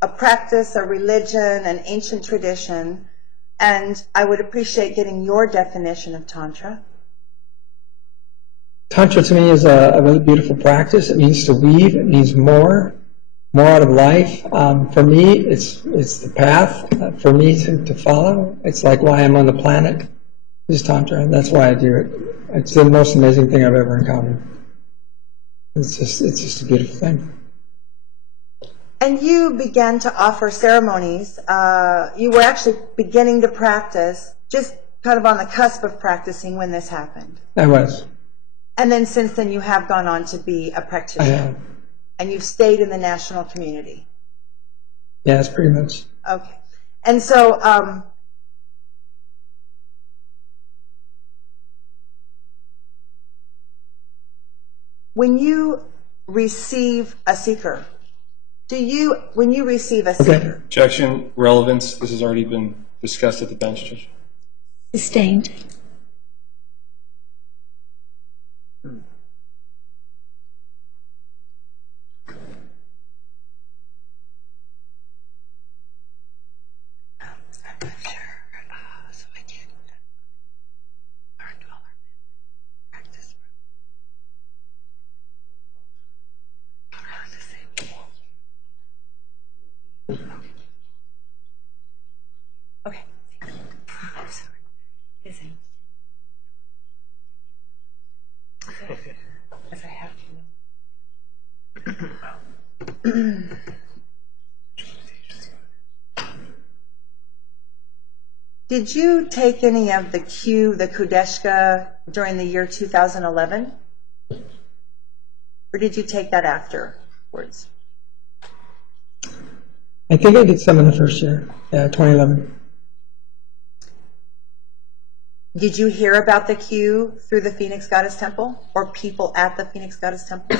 a practice, a religion, an ancient tradition, and I would appreciate getting your definition of Tantra. Tantra to me is a really beautiful practice. It means to weave. It means more out of life. For me, it's the path for me to follow. It's like why I'm on the planet is Tantra, and that's why I do it. It's the most amazing thing I've ever encountered. It's just a beautiful thing. And you began to offer ceremonies. You were actually beginning to practice, just kind of on the cusp of practicing when this happened. I was. And then since then you have gone on to be a practitioner. I have. And you've stayed in the national community. Yes, pretty much. Okay. And so, when you receive a seeker, when you receive a seeker? Objection, relevance. This has already been discussed at the bench, Judge. Sustained. Okay. As I have to. Did you take any of the Kudeshka, during the year 2011? Or did you take that afterwards? I think I did some in the first year, 2011. Did you hear about the Q through the Phoenix Goddess Temple, or people at the Phoenix Goddess Temple?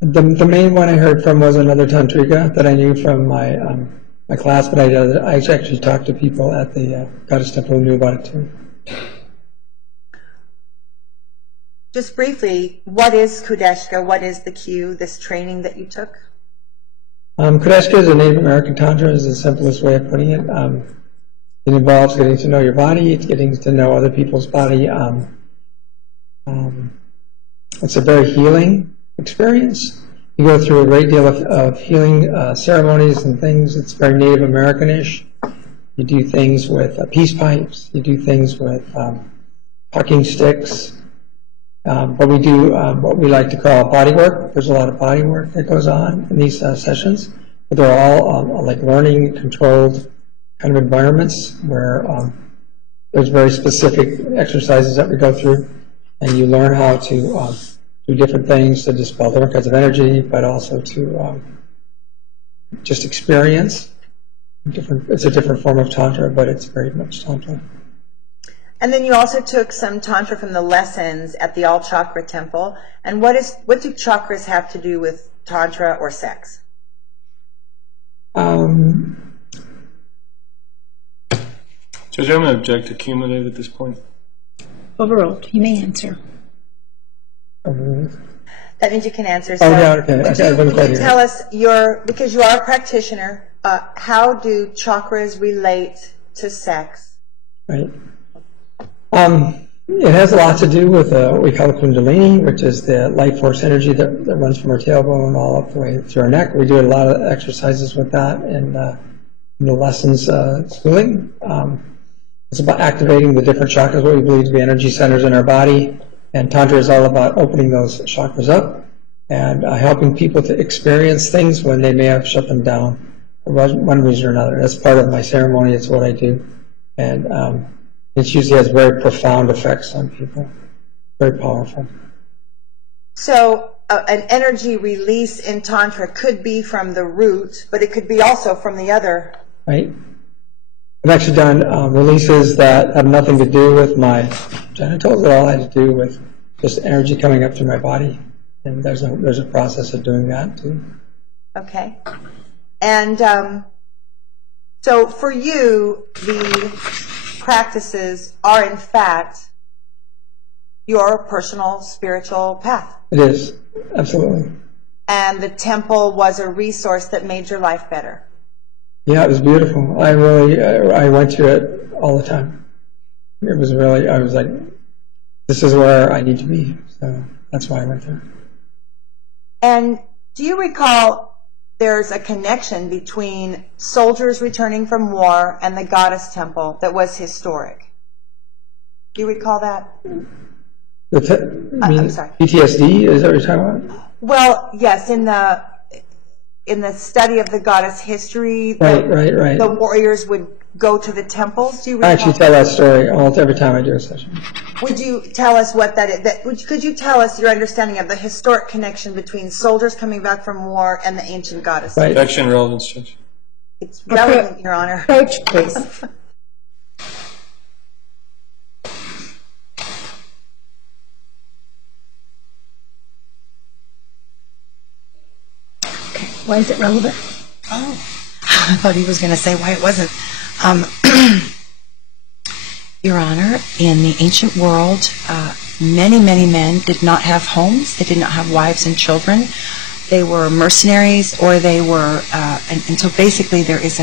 The main one I heard from was another tantrika that I knew from my my class, but I actually talked to people at the Goddess Temple who knew about it too. Just briefly, what is Kudeshka? What is the Q, this training that you took? Kudeshka is a Native American Tantra, is the simplest way of putting it. It involves getting to know your body, it's getting to know other people's body. It's a very healing experience. You go through a great deal of healing ceremonies and things. It's very Native American-ish. You do things with peace pipes. You do things with talking sticks. But we do what we like to call body work. There's a lot of body work that goes on in these sessions. But they're all like learning, controlled kind of environments where there's very specific exercises that we go through, and you learn how to do different things to dispel different kinds of energy, but also to just experience different. It's a different form of Tantra, but it's very much Tantra. And then you also took some Tantra from the lessons at the All Chakra Temple. And what do chakras have to do with Tantra or sex? Judge, I'm going to object to cumulative at this point. Overruled. You may answer. That means you can answer. So yeah, okay. Would you tell us because you are a practitioner, how do chakras relate to sex? Right. It has a lot to do with what we call the Kundalini, which is the life force energy that runs from our tailbone all up the way through our neck. We do a lot of exercises with that in the lessons schooling. It's about activating the different chakras, what we believe to be energy centers in our body. And Tantra is all about opening those chakras up and helping people to experience things when they may have shut them down for one reason or another. That's part of my ceremony. It's what I do. And it usually has very profound effects on people. Very powerful. So an energy release in Tantra could be from the root, but it could be also from the other. Right. I've actually done releases that have nothing to do with my genitals. It all had to do with just energy coming up through my body. And there's a process of doing that too. Okay. And so for you, the practices are in fact your personal spiritual path. It is, absolutely. And the temple was a resource that made your life better. Yeah, it was beautiful. I went to it all the time. It was really, I was like, this is where I need to be. So that's why I went there. And do you recall there's a connection between soldiers returning from war and the goddess temple that was historic? Do you recall that? I'm sorry. PTSD, is that what you're talking about? Well, yes, in the study of the goddess history, the warriors would go to the temples. Do you recall? I actually tell that story almost every time I do a session. Would you tell us what that is? Could you tell us your understanding of the historic connection between soldiers coming back from war and the ancient goddess? Right. Affection, relevance, Judge. It's relevant, Your Honor. Approach, please. Why is it relevant? Oh, I thought he was going to say why it wasn't. Your Honor, in the ancient world, many, many men did not have homes. They did not have wives and children. They were mercenaries, or they were, and so basically there is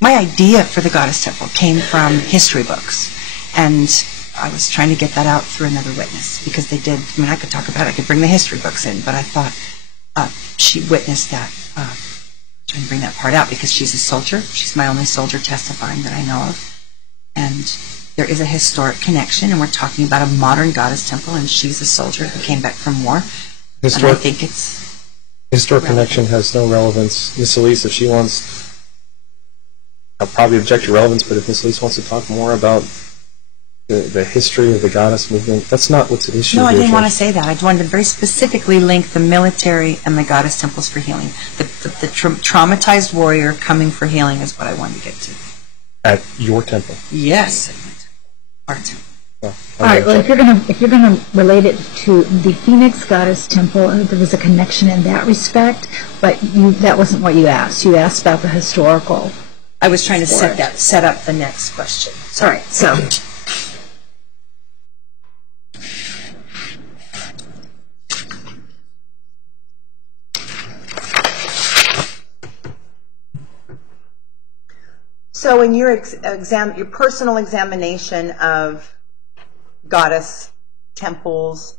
my idea for the Goddess Temple came from history books. And I was trying to get that out through another witness, because they did, I mean, I could talk about it, I could bring the history books in, but I thought she witnessed that. Trying to bring that part out because she's a soldier. She's my only soldier testifying that I know of. And there is a historic connection, and we're talking about a modern goddess temple, and she's a soldier who came back from war. And I think it's historic connection has no relevance. Miss Elise, if she wants, I'll probably object to relevance, but if Miss Elise wants to talk more about the history of the goddess movement, that's not what's at issue. No, I didn't Judge. want to say that. I wanted to very specifically link the military and the goddess temples for healing. The traumatized warrior coming for healing is what I wanted to get to. At your temple? Yes. Our temple. All right. Well, if you're gonna relate it to the Phoenix Goddess Temple, there was a connection in that respect, but that wasn't what you asked. You asked about the historical. I was trying to set up the next question. All right. So. So in your your personal examination of goddess temples,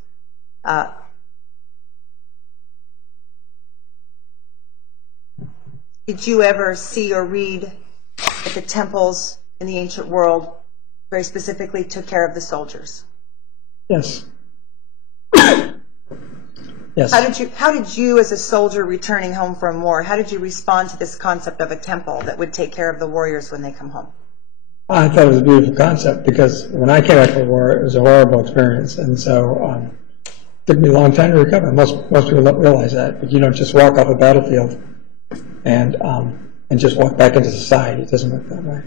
did you ever see or read that the temples in the ancient world very specifically took care of the soldiers? Yes. Yes. How did you, as a soldier returning home from war, how did you respond to this concept of a temple that would take care of the warriors when they come home? I thought it was a beautiful concept because when I came back from war, it was a horrible experience, and so it took me a long time to recover. Most people don't realize that, but you don't just walk off a battlefield and just walk back into society. It doesn't work that way.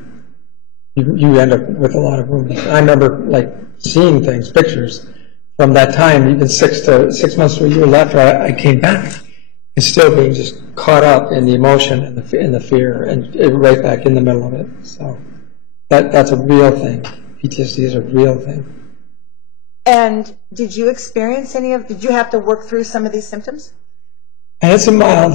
You end up with a lot of wounds. I remember like seeing things, pictures from that time, even 6 months to a year after I came back, and still being just caught up in the emotion and the fear, and right back in the middle of it. So that's a real thing. PTSD is a real thing. And did you experience did you have to work through some of these symptoms? I had some mild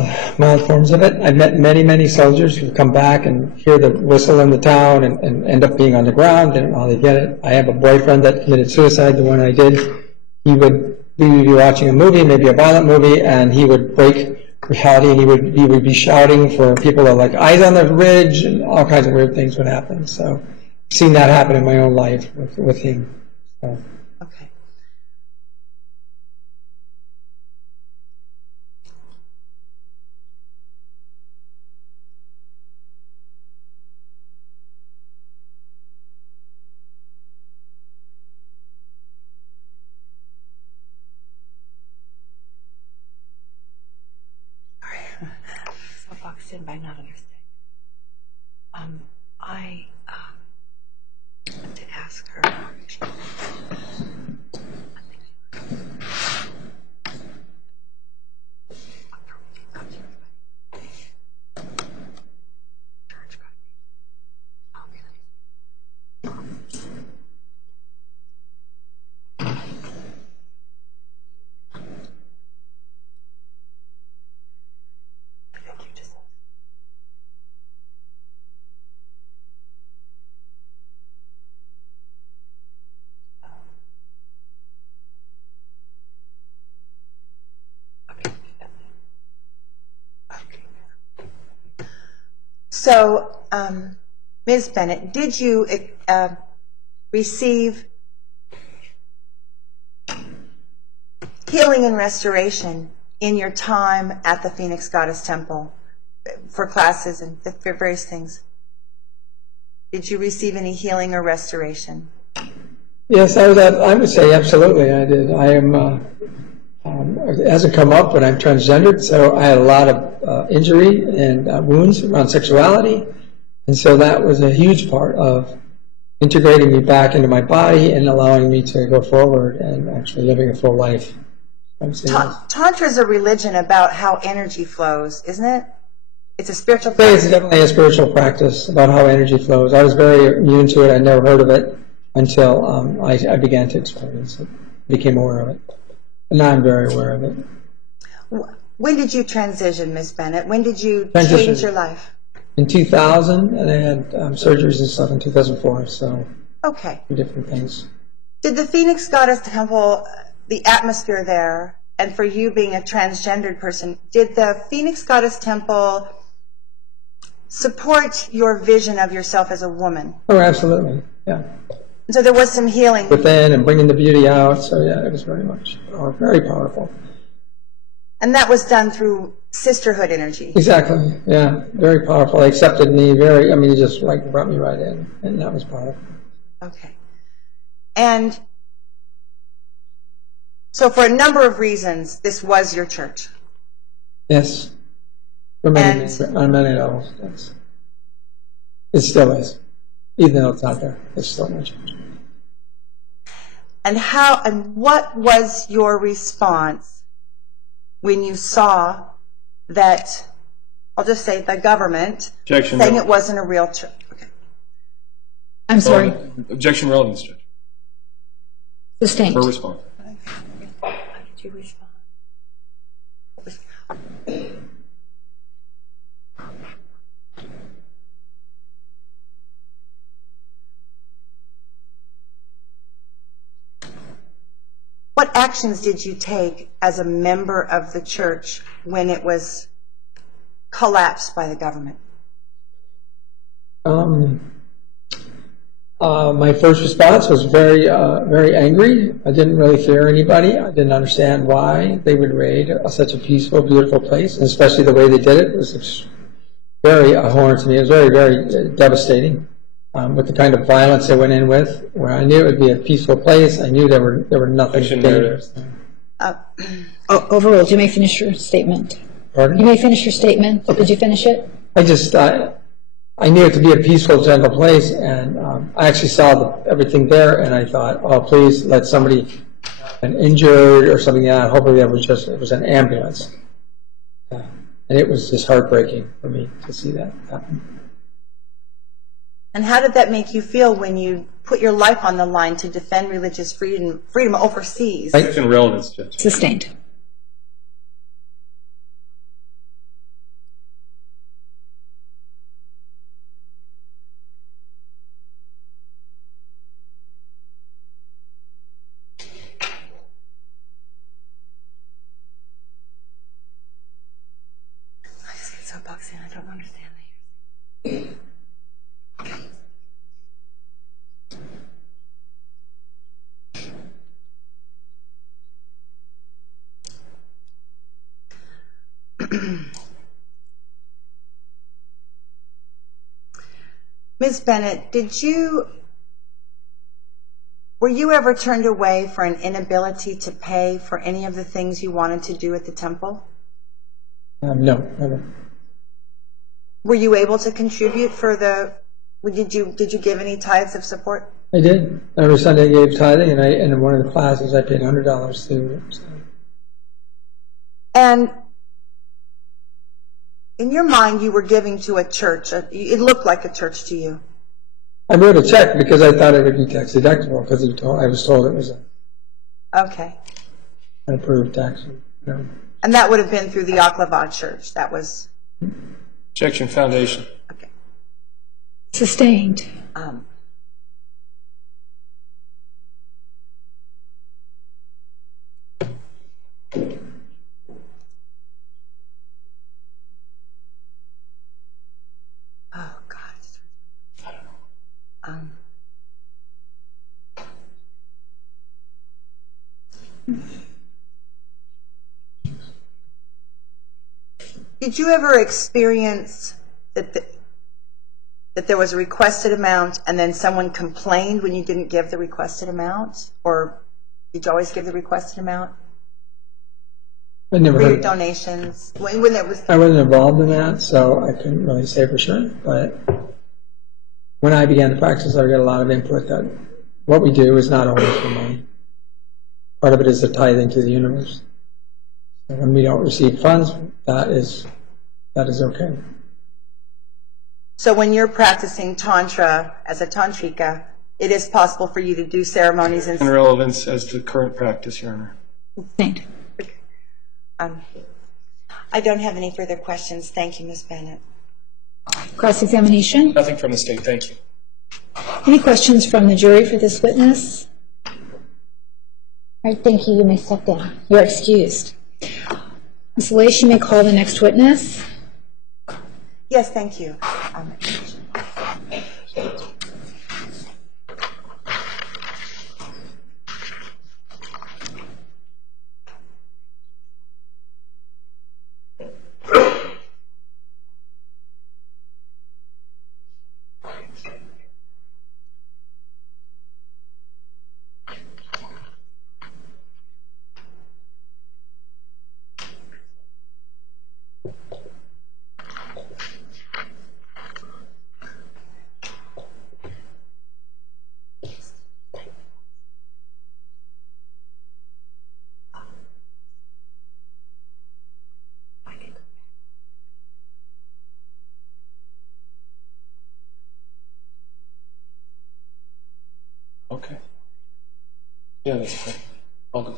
forms of it. I've met many soldiers who come back and hear the whistle in the town and end up being on the ground. They don't know how they get it. I have a boyfriend that committed suicide, the one I did. We would be watching a movie, maybe a violent movie, and he would break reality, and he would be shouting for people that like eyes on the ridge, and all kinds of weird things would happen. So I've seen that happen in my own life with him. So. Okay. So boxed in by not understanding. I want to ask her. So, Ms. Bennett, did you receive healing and restoration in your time at the Phoenix Goddess Temple for classes and for various things? Did you receive any healing or restoration? Yes, I would say absolutely I did. I am. It hasn't come up, but I'm transgendered, so I had a lot of injury and wounds around sexuality, and so that was a huge part of integrating me back into my body and allowing me to go forward and actually living a full life. Tantra is a religion about how energy flows, isn't it? It's a spiritual practice. It's definitely a spiritual practice about how energy flows. I was very immune to it. I'd never heard of it until I began to experience it, became aware of it. And now I'm very aware of it. When did you transition, Ms. Bennett? When did you change your life? In 2000, and I had surgeries and stuff in 2004, so okay, different things. Did the Phoenix Goddess Temple, the atmosphere there, and for you being a transgendered person, did the Phoenix Goddess Temple support your vision of yourself as a woman? Oh, absolutely, yeah. So there was some healing within and bringing the beauty out. So yeah, it was very much very powerful. And that was done through sisterhood energy. Exactly. Yeah, very powerful. They accepted me. He just like brought me right in, and that was powerful. Okay. And so, for a number of reasons, this was your church. Yes. On many levels. Yes. It still is. Even though it's out there, it's still my church. And what was your response when you saw that, I'll just say the government saying it wasn't a real church? Okay. I'm sorry. Objection relevance, Judge. Sustained. For response. How did you respond? What actions did you take as a member of the church when it was collapsed by the government? My first response was very angry. I didn't really fear anybody. I didn't understand why they would raid such a peaceful, beautiful place, and especially the way they did it was very abhorrent to me. It was very, very devastating with the kind of violence they went in with. Where I knew it would be a peaceful place, I knew there were nothing dangerous there. Overruled. You may finish your statement. Pardon? You may finish your statement. Did you finish it? I knew it to be a peaceful, gentle place, and I actually saw everything there, and I thought, oh, please let somebody injured or something like that. Hopefully it was an ambulance. And it was just heartbreaking for me to see that happen. And how did that make you feel when you put your life on the line to defend religious freedom overseas? It's in relevance, Judge. Sustained. I don't understand that. Ms. Bennett, were you ever turned away for an inability to pay for any of the things you wanted to do at the temple? No, never. Were you able to contribute did you give any tithes of support? I did. Every Sunday I gave tithing, and in one of the classes I paid $100 to. So. And in your mind, you were giving to a church. It looked like a church to you. I wrote a check because I thought it would be tax deductible because I was told it was an approved tax. And that would have been through the Oklahoma Church. That was. Objection, Foundation. Okay. Sustained. Oh, God. I don't know. Did you ever experience that there was a requested amount and then someone complained when you didn't give the requested amount? Or did you always give the requested amount? I never heard your donations? When it was I wasn't involved in that, so I couldn't really say for sure. But when I began to practice, I got a lot of input that what we do is not always for money. Part of it is the tithing to the universe. And when we don't receive funds, that is okay. So when you're practicing Tantra as a Tantrika, it is possible for you to do ceremonies in relevance as to current practice, Your Honor. Thank you. I don't have any further questions. Thank you, Ms. Bennett. Cross-examination? Nothing from the state. Thank you. Any questions from the jury for this witness? All right, thank you. You may step down. You're excused. Ms. Lace, you may call the next witness. Yes, thank you. Okay. Yeah, that's okay. I'll go.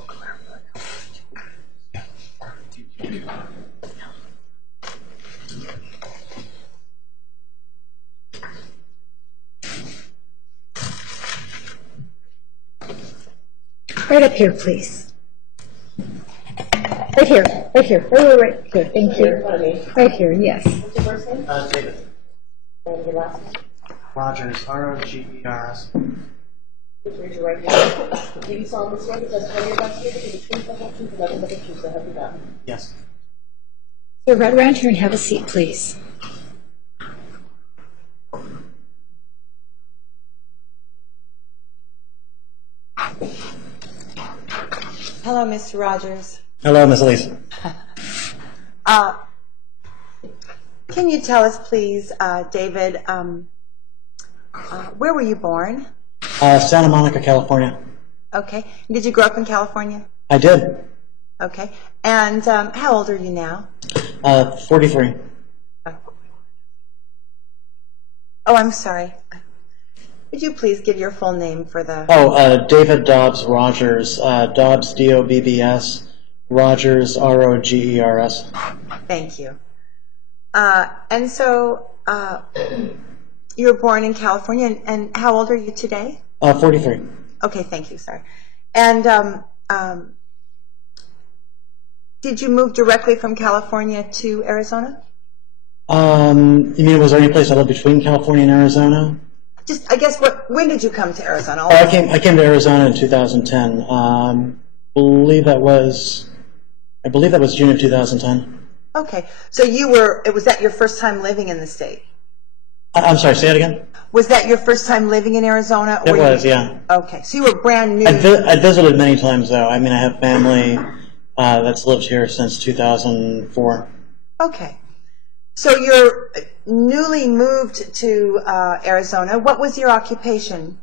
Right up here, please. Right here. Right here. Right here. Thank you. Right here, yes. What's your first name? David. And your last name? Rogers, R-O-G-E-R-S. Please raise your right hand. Do you solemnly swear that testimony you're about to give will be the truth, the whole truth, and nothing but the truth, so help you God? Yes. So right around here and have a seat, please. Hello, Mr. Rogers. Hello, Ms. Elise. Can you tell us, please, David, where were you born? Santa Monica, California. Okay. Did you grow up in California? I did. Okay. And how old are you now? 43. Oh, I'm sorry. Would you please give your full name for the... David Dobbs Rogers. Dobbs, D-O-B-B-S. Rogers, R-O-G-E-R-S. Thank you. And so, you were born in California, and how old are you today? 43. Okay, thank you, sorry. And did you move directly from California to Arizona? You mean, was there any place I lived between California and Arizona? Just, I guess, when did you come to Arizona? I came to Arizona in 2010. I believe that was June of 2010. Okay, so was that your first time living in the state? I'm sorry, say that again? Was that your first time living in Arizona? It was, yeah. Okay, so you were brand new. I'd visited many times, though. I mean, I have family that's lived here since 2004. Okay. So you're newly moved to Arizona. What was your occupation?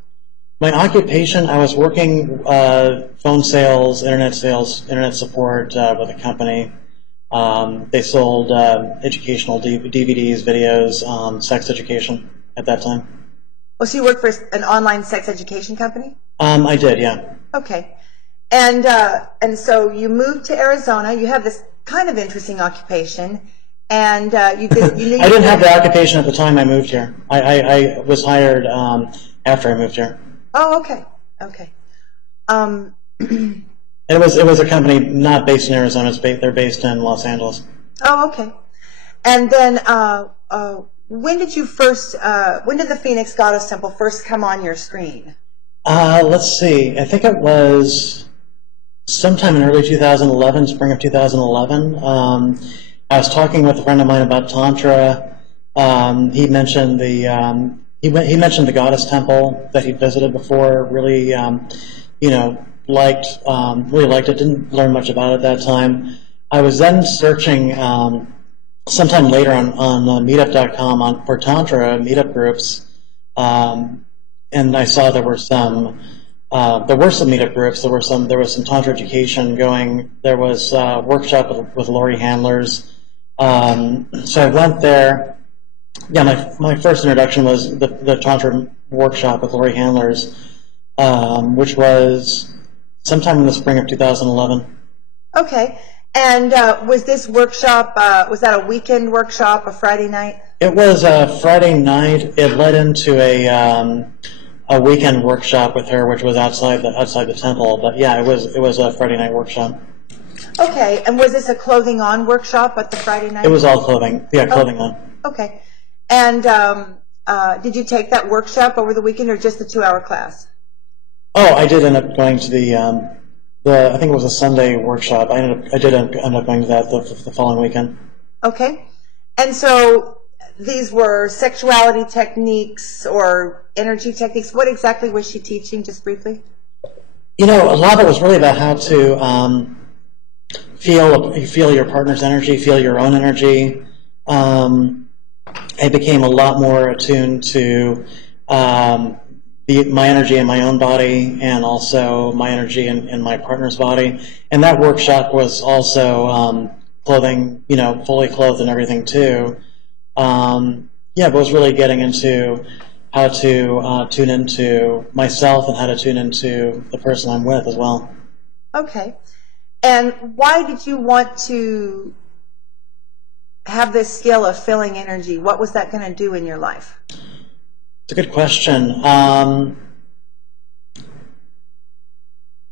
My occupation, I was working phone sales, internet support with a company. They sold educational DVDs, videos, sex education at that time. Oh, so you worked for an online sex education company? I did, yeah. Okay. And so you moved to Arizona. You have this kind of interesting occupation. And you knew I didn't have the occupation at the time I moved here. I was hired after I moved here. Oh, okay. Okay. It was a company not based in Arizona. They're based in Los Angeles. Oh, okay. And then when did the Phoenix Goddess Temple first come on your screen? Let's see. I think it was sometime in early 2011, spring of 2011. I was talking with a friend of mine about Tantra. He mentioned he mentioned the Goddess Temple that he'd visited before. Really, liked it. Didn't learn much about it at that time. I was then searching sometime later on Meetup.com for Tantra meetup groups, and I saw there were some meetup groups. There was some Tantra education going. There was a workshop with Laurie Handlers. So I went there. Yeah, my first introduction was the Tantra workshop with Laurie Handlers, which was sometime in the spring of 2011. Okay. And was this workshop, was that a weekend workshop, a Friday night? It was a Friday night. It led into a weekend workshop with her, which was outside the temple. But yeah, it was a Friday night workshop. Okay, and was this a clothing on workshop at the Friday night? It was all clothing. Yeah, clothing on. Okay. And did you take that workshop over the weekend or just the 2-hour class? Oh, I did end up going to the I think it was a Sunday workshop. I did end up going to that the following weekend. Okay. And so these were sexuality techniques or energy techniques. What exactly was she teaching, just briefly? A lot of it was really about how to feel your partner's energy, feel your own energy. I became a lot more attuned to my energy in my own body and also my energy in my partner's body. And that workshop was also clothing, fully clothed and everything too. But it was really getting into how to tune into myself and how to tune into the person I'm with as well. Okay. And why did you want to have this skill of feeling energy? What was that going to do in your life? It's a good question.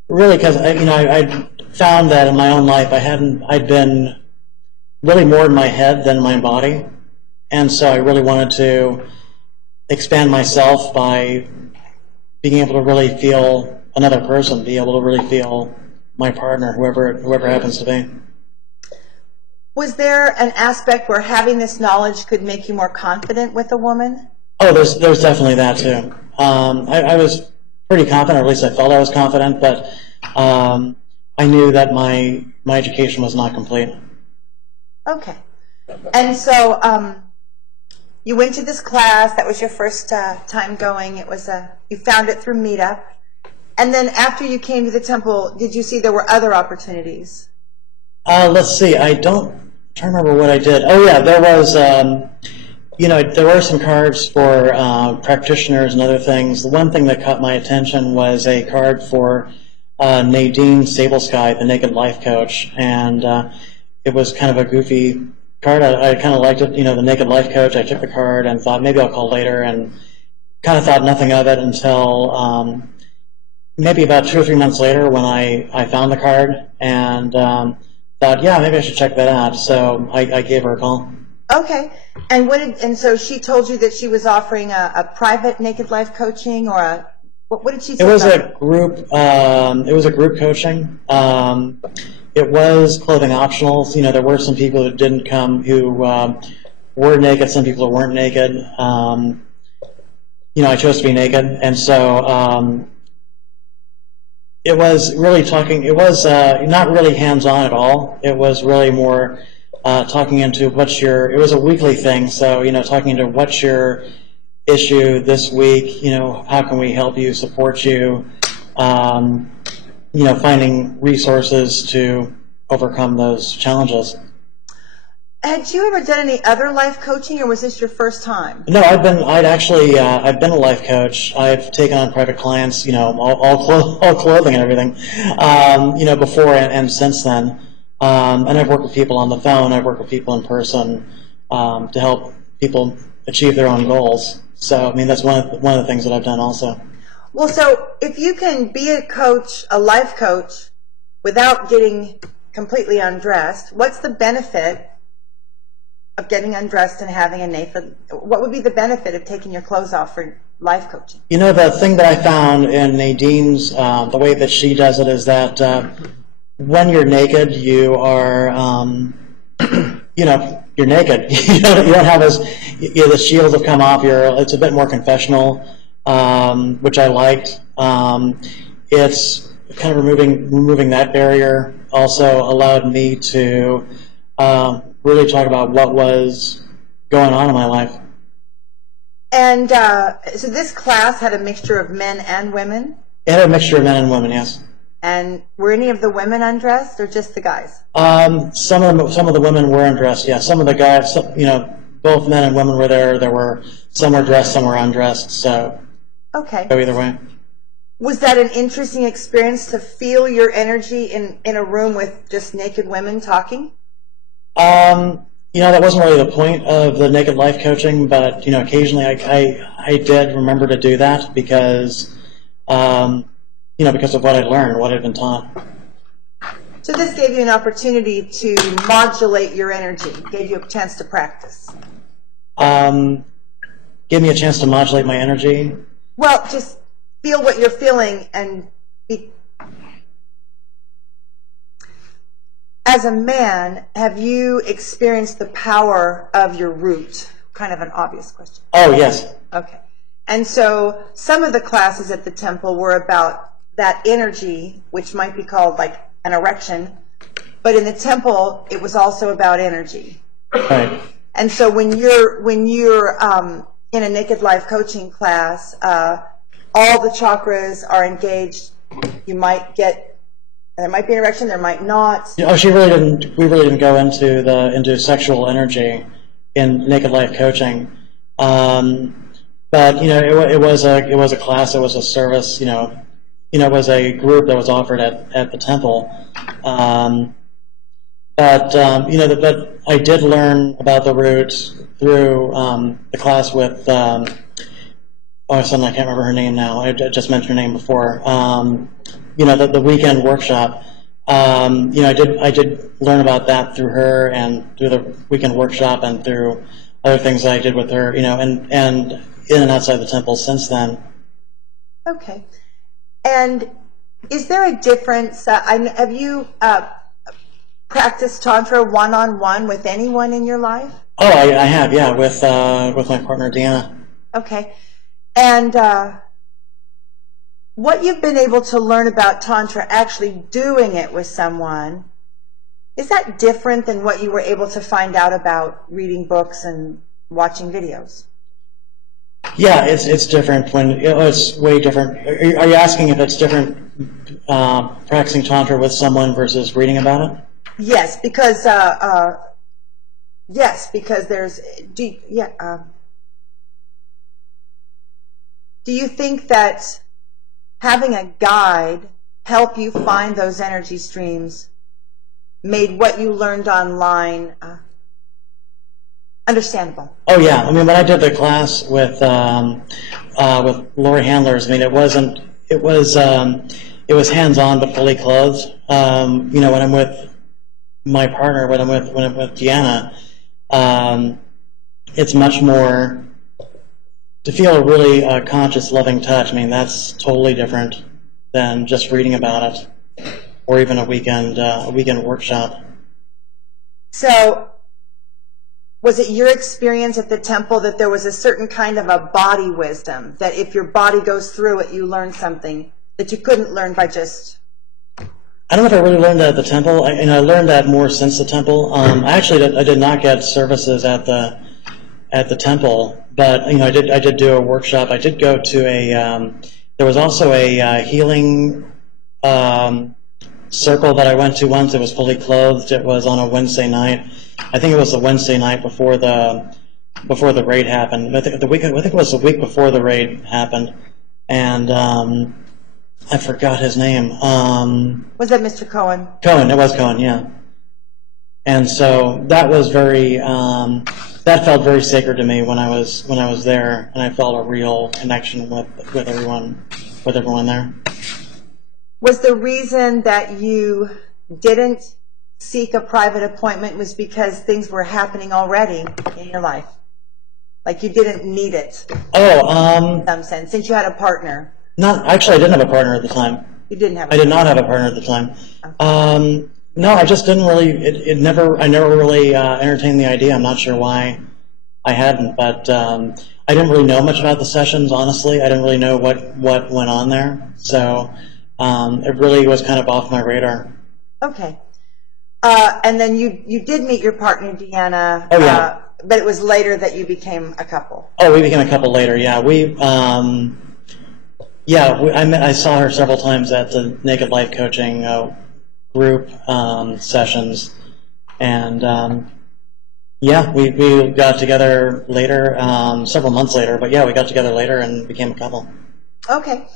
Really, because I found that in my own life I'd been really more in my head than my body, and so I really wanted to expand myself by being able to really feel another person, be able to really feel my partner, whoever it happens to be. Was there an aspect where having this knowledge could make you more confident with a woman? Oh, there's definitely that too. I was pretty confident, or at least I felt I was confident, but I knew that my education was not complete. Okay. And so you went to this class. That was your first time going. It was you found it through Meetup. And then after you came to the temple, did you see there were other opportunities? Let's see. I'm trying to remember what I did. Oh yeah, there was. There were some cards for practitioners and other things. The one thing that caught my attention was a card for Nadine Sablesky, the Naked Life Coach, and it was kind of a goofy card. I kind of liked it, the Naked Life Coach. I took the card and thought maybe I'll call later, and kind of thought nothing of it until maybe about 2 or 3 months later when I found the card and thought, yeah, maybe I should check that out. So I gave her a call. Okay. And so she told you that she was offering a private Naked Life coaching, or what did she say? It was a group. It was a group coaching. It was clothing optional. There were some people who didn't come who were naked. Some people who weren't naked. I chose to be naked, and so it was really talking. It was not really hands-on at all. It was really more. Talking into it was a weekly thing, so, talking into what's your issue this week, how can we help you, support you, finding resources to overcome those challenges. Had you ever done any other life coaching, or was this your first time? No, I've been a life coach. I've taken on private clients, all clothing and everything, before and since then. And I've worked with people on the phone. I've worked with people in person to help people achieve their own goals. So, that's one of the things that I've done also. Well, so if you can be a coach, a life coach, without getting completely undressed, what's the benefit of getting undressed and having a naked? What would be the benefit of taking your clothes off for life coaching? The thing that I found in Nadine's, the way that she does it is that when you're naked, you are, you're naked. you don't have the shields have come off. It's a bit more confessional, which I liked. It's kind of removing that barrier also allowed me to really talk about what was going on in my life. And so this class had a mixture of men and women? It had a mixture of men and women, yes. And were any of the women undressed, or just the guys? Some of the women were undressed. Yeah, some of the guys, both men and women were there. Some were dressed, some were undressed. So okay. Go either way. Was that an interesting experience to feel your energy in a room with just naked women talking? That wasn't really the point of the Naked Life coaching, but occasionally I did remember to do that because. Because of what I'd learned, what I'd been taught. So this gave you an opportunity to modulate your energy, gave you a chance to practice. Gave me a chance to modulate my energy. Well, just feel what you're feeling and be. As a man, have you experienced the power of your root? Kind of an obvious question. Oh, yes. Okay. And so some of the classes at the temple were about that energy, which might be called like an erection, but in the temple it was also about energy. Right. And so when you're in a Naked Life coaching class, all the chakras are engaged. There might be an erection, there might not. Oh, we really didn't go into sexual energy in Naked Life coaching. But it was a class, it was a service, it was a group that was offered at the temple. But I did learn about the root through the class with suddenly I can't remember her name now. I just mentioned her name before. The weekend workshop. I did learn about that through her and through the weekend workshop and through other things that I did with her. And in and outside the temple since then. Okay. And is there a difference? Have you practiced Tantra one-on-one with anyone in your life? Oh, I have, yeah, with my partner, Deanna. Okay. And what you've been able to learn about Tantra actually doing it with someone, is that different than what you were able to find out about reading books and watching videos? Yeah, it's different. It's way different. Are you asking if it's different practicing Tantra with someone versus reading about it? Yes, because there's do you think that having a guide help you find those energy streams made what you learned online understandable? Oh yeah, I mean, when I did the class with Lori Handlers, I mean, it was hands-on but fully clothed. You know, when I'm with my partner, when I'm with Deanna, it's much more to feel a really conscious, loving touch. I mean, that's totally different than just reading about it, or even a weekend workshop. So, was it your experience at the temple that there was a certain kind of a body wisdom, that if your body goes through it, you learn something that you couldn't learn by just... I don't know if I really learned that at the temple, and I learned that more since the temple. I did not get services at the temple, but you know, I did do a workshop. I did go to there was also a healing circle that I went to once. It was fully clothed. It was on a Wednesday night. I think it was the Wednesday night before the raid happened. I think it was the week before the raid happened, and I forgot his name. Was that Mr. Cohen? Cohen. It was Cohen. Yeah. And so that was that felt very sacred to me when I was there, and I felt a real connection with everyone there. Was the reason that you didn't seek a private appointment was because things were happening already in your life? Like you didn't need it? Oh, in some sense, since you had a partner. Actually, I didn't have a partner at the time. You didn't have. I did not have a partner at the time. Okay. No, I just didn't really. I never really entertained the idea. I'm not sure why I hadn't, but I didn't really know much about the sessions. Honestly, I didn't really know what went on there, so it really was kind of off my radar. Okay, and then you did meet your partner, Deanna. Oh yeah. But it was later that you became a couple. Oh, we became a couple later. Yeah, I saw her several times at the Naked Life Coaching group sessions, and we got together later, several months later. But yeah, we got together later and became a couple. Okay,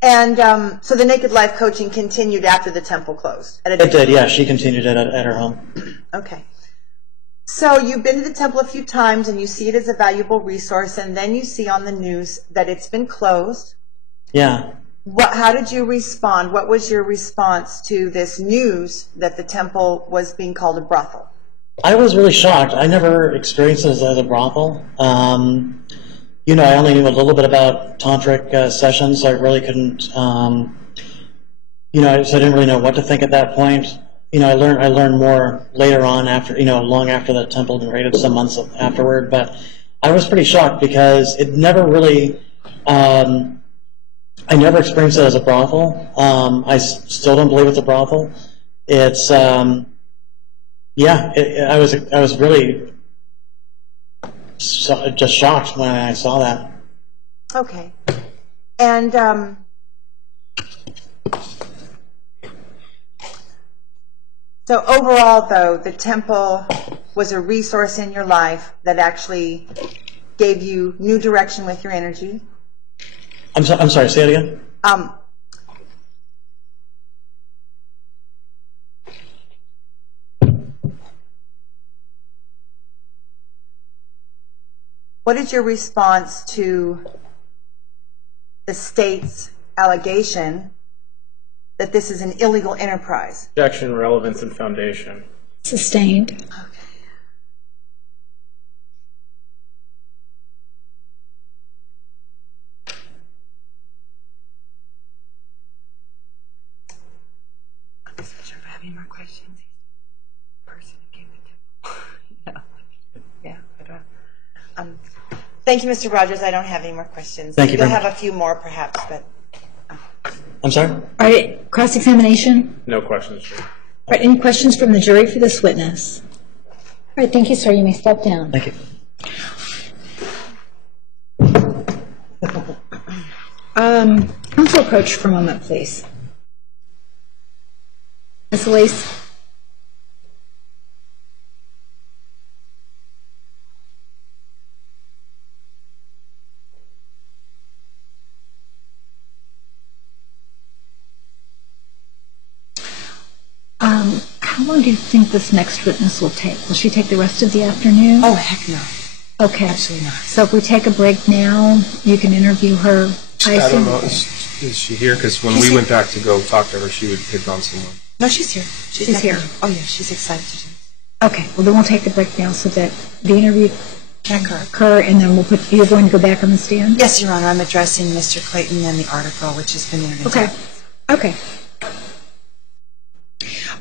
and so the Naked Life Coaching continued after the temple closed. It did. Yeah, she continued it at her home. Okay. So you've been to the temple a few times, and you see it as a valuable resource, and then you see on the news that it's been closed. Yeah. How did you respond? What was your response to this news that the temple was being called a brothel? I was really shocked. I never experienced this as a brothel. You know, I only knew a little bit about tantric sessions, so I really couldn't. So I didn't really know what to think at that point. You know, I learned more later on, after, you know, long after the temple had been raided, some months afterward. But I was pretty shocked because it never really. I never experienced it as a brothel. I still don't believe it's a brothel. It's I was really just shocked when I saw that. Okay, and so overall, though, the temple was a resource in your life that actually gave you new direction with your energy. I'm sorry, say it again. What is your response to the state's allegation that this is an illegal enterprise? Objection, relevance, and foundation. Sustained. Okay. Thank you, Mr. Rogers. I don't have any more questions. Thank you We'll very have a few more, perhaps, but I'm sorry? All right, cross-examination? No questions. All right, any questions from the jury for this witness? All right, thank you, sir. You may step down. Thank you. Counsel approach for a moment, please. Ms. Elise? How long do you think this next witness will take? Will she take the rest of the afternoon? Oh, heck no. Okay. Absolutely not. So if we take a break now, you can interview her. I don't know. Is she here? Because when we went back to go talk to her, she had gone somewhere. No, she's here. She's here. Oh, yeah, she's excited to do this. Okay, well then we'll take the break now so that the interview can occur, and then we'll put, you're going to go back on the stand? Yes, Your Honor, I'm addressing Mr. Clayton and the article which has been entered into. Okay. Okay.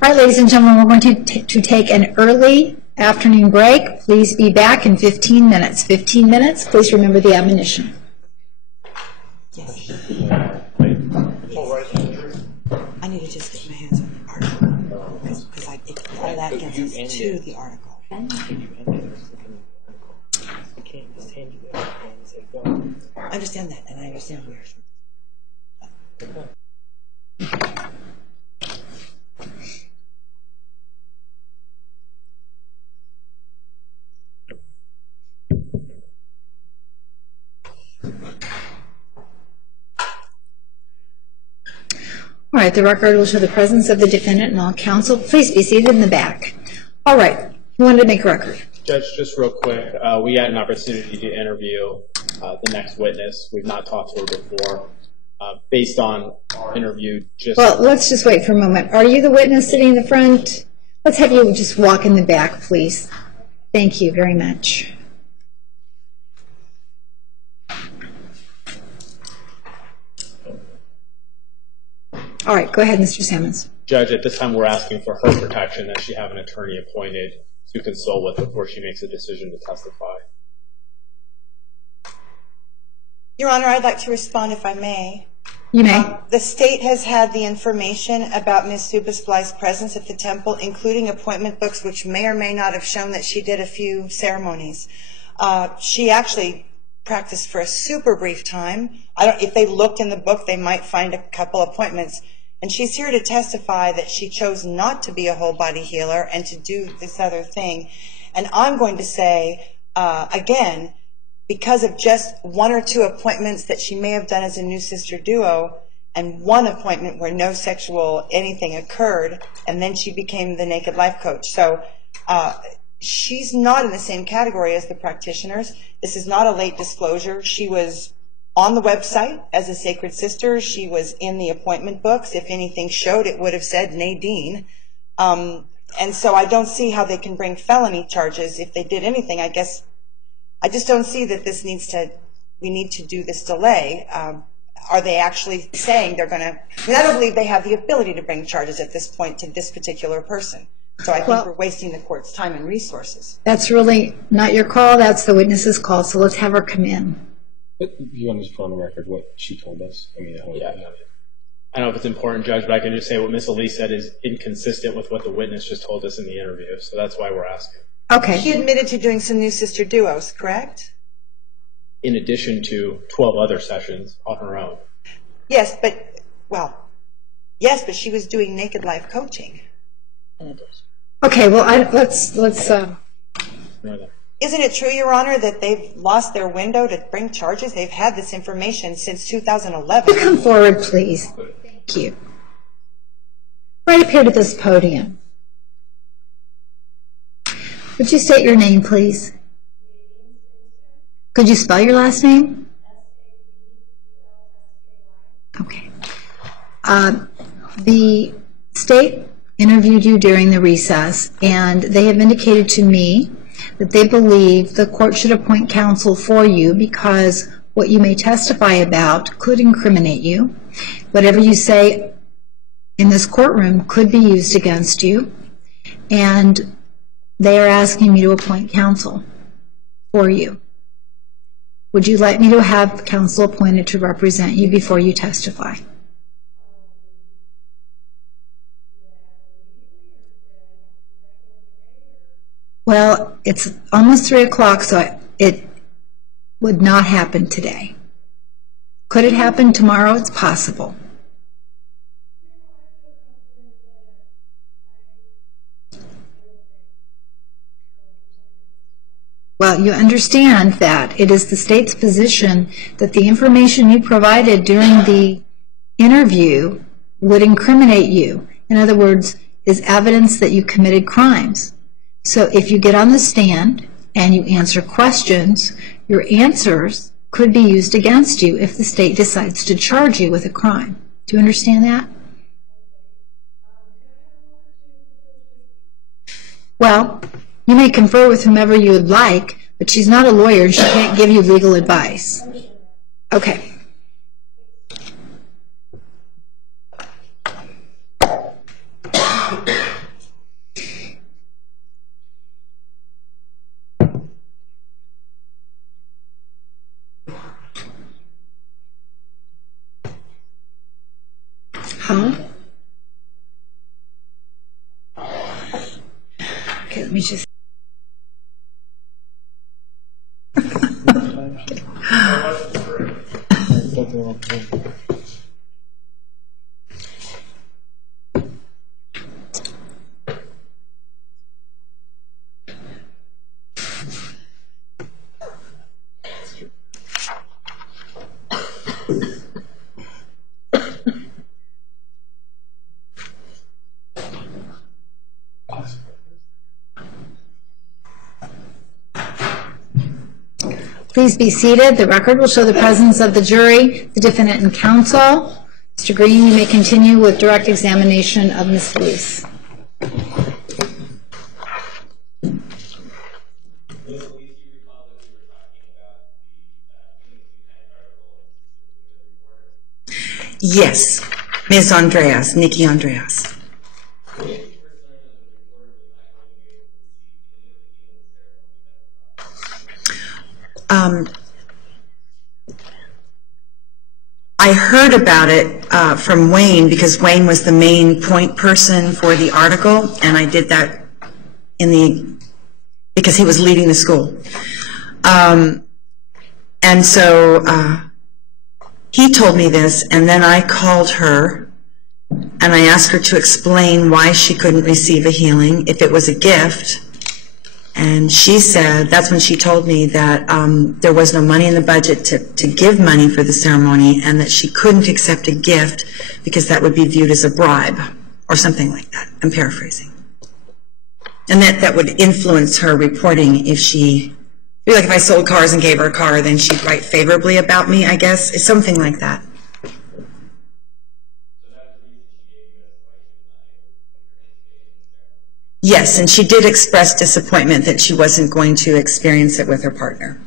All right, ladies and gentlemen, we're going to take an early afternoon break. Please be back in 15 minutes. 15 minutes, please remember the admonition. Yes. I need to just get my hands on the article because that gets us to the article. I can't just hand you the article and say go. I understand that, and I understand where. All right, the record will show the presence of the defendant and all counsel. Please be seated in the back. All right, who wanted to make a record? Judge, just real quick, we had an opportunity to interview the next witness. We've not talked to her before. Based on our interview, Well, let's just wait for a moment. Are you the witness sitting in the front? Let's have you just walk in the back, please. Thank you very much. All right, go ahead, Mr. Sammons. Judge, at this time we're asking for her protection that she have an attorney appointed to consult with before she makes a decision to testify. Your Honor, I'd like to respond if I may. You may. The state has had the information about Ms. Subasbly's presence at the temple, including appointment books, which may or may not have shown that she did a few ceremonies. She actually practiced for a super brief time. If they looked in the book, they might find a couple appointments. And she's here to testify that she chose not to be a whole body healer and to do this other thing. And I'm going to say, again, because of just one or two appointments that she may have done as a New Sister Duo, and one appointment where no sexual anything occurred, and then she became the Naked Life Coach. So she's not in the same category as the practitioners. This is not a late disclosure. She was on the website as a Sacred Sister. She was in the appointment books. If anything showed, it would have said Nadine. And so I don't see how they can bring felony charges if they did anything. I just don't see that we need to do this delay. Are they actually saying they're going to? I don't believe they have the ability to bring charges at this point to this particular person. So I think we're wasting the court's time and resources. That's really not your call. That's the witness's call. So let's have her come in. You want to just put on the record what she told us? I don't know if it's important, Judge, but I can just say what Ms. Elise said is inconsistent with what the witness just told us in the interview. So that's why we're asking. Okay. She admitted to doing some New Sister Duos, correct? In addition to 12 other sessions on her own. Yes, but she was doing Naked Life coaching. In addition. Okay, well, let's. Isn't it true, Your Honor, that they've lost their window to bring charges? They've had this information since 2011. Come forward, please. Thank you. Right up here to this podium. Would you state your name, please? Could you spell your last name? Okay. The state interviewed you during the recess, and they have indicated to me that they believe the court should appoint counsel for you because what you may testify about could incriminate you. Whatever you say in this courtroom could be used against you. And they are asking me to appoint counsel for you. Would you like me to have counsel appointed to represent you before you testify? Well, it's almost 3 o'clock, so it would not happen today. Could it happen tomorrow? It's possible. Well, you understand that it is the state's position that the information you provided during the interview would incriminate you. In other words, is evidence that you committed crimes. So if you get on the stand and you answer questions, your answers could be used against you if the state decides to charge you with a crime. Do you understand that? Well, you may confer with whomever you would like, but she's not a lawyer and she can't give you legal advice. Okay. Huh? Okay, let me just... Please be seated. The record will show the presence of the jury, the defendant, and counsel. Mr. Green, you may continue with direct examination of Ms. Felice. Yes, Ms. Andreas, Nikki Andreas. I heard about it from Wayne because Wayne was the main point person for the article, and I did that because he was leading the school. And so he told me this, and then I called her and I asked her to explain why she couldn't receive a healing, if it was a gift. And she said, that's when she told me that there was no money in the budget to give money for the ceremony, and that she couldn't accept a gift because that would be viewed as a bribe or something like that. I'm paraphrasing. And that would influence her reporting if she, like if I sold cars and gave her a car, then she'd write favorably about me, I guess. It's something like that. Yes, and she did express disappointment that she wasn't going to experience it with her partner.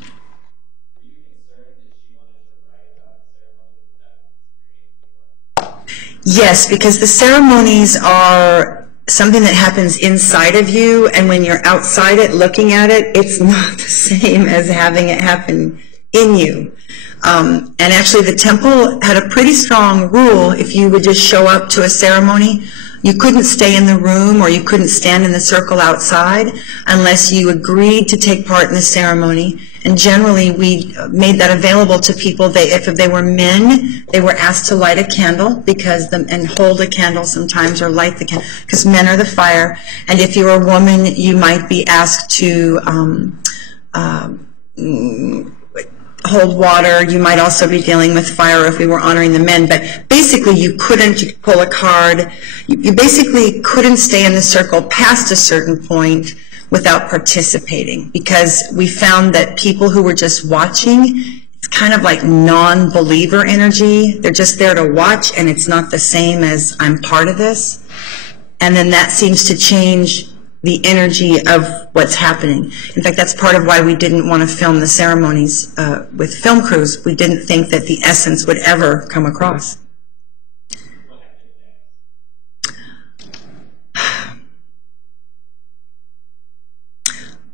Yes, because the ceremonies are something that happens inside of you, and when you're outside it, looking at it, it's not the same as having it happen in you. And actually, the temple had a pretty strong rule. If you would just show up to a ceremony, you couldn't stay in the room or you couldn't stand in the circle outside unless you agreed to take part in the ceremony. And generally, we made that available to people. If they were men, they were asked to light a candle and hold a candle sometimes, or light the candle, because men are the fire. And if you were a woman, you might be asked to hold water. You might also be dealing with fire if we were honoring the men. But basically, you couldn't pull a card. You basically couldn't stay in the circle past a certain point without participating, because we found that people who were just watching, it's kind of like non-believer energy. They're just there to watch, and it's not the same as I'm part of this. And then that seems to change the energy of what's happening. In fact, that's part of why we didn't want to film the ceremonies with film crews. We didn't think that the essence would ever come across.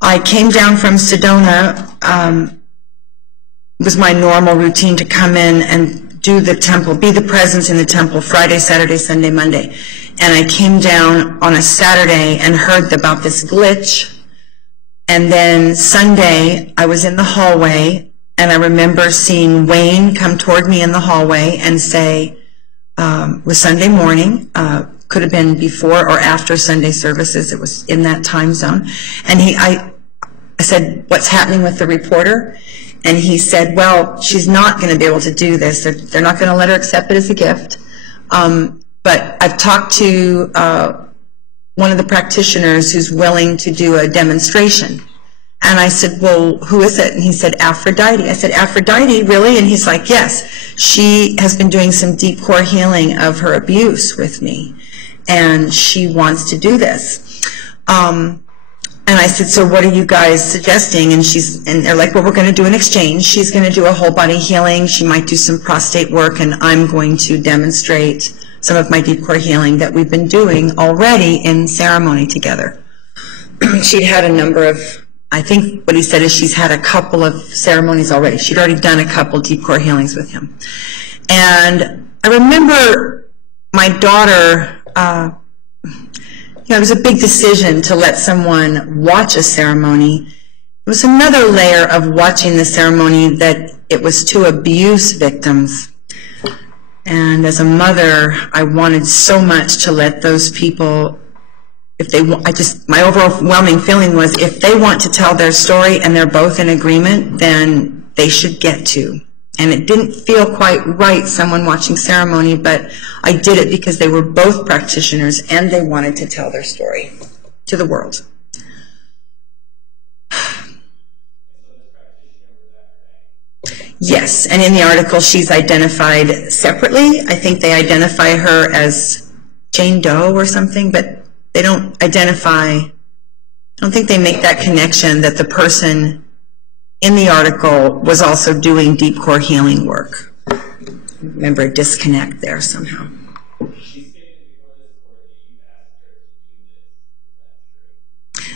I came down from Sedona. It was my normal routine to come in and do the temple, be the presence in the temple, Friday, Saturday, Sunday, Monday. And I came down on a Saturday and heard about this glitch. And then Sunday, I was in the hallway, and I remember seeing Wayne come toward me in the hallway and say, it was Sunday morning, could have been before or after Sunday services, it was in that time zone. And I said, what's happening with the reporter? And he said, well, she's not going to be able to do this. They're not going to let her accept it as a gift. But I've talked to one of the practitioners who's willing to do a demonstration. And I said, well, who is it? And he said, Aphrodite. I said, Aphrodite, really? And he's like, yes. She has been doing some deep core healing of her abuse with me. And she wants to do this. And I said, so what are you guys suggesting? And they're like, well, we're going to do an exchange. She's going to do a whole body healing. She might do some prostate work, and I'm going to demonstrate some of my deep core healing that we've been doing already in ceremony together. She'd had a number of, I think what he said is she's had a couple of ceremonies already. She'd already done a couple deep core healings with him. And I remember my daughter, it was a big decision to let someone watch a ceremony. It was another layer of watching the ceremony that it was to abuse victims. And as a mother, I wanted so much to let those people, my overwhelming feeling was if they want to tell their story and they're both in agreement, then they should get to. And it didn't feel quite right, someone watching ceremony, but I did it because they were both practitioners and they wanted to tell their story to the world. Yes, and in the article she's identified separately. I think they identify her as Jane Doe or something, but they don't identify, I don't think they make that connection that the person in the article was also doing deep core healing work. Remember a disconnect there somehow.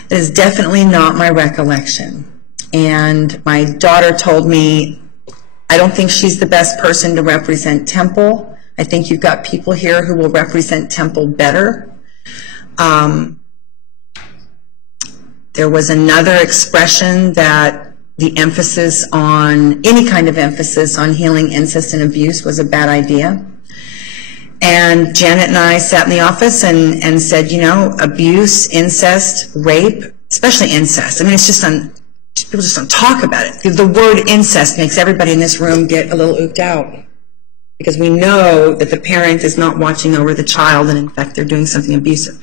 That is definitely not my recollection. And my daughter told me, I don't think she's the best person to represent Temple. I think you've got people here who will represent Temple better. There was another expression that the emphasis on, any kind of emphasis on healing incest and abuse was a bad idea. And Janet and I sat in the office and said, you know, abuse, incest, rape, especially incest. I mean, it's just people just don't talk about it. The word incest makes everybody in this room get a little ooped out because we know that the parent is not watching over the child and in fact they're doing something abusive.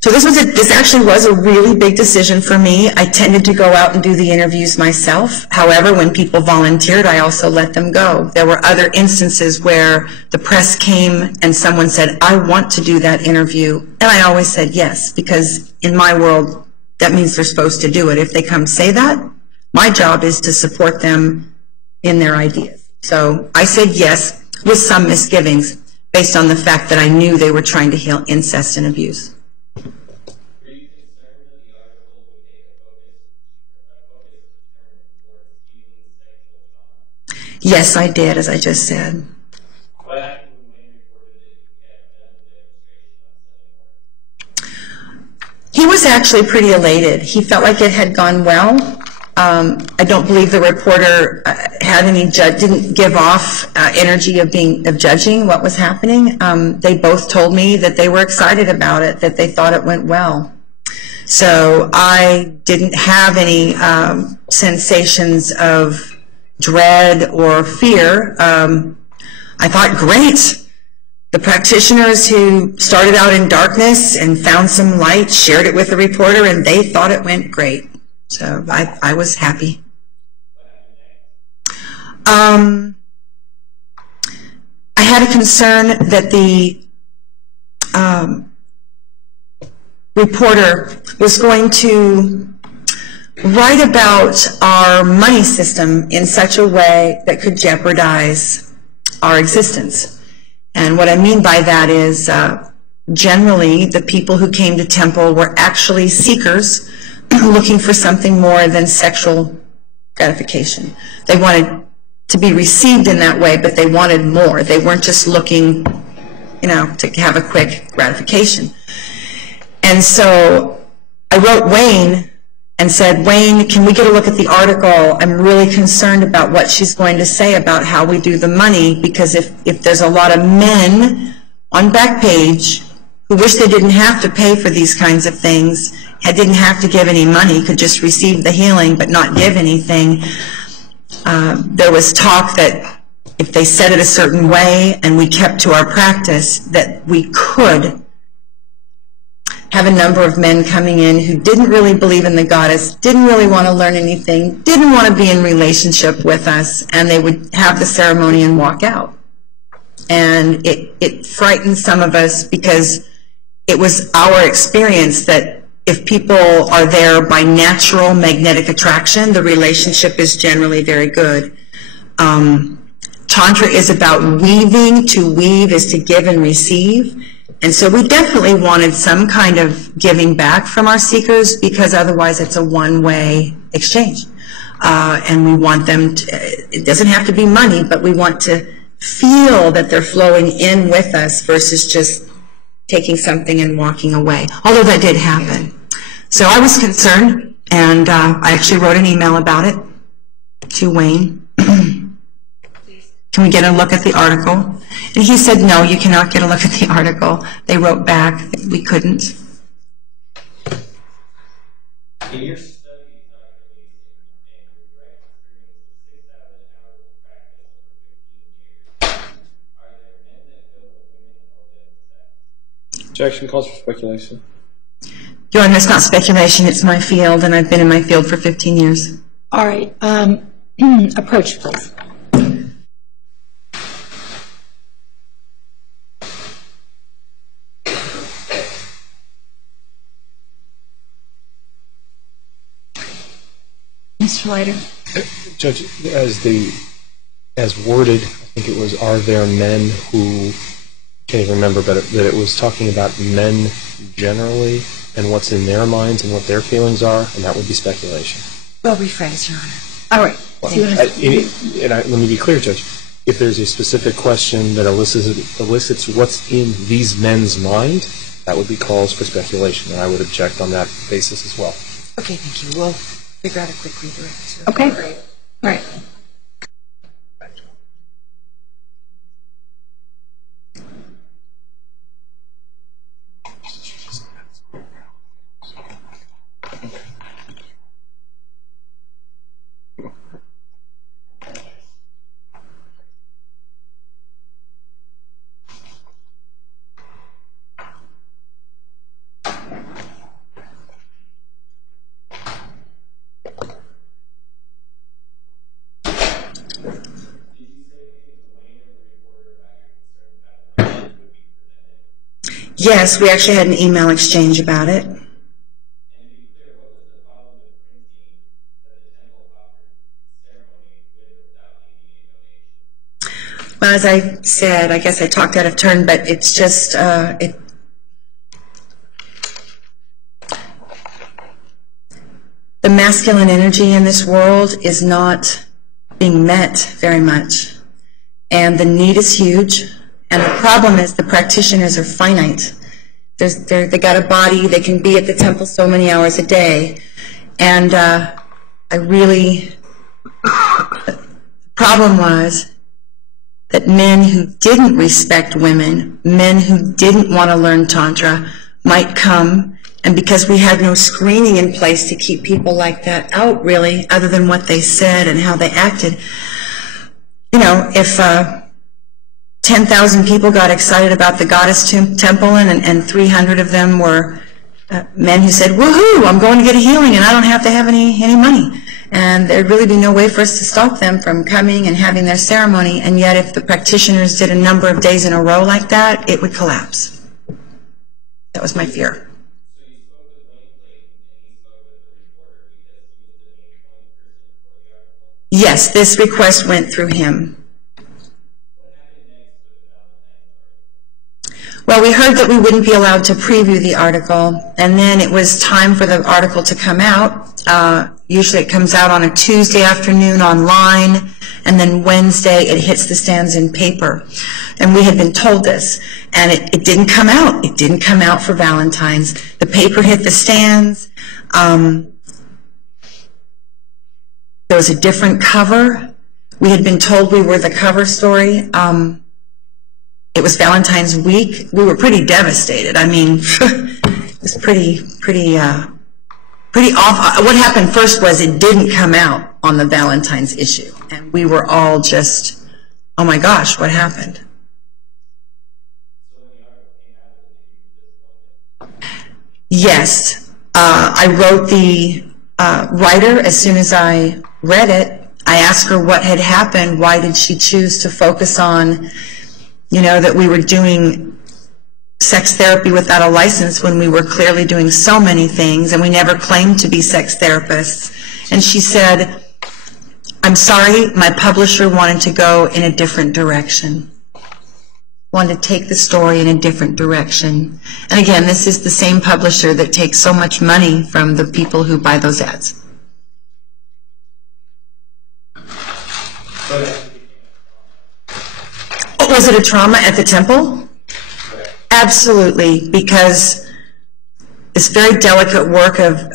So this actually was a really big decision for me. I tended to go out and do the interviews myself. However, when people volunteered, I also let them go. There were other instances where the press came and someone said, I want to do that interview. And I always said yes, because in my world, that means they're supposed to do it. If they come say that, my job is to support them in their ideas. So I said yes with some misgivings based on the fact that I knew they were trying to heal incest and abuse. Yes, I did, as I just said. He was actually pretty elated. He felt like it had gone well. I don't believe the reporter had any didn't give off energy of judging what was happening. They both told me that they were excited about it, that they thought it went well. So I didn't have any sensations of dread or fear. I thought, great. The practitioners who started out in darkness and found some light shared it with the reporter, and they thought it went great. So I was happy. I had a concern that the reporter was going to write about our money system in such a way that could jeopardize our existence. And what I mean by that is generally the people who came to Temple were actually seekers looking for something more than sexual gratification. They wanted to be received in that way, but they wanted more. They weren't just looking, to have a quick gratification. And so I wrote Wayne and said, Wayne, can we get a look at the article? I'm really concerned about what she's going to say about how we do the money, because if there's a lot of men on Backpage who wish they didn't have to pay for these kinds of things, didn't have to give any money, could just receive the healing but not give anything. There was talk that if they said it a certain way and we kept to our practice, that we could have a number of men coming in who didn't really believe in the goddess, didn't really want to learn anything, didn't want to be in relationship with us, and they would have the ceremony and walk out. And it frightened some of us, because it was our experience that if people are there by natural magnetic attraction, the relationship is generally very good. Tantra is about weaving. To weave is to give and receive. And so we definitely wanted some kind of giving back from our seekers, because otherwise it's a one-way exchange. And we want them to, it doesn't have to be money, but we want to feel that they're flowing in with us versus just taking something and walking away, although that did happen. So I was concerned, and I actually wrote an email about it to Wayne. Can we get a look at the article? And he said, no, you cannot get a look at the article. They wrote back that we couldn't. Objection calls for speculation. Your Honor, it's not speculation, it's my field, and I've been in my field for 15 years. All right. Approach, please. Mr. Leiter. Judge, as worded, I think it was, are there men who, can't even remember, but that it was talking about men generally and what's in their minds and what their feelings are, and that would be speculation. Well, rephrase, Your Honor. All right. Let me be clear, Judge. If there's a specific question that elicits what's in these men's mind, that would be cause for speculation, and I would object on that basis as well. Okay, thank you. We'll figure out a quick redirect. Okay. All right. Yes, we actually had an email exchange about it. Well, as I said, I guess I talked out of turn, but it's just, the masculine energy in this world is not being met very much. And the need is huge. And the problem is the practitioners are finite. They got a body, they can be at the temple so many hours a day. And the problem was that men who didn't respect women, men who didn't want to learn Tantra, might come, and because we had no screening in place to keep people like that out, really, other than what they said and how they acted, if 10,000 people got excited about the goddess temple, and 300 of them were men who said, woohoo, I'm going to get a healing and I don't have to have any money. And there'd really be no way for us to stop them from coming and having their ceremony. And yet if the practitioners did a number of days in a row like that, it would collapse. That was my fear. Yes, this request went through him. Well, we heard heard that we wouldn't be allowed to preview the article, and then it was time for the article to come out. Usually it comes out on a Tuesday afternoon online, and then Wednesday it hits the stands in paper. And we had been told this, and it didn't come out. It didn't come out for Valentine's. The paper hit the stands. There was a different cover. We had been told we were the cover story. It was Valentine's week. We were pretty devastated. I mean, it was pretty awful. What happened first was it didn't come out on the Valentine's issue, and we were all just, oh my gosh, what happened? Yes, I wrote the writer as soon as I read it. I asked her what had happened. Why did she choose to focus on, you know, that we were doing sex therapy without a license when we were clearly doing so many things, and we never claimed to be sex therapists. And she said, I'm sorry, my publisher wanted to go in a different direction. Wanted to take the story in a different direction. And again, this is the same publisher that takes so much money from the people who buy those ads. Was it a trauma at the temple? Absolutely, because it's very delicate work of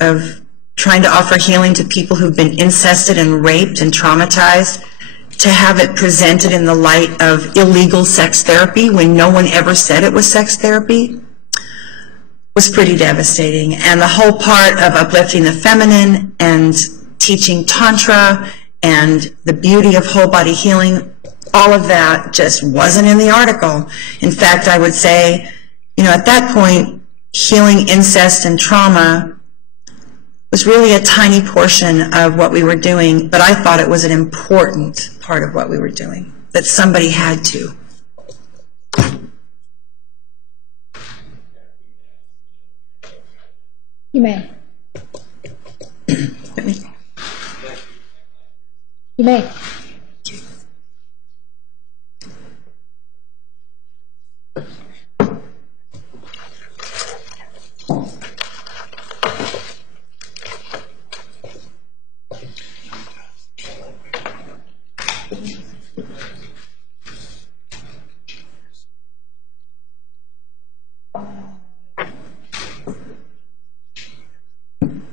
trying to offer healing to people who've been incested and raped and traumatized. To have it presented in the light of illegal sex therapy when no one ever said it was sex therapy was pretty devastating. And the whole part of uplifting the feminine and teaching Tantra and the beauty of whole body healing, all of that just wasn't in the article. In fact, I would say, you know, at that point, healing incest and trauma was really a tiny portion of what we were doing, but I thought it was an important part of what we were doing, that somebody had to. You may. You may.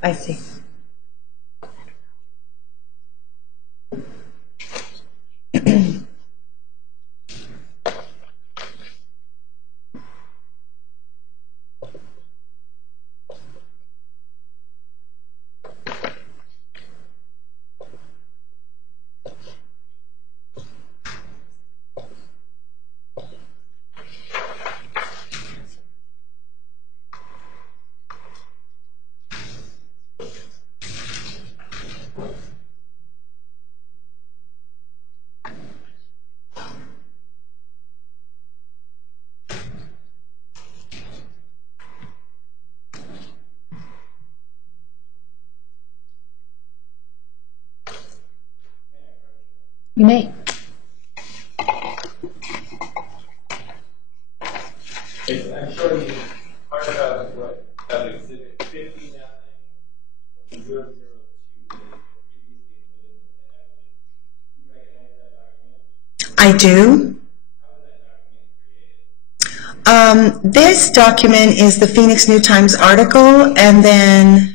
I see. You may. I'm showing you part of what exhibit 59.002. I do. This document is the Phoenix New Times article, and then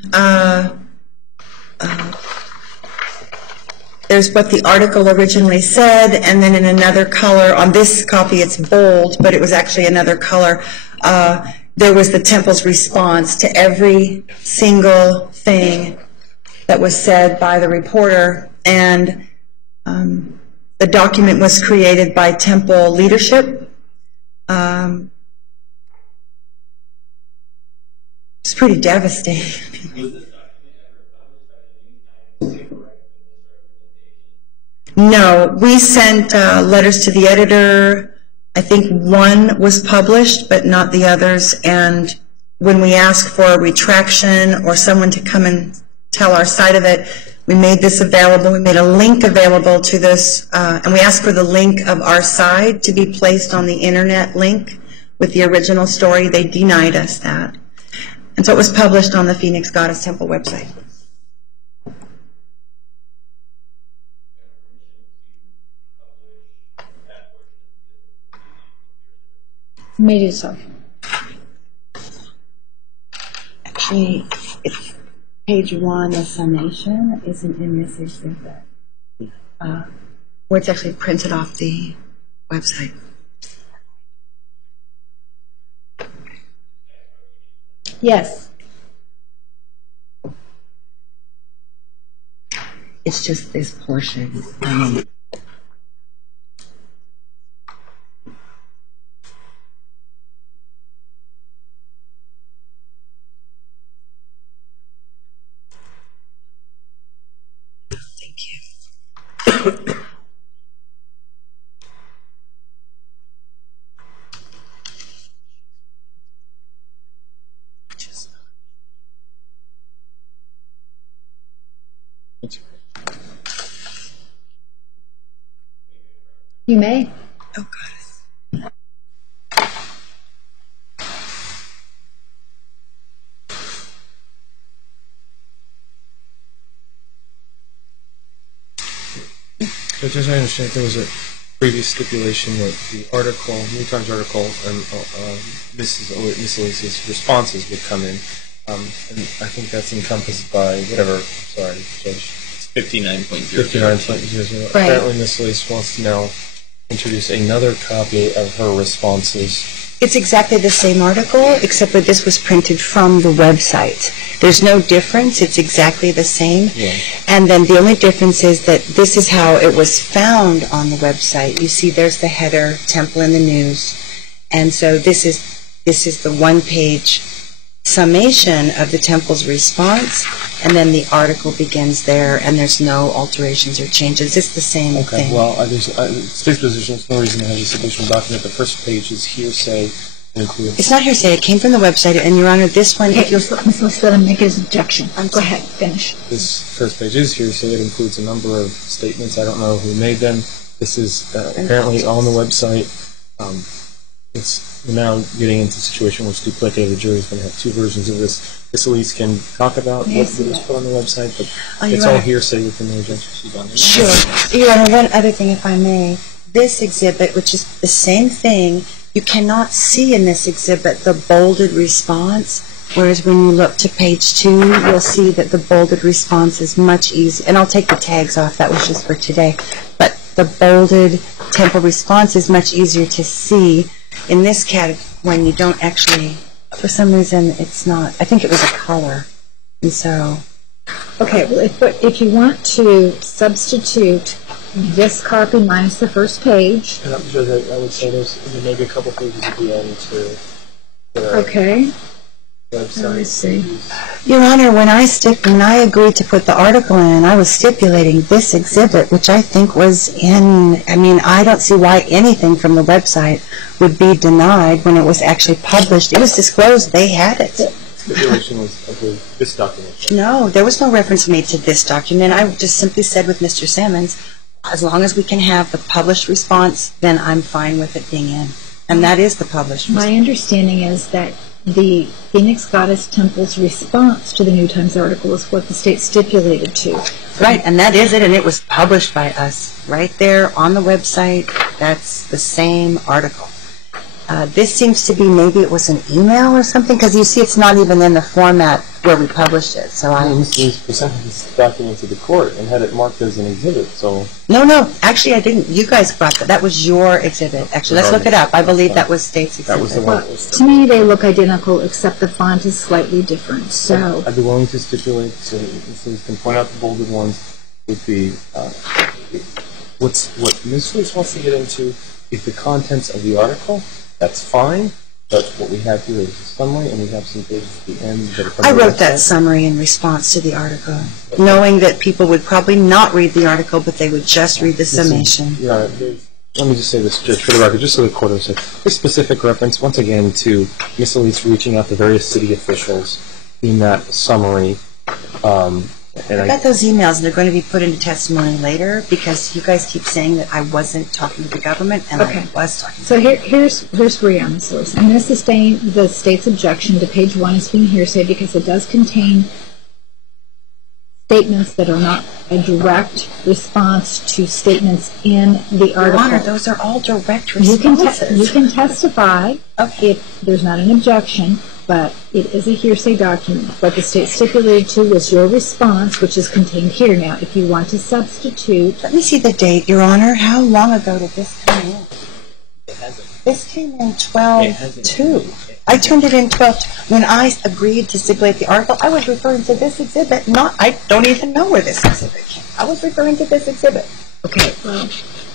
there's what the article originally said, and then in another color, on this copy it's bold, but it was actually another color, there was the temple's response to every single thing that was said by the reporter, and the document was created by temple leadership. It's pretty devastating. No, we sent letters to the editor. I think one was published, but not the others. And when we asked for a retraction or someone to come and tell our side of it, we made this available. We made a link available to this, and we asked for the link of our side to be placed on the internet link, with the original story. They denied us that. And so it was published on the Phoenix Goddess Temple website. May do so. Actually, it's page 1, the summation isn't in this exhibit. Where it's actually printed off the website. Yes. It's just this portion. You may. Oh, God. So just so I understand, there was a previous stipulation that the article, New Times article, and Miss Elise's responses would come in, and I think that's encompassed by whatever. Sorry, Judge. 59.00. 59.00. Right. Apparently, Miss Elise wants to now introduce another copy of her responses. It's exactly the same article, except that this was printed from the website. There's no difference. It's exactly the same. Yeah. And then the only difference is that this is how it was found on the website. You see there's the header, Temple in the News. And so this is the one-page summation of the Temple's response, and then the article begins there, and there's no alterations or changes. It's the same Okay, thing. well, State's position, there's no reason to have this additional document. The first page is hearsay. Includes. It's not hearsay. It came from the website, and Your Honor, this one, if you'll... Let's let him make his objection. Go ahead, finish. This first page is hearsay. It includes a number of statements. I don't know who made them. This is apparently on the website. We're now getting into a situation where it's duplicated. The jury's going to have two versions of this. Miss Elise can talk about what was put on the website, but it's all hearsay within the agenda. Sure. Your Honor, one other thing, if I may. This exhibit, which is the same thing, you cannot see in this exhibit the bolded response, whereas when you look to page 2, you'll see that the bolded response is much easier. And I'll take the tags off. That was just for today. But the bolded Temple response is much easier to see in this category when you don't actually, for some reason, it's not. I think it was a color. And so... Okay, well, if you want to substitute this copy minus the first page. And I would say there's maybe a couple pages at the end to the okay. website. Let me see. Your Honor, when I agreed to put the article in, I was stipulating this exhibit, which I think was in, I don't see why anything from the website would be denied when it was actually published. It was disclosed. They had it. Stipulation was, I believe, this document. No, there was no reference made to this document. I just simply said with Mr. Sammons, as long as we can have the published response, then I'm fine with it being in. And that is the published response. My understanding is that the Phoenix Goddess Temple's response to the New Times article is what the state stipulated to. Right, and that is it, and it was published by us right there on the website. That's the same article. This seems to be, maybe it was an email or something, because you see it's not even in the format where we published it. So Mr. Elise presented this document to the court and had it marked as an exhibit, so... No, actually I didn't. You guys brought that. That was your exhibit. Actually, let's look it up. I believe that was State's exhibit. That was the one. To me, they look identical, except the font is slightly different, so... I'd be willing to stipulate, so Ms. Elise can point out the bolded ones, would be... what Ms. Elise wants to get into is the contents of the article. That's fine, but what we have here is a summary, and we have some pages at the end that are from I the wrote website. that summary in response to the article, knowing that people would probably not read the article, but they would just read the summation. Yeah, let me just say this, Judge, for the record, just so the court understands. This specific reference, once again, to Ms. Elise reaching out to various city officials in that summary, and And I got those emails, and they're going to be put into testimony later because you guys keep saying that I wasn't talking to the government, and I was talking. So here's where you're on this list. I'm going to sustain the state's objection to page 1 as being hearsay because it does contain statements that are not a direct response to statements in the article. Your Honor, those are all direct responses. You can testify if there's not an objection, but it is a hearsay document. What the state stipulated to was your response, which is contained here. Now, if you want to substitute... Let me see the date, Your Honor. How long ago did this come in? This came in 12/2. I turned it in 12. When I agreed to stipulate the article, I was referring to this exhibit. I don't even know where this exhibit came. I was referring to this exhibit. Okay, well,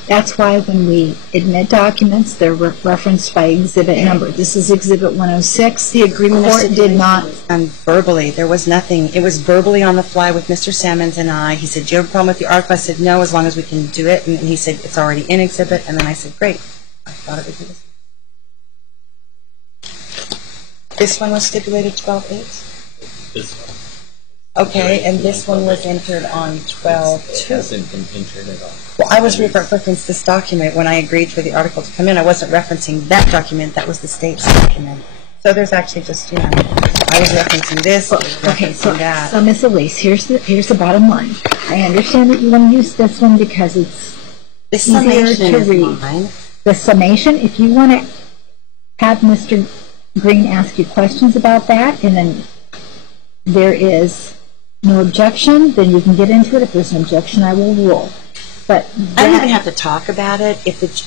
that's why when we admit documents, they're referenced by exhibit number. This is exhibit 106. The agreement of court did not... And verbally, there was nothing. It was verbally on the fly with Mr. Sammons and I. He said, do you have a problem with the article? I said, no, as long as we can do it. And he said, it's already in exhibit. And then I said, great. I thought it would be this. This one was stipulated 12/8? This one. Okay, and this one was entered on 12/2. It hasn't been entered at all. Well, I was referencing this document when I agreed for the article to come in. I wasn't referencing that document. That was the state's document. So there's actually just, I was referencing this, referencing that. So, Ms. Elise, here's the bottom line. I understand that you want to use this one because it's easier to read. The summation, if you want to have Mr. Green ask you questions about that, and then there is no objection, then you can get into it. If there's an objection, I will rule. But I don't even have to talk about it.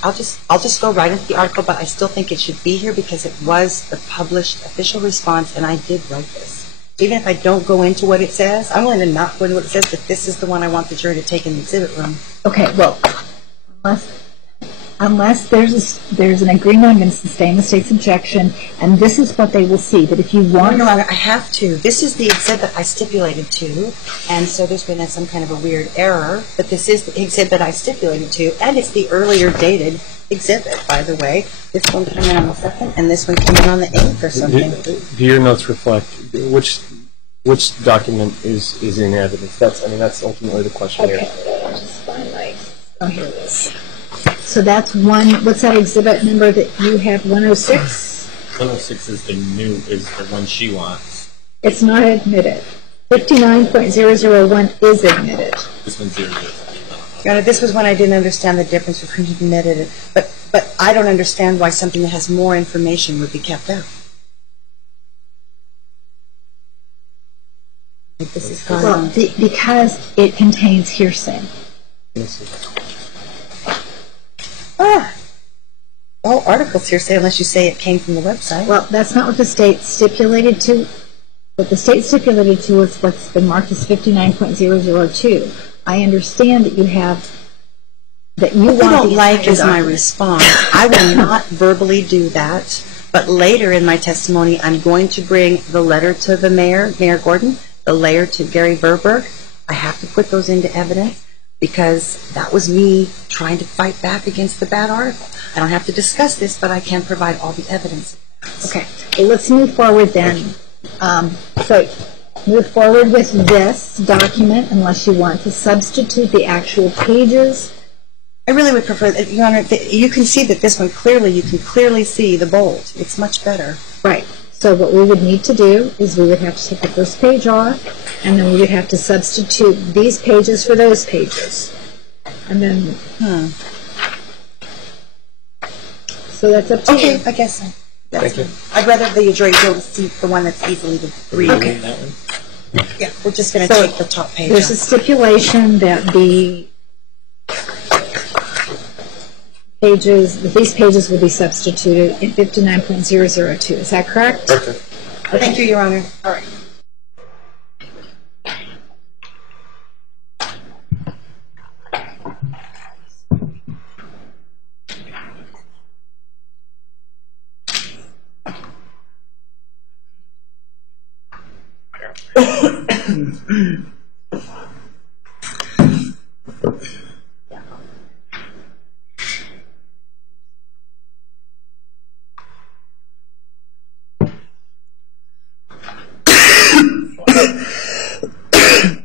I'll just go right into the article, but I still think it should be here because it was the published official response, and I did write this. Even if I don't go into what it says, I'm willing to not go into what it says, but this is the one I want the jury to take in the exhibit room. Okay, well, unless there's an agreement, I'm going to sustain the state's objection, and this is what they will see. But if you want... No, I have to. This is the exhibit I stipulated to, and so there's been some kind of a weird error, but this is the exhibit I stipulated to, and it's the earlier dated exhibit, by the way. This one came in on the 2nd, and this one came in on the 8th or something. Do your notes reflect which document is in evidence? That's ultimately the question here. Okay, I'll just find my... Oh, here it is. So that's one, what's that exhibit number that you have, 106? 106 is the one she wants. It's not admitted. 59.001 is admitted. This one's 0. Your Honor, this was when I didn't understand the difference between admitted, but I don't understand why something that has more information would be kept out. This is well, because it contains hearsay. All articles hearsay unless you say it came from the website. Well, that's not what the state stipulated to. What the state stipulated to is what's been marked as 59.002. I understand that you have, that you want... What I don't like is my response. I will not verbally do that, but later in my testimony, I'm going to bring the letter to the mayor, Mayor Gordon, the letter to Gary Verberg. I have to put those into evidence because that was me trying to fight back against the bad article. I don't have to discuss this, but I can provide all the evidence. Okay, well, let's move forward then. So move forward with this document unless you want to substitute the actual pages. I really would prefer that, Your Honor, you can see that this one clearly, you can clearly see the bold. It's much better. Right. So what we would need to do is we would have to take the first page off, and then we would have to substitute these pages for those pages. And then... So that's up to you. Okay, I guess so. That's fine. I'd rather the jury go to see the one that's easily to read. Okay. Yeah, we're just going to take the top page There's off. a stipulation that these pages will be substituted in 59.002. Is that correct? Perfect. Okay. Thank you, Your Honor. All right.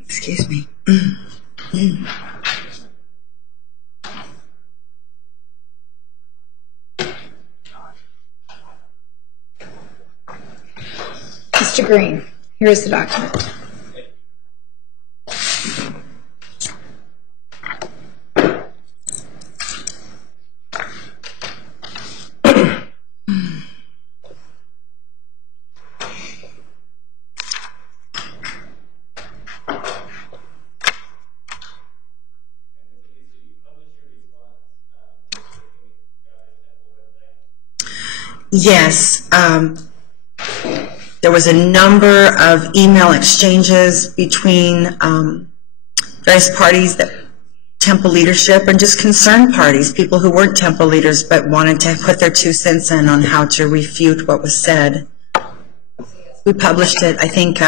Excuse me. Mr. Green, here is the document. Yes. There was a number of email exchanges between various parties, that temple leadership, and just concerned parties, people who weren't temple leaders but wanted to put their 2 cents in on how to refute what was said. We published it, I think,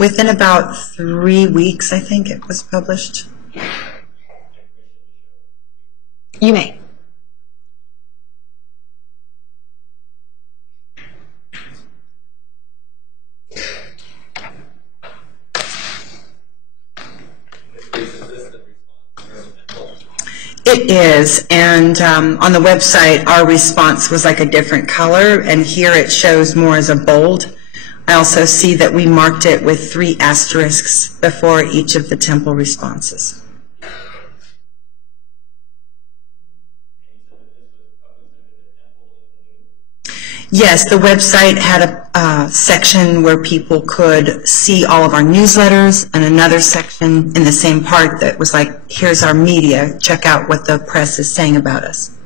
within about 3 weeks, I think it was published. You may. It is, and on the website our response was like a different color, and here it shows more as a bold. I also see that we marked it with 3 asterisks before each of the temple responses. Yes, the website had a section where people could see all of our newsletters, and another section in the same part that was like, here's our media, check out what the press is saying about us.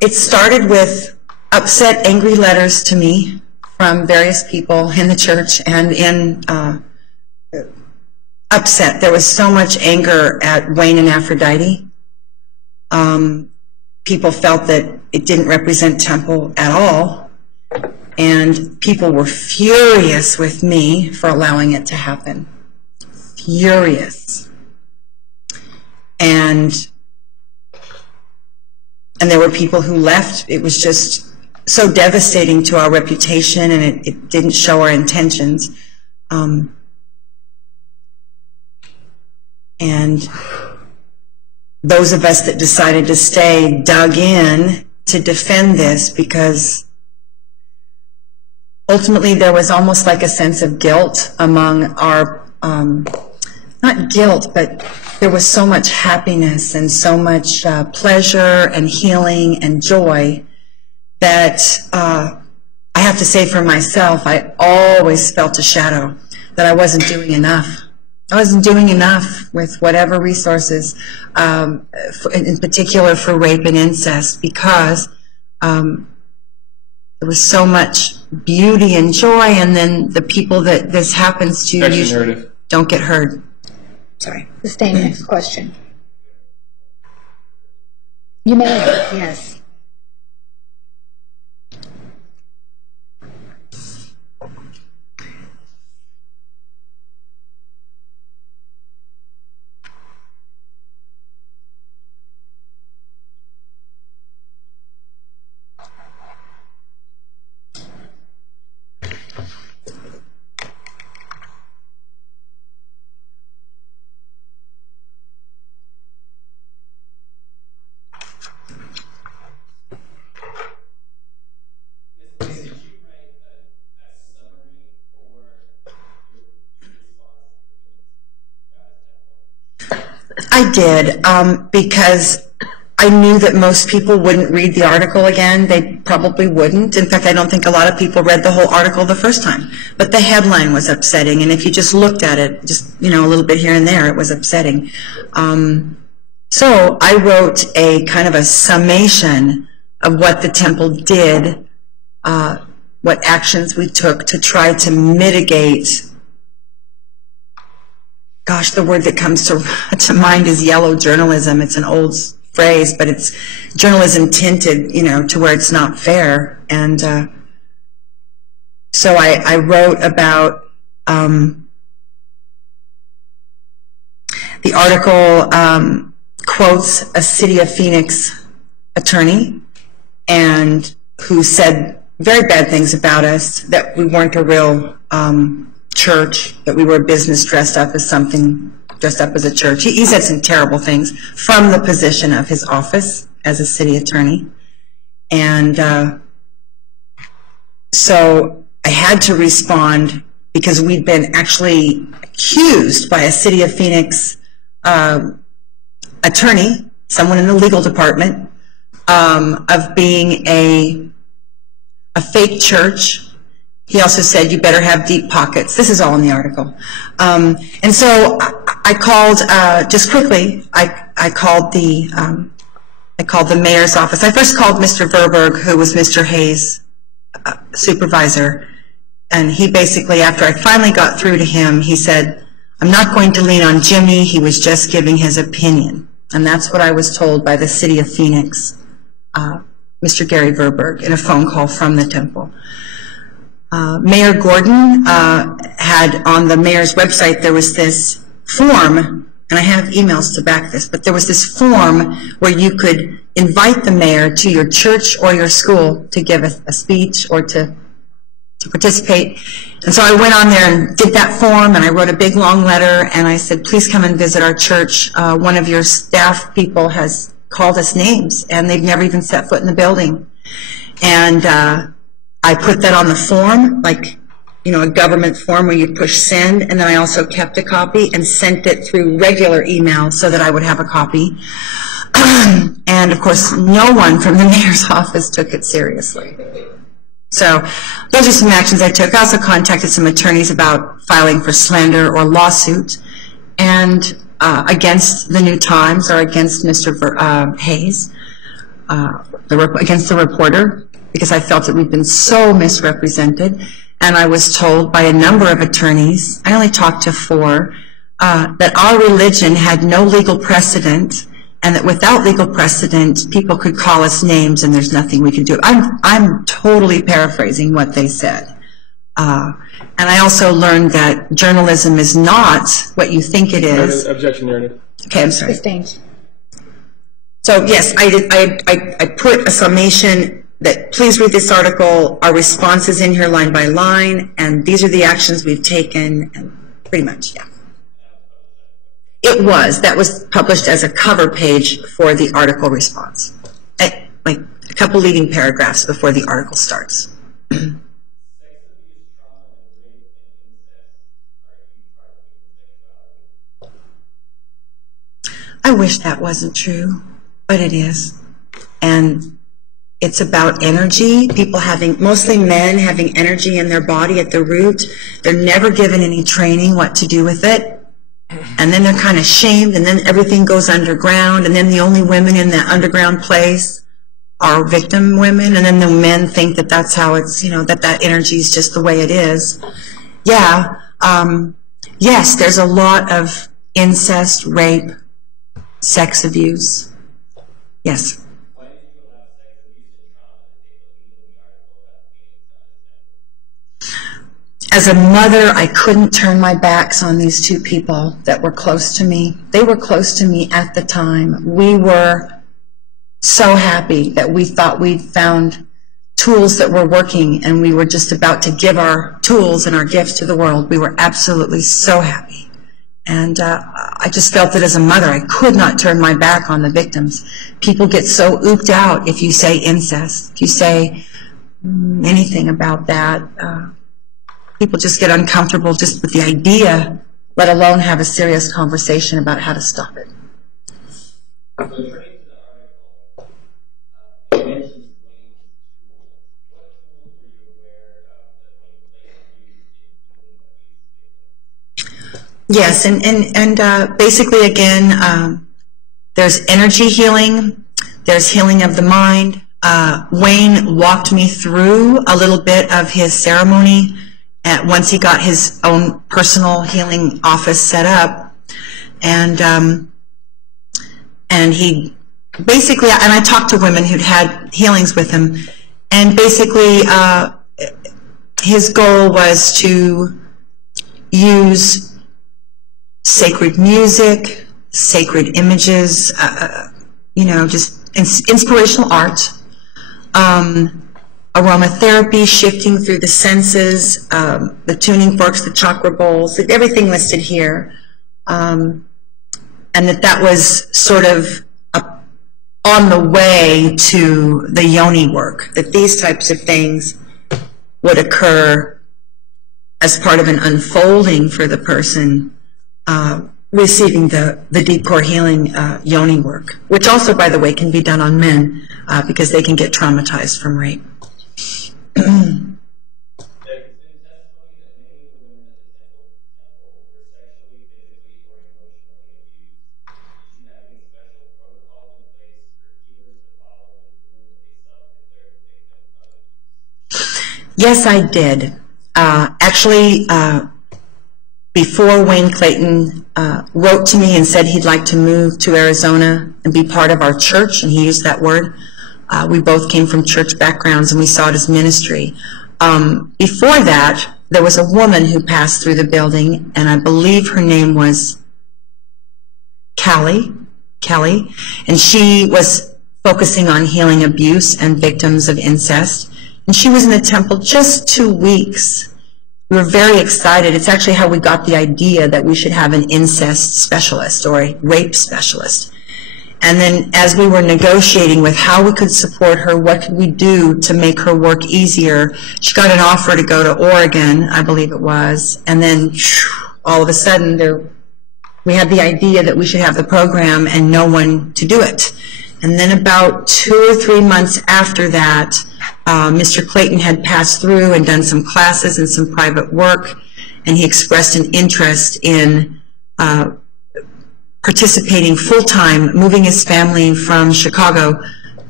It started with upset, angry letters to me from various people in the church and in upset. There was so much anger at Wayne and Aphrodite. People felt that it didn't represent temple at all, and people were furious with me for allowing it to happen. Furious. And there were people who left. It was just so devastating to our reputation, and it didn't show our intentions. And those of us that decided to stay dug in to defend this, because ultimately there was almost like a sense of guilt among our, not guilt, but there was so much happiness and so much pleasure and healing and joy that I have to say for myself, I always felt a shadow that I wasn't doing enough. I wasn't doing enough with whatever resources, in particular for rape and incest, because there was so much beauty and joy, and then the people that this happens to usually don't get heard. Sorry. Sustain next question. You may, yes. I did, because I knew that most people wouldn't read the article again. They probably wouldn't. In fact, I don't think a lot of people read the whole article the first time. But the headline was upsetting, and if you just looked at it, just, a little bit here and there, it was upsetting. So I wrote a kind of a summation of what the temple did, what actions we took to try to mitigate. Gosh, the word that comes to mind is yellow journalism. It's an old phrase, but it's journalism tinted, to where it's not fair. And so I wrote about the article quotes a City of Phoenix attorney, and who said very bad things about us, that we weren't a real church, that we were a business dressed up as something, dressed up as a church. He said some terrible things from the position of his office as a city attorney. And so I had to respond because we'd been actually accused by a City of Phoenix attorney, someone in the legal department, of being a fake church. He also said, you better have deep pockets. This is all in the article. And so I called, just quickly, I called the mayor's office. I first called Mr. Verberg, who was Mr. Hayes' supervisor. And he basically, after I finally got through to him, he said, I'm not going to lean on Jimmy. He was just giving his opinion. And that's what I was told by the City of Phoenix, Mr. Gary Verberg, in a phone call from the temple. Mayor Gordon had on the mayor's website, there was this form, and I have emails to back this, but there was this form where you could invite the mayor to your church or your school to give a speech or to participate. And so I went on there and did that form, and I wrote a big long letter, and I said, please come and visit our church. One of your staff people has called us names, and they've never even set foot in the building. And I put that on the form, like, you know, a government form where you push send, and then I also kept a copy and sent it through regular email so that I would have a copy. And, of course, no one from the mayor's office took it seriously. So those are some actions I took. I also contacted some attorneys about filing for slander or lawsuit and against the New Times or against Mr. Hayes, against the reporter, because I felt that we've been so misrepresented. And I was told by a number of attorneys, I only talked to 4, that our religion had no legal precedent, and that without legal precedent, people could call us names and there's nothing we could do. I'm totally paraphrasing what they said. And I also learned that journalism is not what you think it is. Objection, narrative. Okay, I'm sorry. Sustained. So yes, I put a summation that please read this article, our response is in here line by line, and these are the actions we've taken, and pretty much, yeah. It was. That was published as a cover page for the article response. Like a couple leading paragraphs before the article starts. I wish that wasn't true, but it is. And it's about energy, people having, mostly men having energy in their body at the root. They're never given any training what to do with it. And then they're kind of shamed, and then everything goes underground, and then the only women in that underground place are victim women, and then the men think that that's how it's, you know, that energy is just the way it is. Yeah, yes, there's a lot of incest, rape, sex abuse. Yes. As a mother, I couldn't turn my backs on these 2 people that were close to me. They were close to me at the time. We were so happy that we thought we'd found tools that were working, and we were just about to give our tools and our gifts to the world. We were absolutely so happy. And I just felt that as a mother, I could not turn my back on the victims. People get so ooped out if you say incest, if you say anything about that. People just get uncomfortable just with the idea, let alone have a serious conversation about how to stop it. Yes, and basically, again, there's energy healing, there's healing of the mind. Wayne walked me through a little bit of his ceremony once he got his own personal healing office set up, and he basically, and I talked to women who'd had healings with him, and basically his goal was to use sacred music, sacred images, you know, just inspirational art, aromatherapy, shifting through the senses, the tuning forks, the chakra bowls, everything listed here, and that was sort of on the way to the yoni work, that these types of things would occur as part of an unfolding for the person receiving the deep core healing yoni work, which also, by the way, can be done on men because they can get traumatized from rape. Yes, I did. Actually, before Wayne Clayton wrote to me and said he'd like to move to Arizona and be part of our church, and he used that word, we both came from church backgrounds and we saw it as ministry. Before that, there was a woman who passed through the building, and I believe her name was Kelly, and she was focusing on healing abuse and victims of incest. And she was in the temple just 2 weeks. We were very excited. It's actually how we got the idea that we should have an incest specialist or a rape specialist. And then as we were negotiating with how we could support her, what could we do to make her work easier, she got an offer to go to Oregon, I believe it was. And then all of a sudden we had the idea that we should have the program and no one to do it. And then about 2 or 3 months after that, Mr. Clayton had passed through and done some classes and some private work, and he expressed an interest in participating full-time, moving his family from Chicago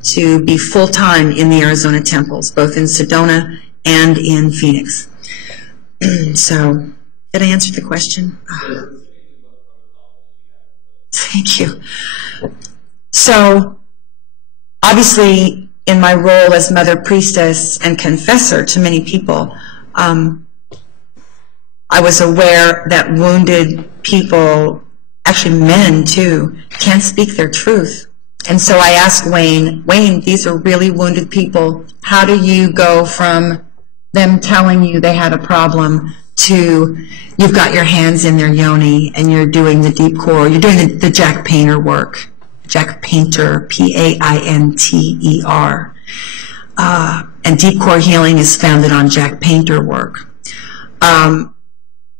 to be full-time in the Arizona temples, both in Sedona and in Phoenix. So, did I answer the question? Thank you. So, obviously, in my role as mother priestess and confessor to many people, I was aware that wounded people, actually men too, can't speak their truth. And so I asked Wayne, these are really wounded people. How do you go from them telling you they had a problem to you've got your hands in their yoni and you're doing the deep core, you're doing the Jack Painter work. Jack Painter, Painter. And deep core healing is founded on Jack Painter work. And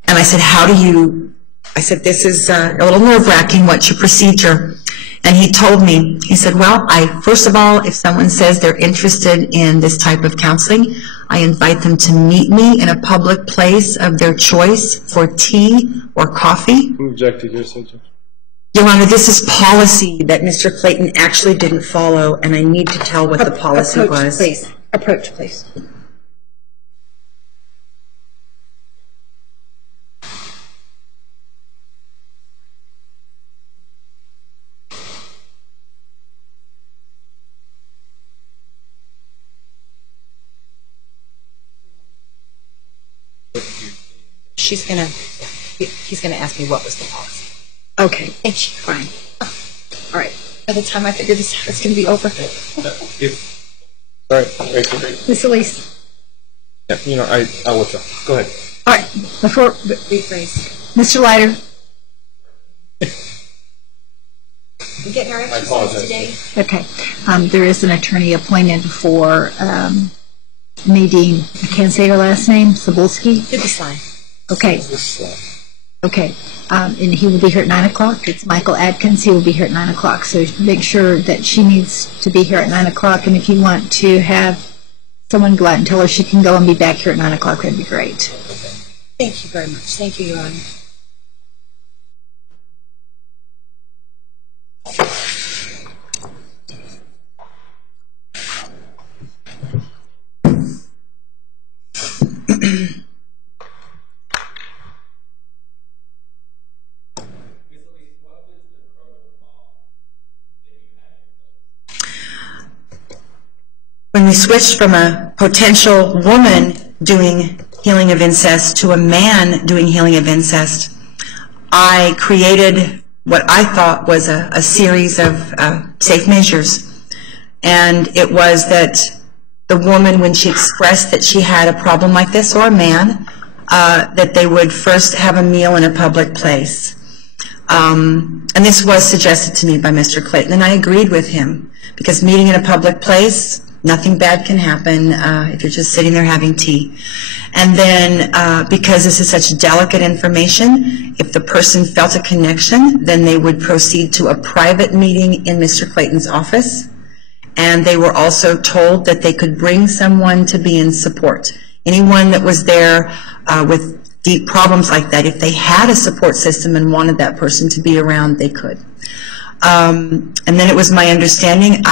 I said, I said, this is a little nerve-wracking, what's your procedure? And he told me, he said, well, first of all, if someone says they're interested in this type of counseling, I invite them to meet me in a public place of their choice for tea or coffee. Object to your subject. Your Honor, this is policy that Mr. Clayton actually didn't follow, and I need to tell what the policy was. Please. Approach, please. He's gonna ask me what was the policy. Okay. Thank you. Fine. All right. By the time I figure this out, it's going to be over. Sorry, Rachel. Miss Elise. Yeah, I'll withdraw. Go ahead. All right. Before rephrase. Mr. Leiter. We're getting our exercise today. Okay. There is an attorney appointed for Nadine. I can't say her last name. Cebulski. Dubisline. Okay. Okay. And he will be here at 9 o'clock. It's Michael Adkins. He will be here at 9 o'clock. So make sure that she needs to be here at 9 o'clock. And if you want to have someone go out and tell her she can go and be back here at 9 o'clock, that'd be great. Thank you very much. Thank you, Your Honor. When we switched from a potential woman doing healing of incest to a man doing healing of incest, I created what I thought was a series of safe measures. And it was that the woman, when she expressed that she had a problem like this, or a man, that they would first have a meal in a public place. And this was suggested to me by Mr. Clayton, and I agreed with him, because meeting in a public place, nothing bad can happen if you're just sitting there having tea. And then because this is such delicate information, if the person felt a connection, then they would proceed to a private meeting in Mr. Clayton's office. And they were also told that they could bring someone to be in support. Anyone that was there with deep problems like that, if they had a support system and wanted that person to be around, they could. And then it was my understanding,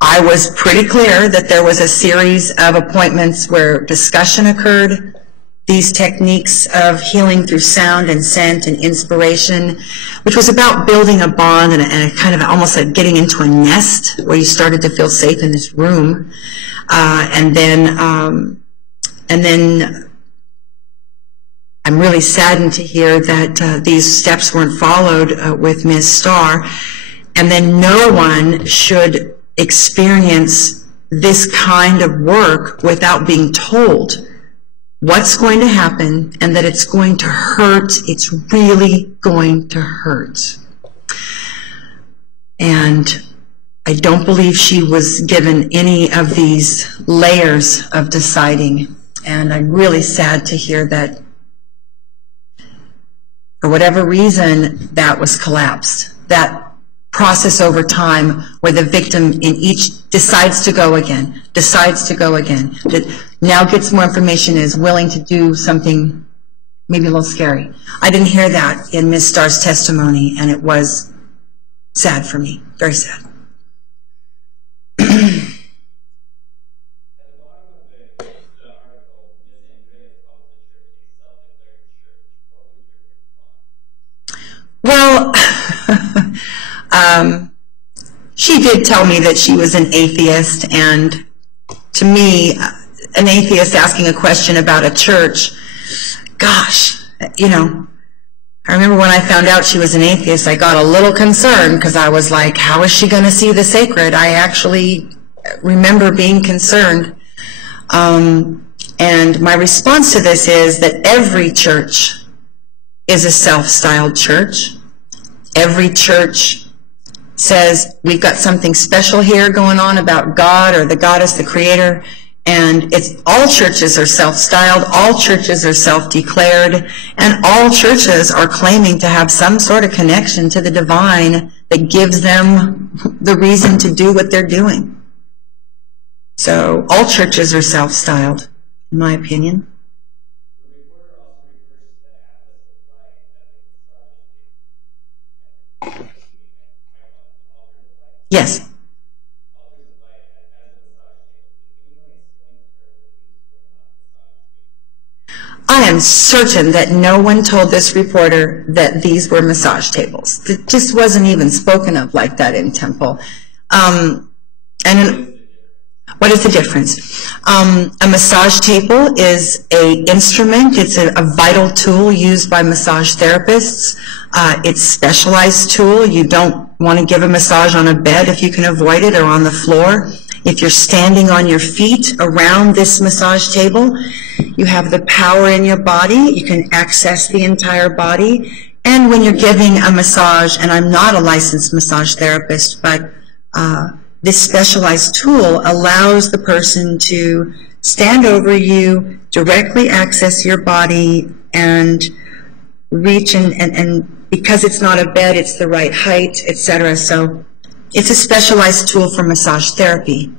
I was pretty clear that there was a series of appointments where discussion occurred, these techniques of healing through sound and scent and inspiration, which was about building a bond and a kind of almost like getting into a nest where you started to feel safe in this room. And then I'm really saddened to hear that these steps weren't followed with Ms. Starr, and then no one should experience this kind of work without being told what's going to happen and that it's going to hurt. It's really going to hurt. And I don't believe she was given any of these layers of deciding. And I'm really sad to hear that for whatever reason that was collapsed. That process over time where the victim in each decides to go again, that now gets more information, is willing to do something maybe a little scary. I didn't hear that in Ms. Starr's testimony, and it was sad for me, very sad. Well, she did tell me that she was an atheist, and to me, an atheist asking a question about a church, gosh, you know, I remember when I found out she was an atheist, I got a little concerned because I was like, how is she going to see the sacred? I actually remember being concerned. And my response to this is that every church is a self-styled church. Every church says, we've got something special here going on about God or the goddess, the creator, and all churches are self-styled, all churches are self-declared, and all churches are claiming to have some sort of connection to the divine that gives them the reason to do what they're doing. So all churches are self-styled, in my opinion. Yes. I am certain that no one told this reporter that these were massage tables. It just wasn't even spoken of like that in Temple. What is the difference? A massage table is an instrument. It's a vital tool used by massage therapists. It's a specialized tool. You don't want to give a massage on a bed if you can avoid it, or on the floor. If you're standing on your feet around this massage table, you have the power in your body. You can access the entire body. And when you're giving a massage, and I'm not a licensed massage therapist, but this specialized tool allows the person to stand over you, directly access your body, and reach, and because it's not a bed, it's the right height, etc. So it's a specialized tool for massage therapy.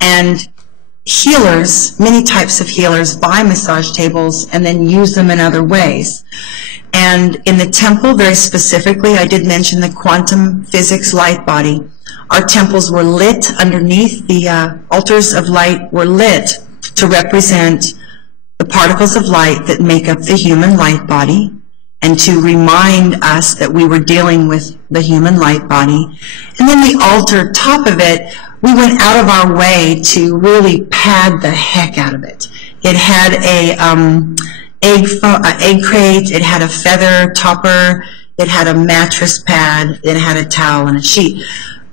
And healers, many types of healers, buy massage tables and then use them in other ways. And in the temple, very specifically, I did mention the quantum physics light body. Our temples were lit underneath. The altars of light were lit to represent the particles of light that make up the human light body, and to remind us that we were dealing with the human light body. And then the altar, top of it, we went out of our way to really pad the heck out of it. It had a egg crate, it had a feather topper, it had a mattress pad, it had a towel and a sheet.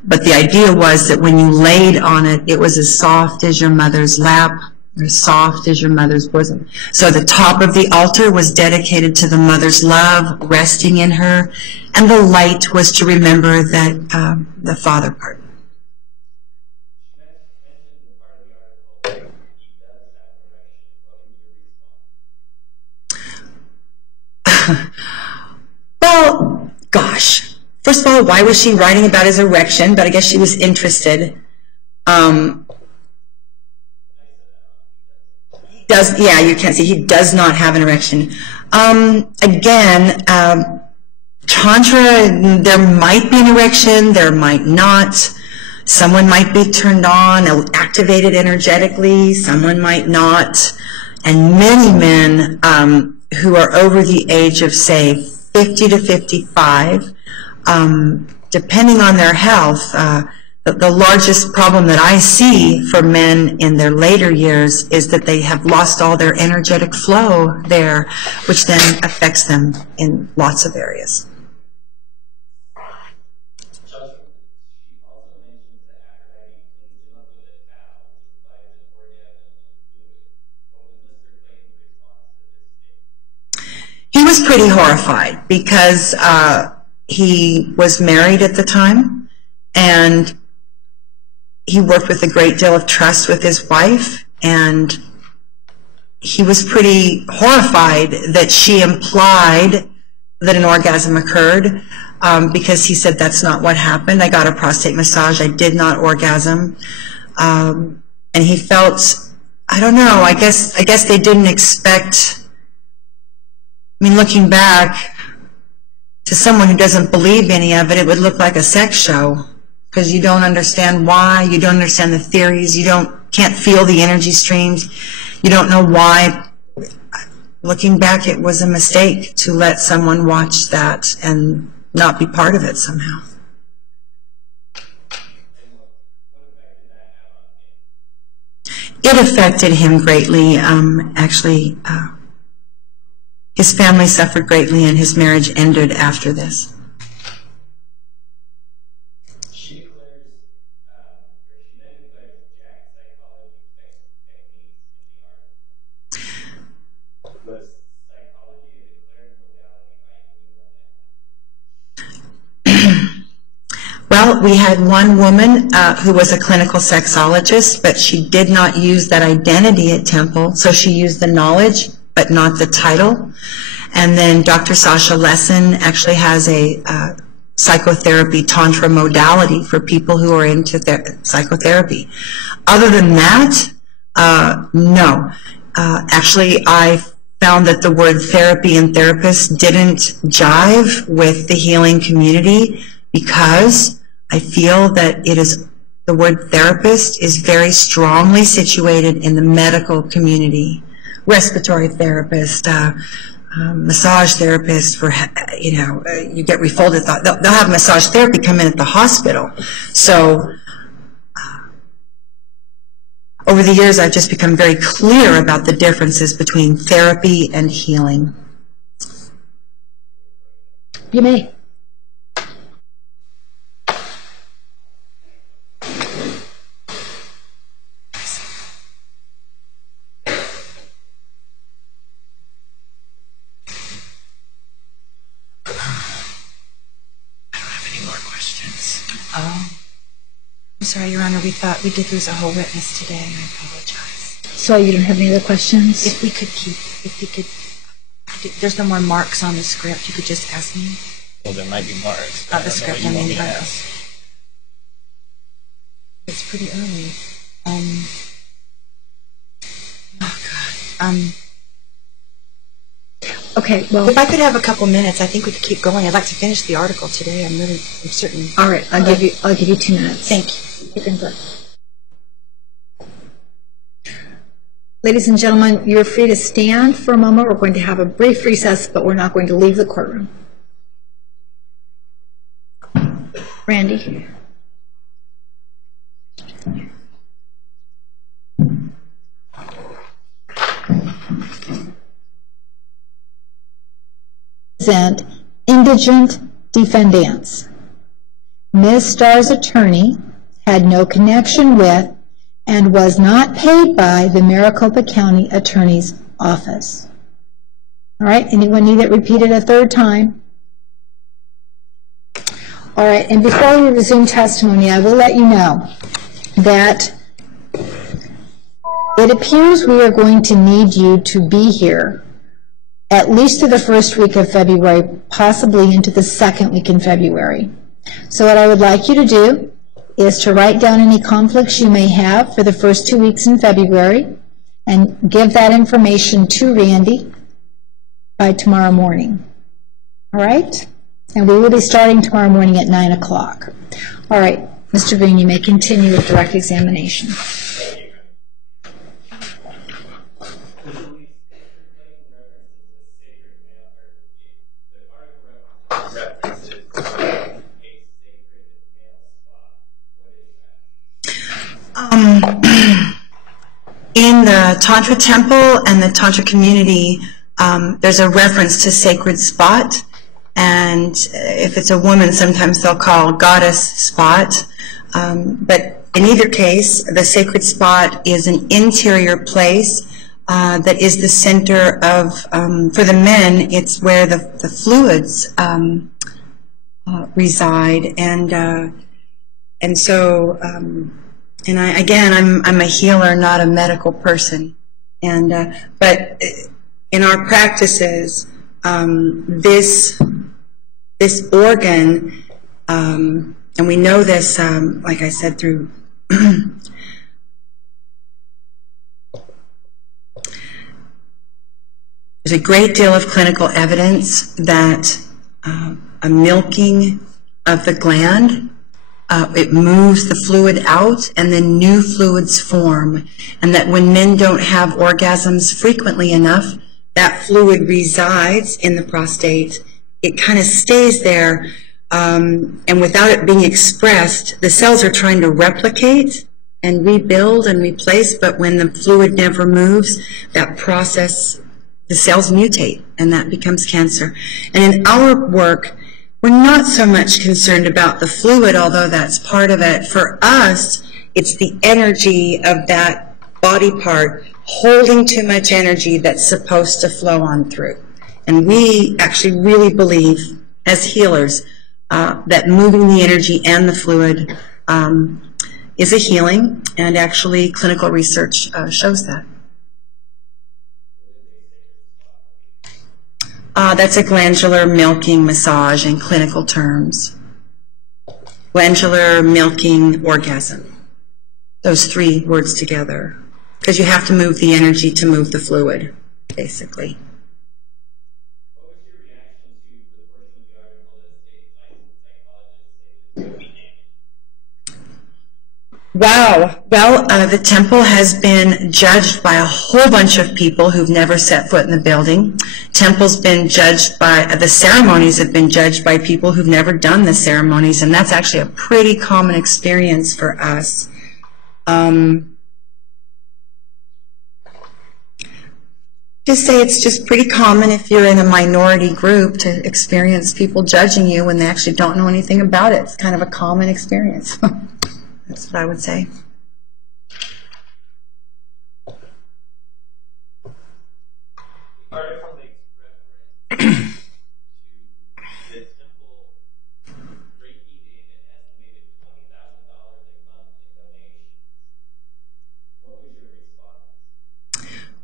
But the idea was that when you laid on it, it was as soft as your mother's lap, They're soft as your mother's bosom. So the top of the altar was dedicated to the mother's love, resting in her, and the light was to remember that the father part. Well, gosh. First of all, why was she writing about his erection? But I guess she was interested. Yeah, you can't see. He does not have an erection. Again, Tantra, there might be an erection, there might not. Someone might be turned on, activated energetically, someone might not. And many men who are over the age of, say, 50 to 55, depending on their health, the largest problem that I see for men in their later years is that they have lost all their energetic flow there, which then affects them in lots of areas. He was pretty horrified because he was married at the time, and he worked with a great deal of trust with his wife, and he was pretty horrified that she implied that an orgasm occurred, because he said that's not what happened. I got a prostate massage. I did not orgasm. And he felt, I don't know, I guess they didn't expect. I mean, looking back, to someone who doesn't believe any of it, it would look like a sex show, because you don't understand why, you don't understand the theories, you can't feel the energy streams, you don't know why. Looking back, it was a mistake to let someone watch that and not be part of it somehow. It affected him greatly, actually. His family suffered greatly, and his marriage ended after this. Well, we had one woman who was a clinical sexologist, but she did not use that identity at Temple, so she used the knowledge but not the title. And then Dr. Sasha Lessin actually has a psychotherapy tantra modality for people who are into psychotherapy. Other than that, no. Actually, I found that the word therapy and therapist didn't jive with the healing community, because I feel that the word therapist is very strongly situated in the medical community. Respiratory therapist, massage therapist for, you get refolded thought. They'll have massage therapy come in at the hospital. So over the years, I've just become very clear about the differences between therapy and healing. You may. I'm sorry, Your Honor, we thought we did lose a whole witness today, and I apologize. So you don't have any other questions? If you could, there's no more marks on the script, you could just ask me. Well, there might be marks. The script, I mean, the article. It's pretty early. Okay, well, if I could have a couple minutes, I think we could keep going. I'd like to finish the article today. I'm certain. All right, I'll give you 2 minutes. Thank you. You can go. Ladies and gentlemen, you're free to stand for a moment. We're going to have a brief recess, but we're not going to leave the courtroom. Randy. Present indigent defendants. Ms. Starr's attorney had no connection with and was not paid by the Maricopa County Attorney's Office. All right, anyone need it repeated a third time? All right, and before we resume testimony, I will let you know that it appears we are going to need you to be here at least through the first week of February, possibly into the second week in February. So what I would like you to do is to write down any conflicts you may have for the first 2 weeks in February and give that information to Randy by tomorrow morning. All right? And we will be starting tomorrow morning at 9 o'clock. All right, Mr. Green, you may continue with direct examination. In the Tantra temple and the Tantra community, there's a reference to sacred spot, and if it's a woman, sometimes they'll call goddess spot. But in either case, the sacred spot is an interior place that is the center of, for the men, it's where the fluids reside, and so. And I'm a healer, not a medical person. And but in our practices, this organ, and we know this, like I said, through there's a great deal of clinical evidence that a milking of the gland. It moves the fluid out, and then new fluids form. And that when men don't have orgasms frequently enough, that fluid resides in the prostate. It kind of stays there, and without it being expressed, the cells are trying to replicate and rebuild and replace, but when the fluid never moves, that process, the cells mutate, and that becomes cancer. And in our work, we're not so much concerned about the fluid, although that's part of it. For us, it's the energy of that body part holding too much energy that's supposed to flow on through. And we actually really believe, as healers, that moving the energy and the fluid is a healing, and actually clinical research shows that. That's a glandular milking massage in clinical terms. Glandular milking orgasm. Those three words together. Because you have to move the energy to move the fluid, basically. What was your reaction to the portion of the article that states licensed psychologists say Wow. Well, the temple has been judged by a whole bunch of people who've never set foot in the building. Temple's been judged by, the ceremonies have been judged by people who've never done the ceremonies, and that's actually a pretty common experience for us. Just say it's just pretty common if you're in a minority group to experience people judging you when they actually don't know anything about it. It's kind of a common experience. That's what I would say. The article makes reference to the temple breaking in an estimated $20,000 a month in donations. What was your response?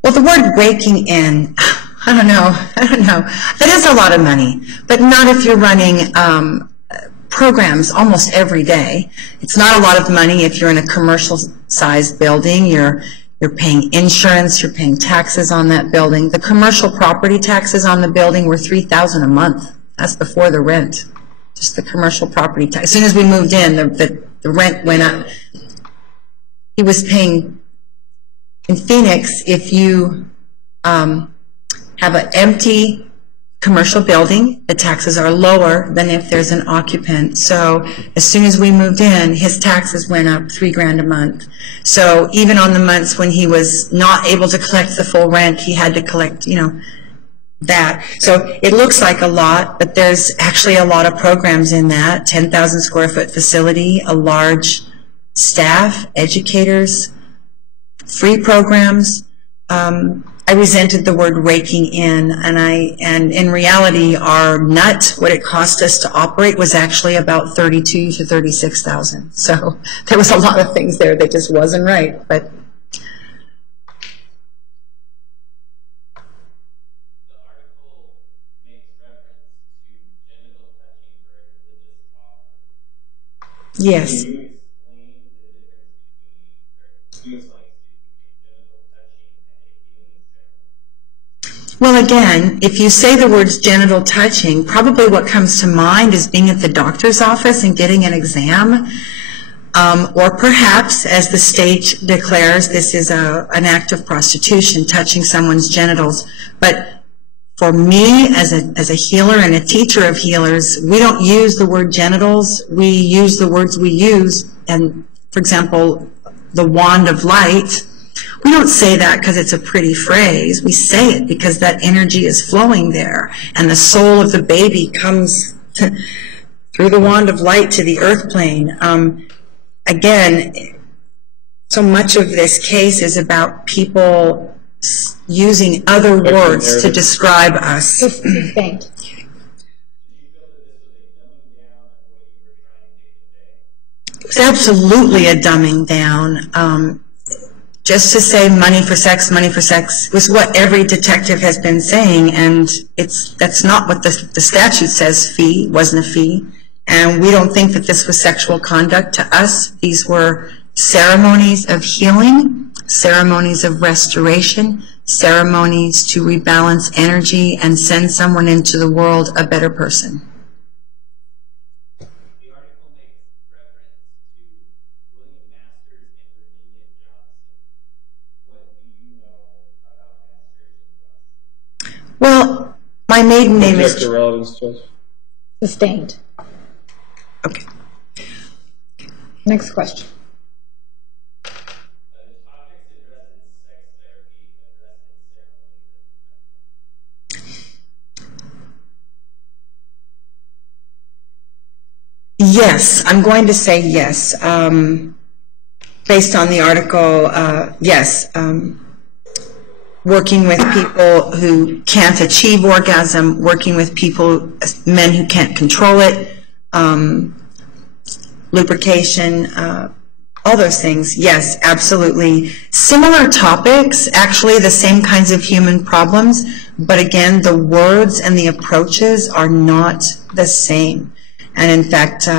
Well, the word raking in, I don't know. That is a lot of money, but not if you're running programs almost every day. It's not a lot of money if you're in a commercial-sized building. You're paying insurance, you're paying taxes on that building. The commercial property taxes on the building were $3,000 a month. That's before the rent. Just the commercial property tax. As soon as we moved in, the rent went up. He was paying, in Phoenix, if you have an empty commercial building, the taxes are lower than if there's an occupant. So as soon as we moved in, his taxes went up $3,000 a month. So even on the months when he was not able to collect the full rent, he had to collect, that. So it looks like a lot, but there's actually a lot of programs in that. 10,000 square foot facility, a large staff, educators, free programs. I resented the word raking in, and in reality, our nut, what it cost us to operate, was actually about $32,000 to $36,000. So there was a lot of things there that just wasn't right. But yes. Well, again, if you say the words genital touching, probably what comes to mind is being at the doctor's office and getting an exam. Or perhaps, as the state declares, this is an act of prostitution, touching someone's genitals. But for me, as a healer and a teacher of healers, we don't use the word genitals. We use the words we use. And, for example, the wand of light, we don't say that because it's a pretty phrase. We say it because that energy is flowing there, and the soul of the baby comes through the wand of light to the earth plane. Again, so much of this case is about people using other words to describe us. It's absolutely a dumbing down. Just to say money for sex was what every detective has been saying, and that's not what the statute says. Fee wasn't a fee, and we don't think that this was sexual conduct to us. These were ceremonies of healing, ceremonies of restoration, ceremonies to rebalance energy and send someone into the world a better person. Well, my maiden name is... Sustained. Okay. Next question. Yes, I'm going to say yes. Based on the article, yes. Working with people who can't achieve orgasm, working with people, men who can't control it, lubrication, all those things. Yes, absolutely. Similar topics, actually the same kinds of human problems, but again, the words and the approaches are not the same. And in fact,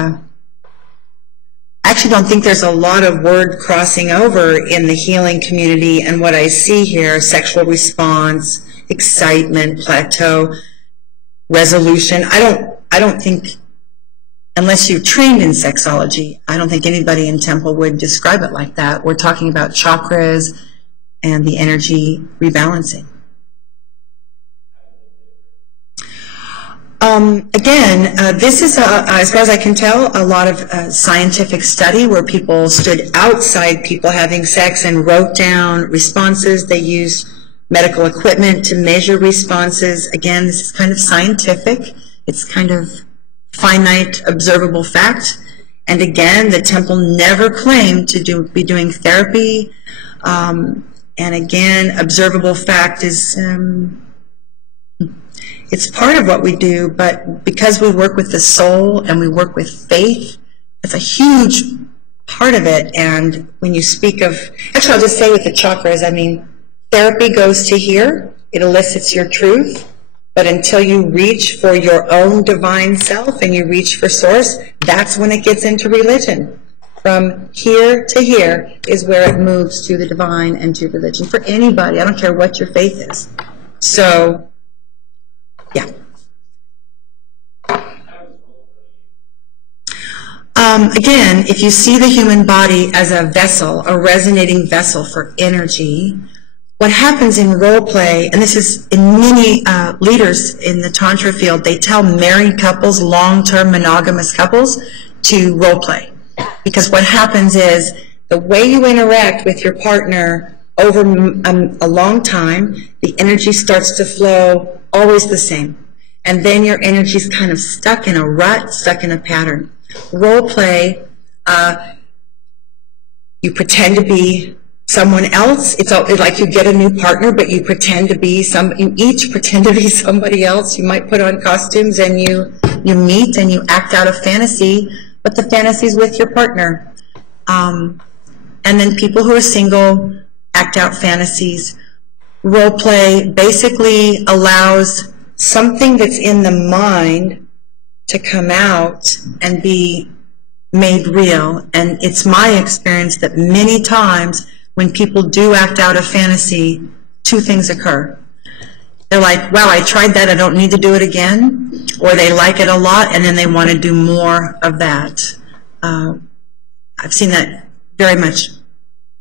I actually don't think there's a lot of word crossing over in the healing community, and what I see here, sexual response, excitement, plateau, resolution. I don't think, unless you're trained in sexology, I don't think anybody in Temple would describe it like that. We're talking about chakras and the energy rebalancing. Again, this is, as far as I can tell, a lot of scientific study where people stood outside people having sex and wrote down responses. They used medical equipment to measure responses. Again, this is kind of scientific. It's kind of finite, observable fact. And again, the Temple never claimed to be doing therapy. And again, observable fact is... it's part of what we do, but because we work with the soul and we work with faith, it's a huge part of it. And when you speak of, actually I'll just say with the chakras, I mean, therapy goes to here, it elicits your truth, but until you reach for your own divine self and you reach for source, that's when it gets into religion. From here to here is where it moves to the divine and to religion. For anybody, I don't care what your faith is. So, yeah. Again, if you see the human body as a vessel, a resonating vessel for energy, what happens in role play, and this is in many leaders in the Tantra field, they tell married couples, long-term monogamous couples, to role play. Because what happens is the way you interact with your partner over a long time, the energy starts to flow always the same. And then your energy's kind of stuck in a rut, stuck in a pattern. Role play, you pretend to be someone else. It's like you get a new partner, but you pretend to be you each pretend to be somebody else. You might put on costumes and you meet and you act out a fantasy, but the fantasy's with your partner. And then people who are single act out fantasies. Role play basically allows something that's in the mind to come out and be made real. And it's my experience that many times when people do act out a fantasy, two things occur. They're like, wow, I tried that, I don't need to do it again. Or they like it a lot and then they want to do more of that. I've seen that very much.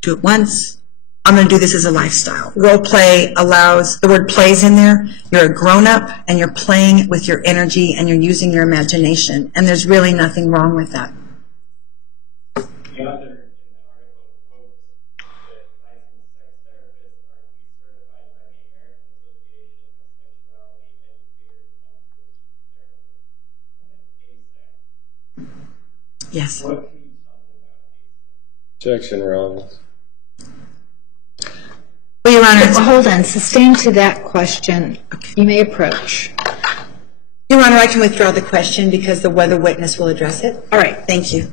Do it once, I'm going to do this as a lifestyle. Role play allows, the word plays in there, you're a grown-up and you're playing with your energy and you're using your imagination. And there's really nothing wrong with that. The author in the article quotes that licensed sex therapists are certified by the American Association of Sexuality Educators, Counselors, and ASEC. Yes. What can you tell me about ASEC? Objection, relevance. Well, Your Honor, Hold on, sustain to that question. You may approach. Your Honor, I can withdraw the question because the weather witness will address it. All right, thank you.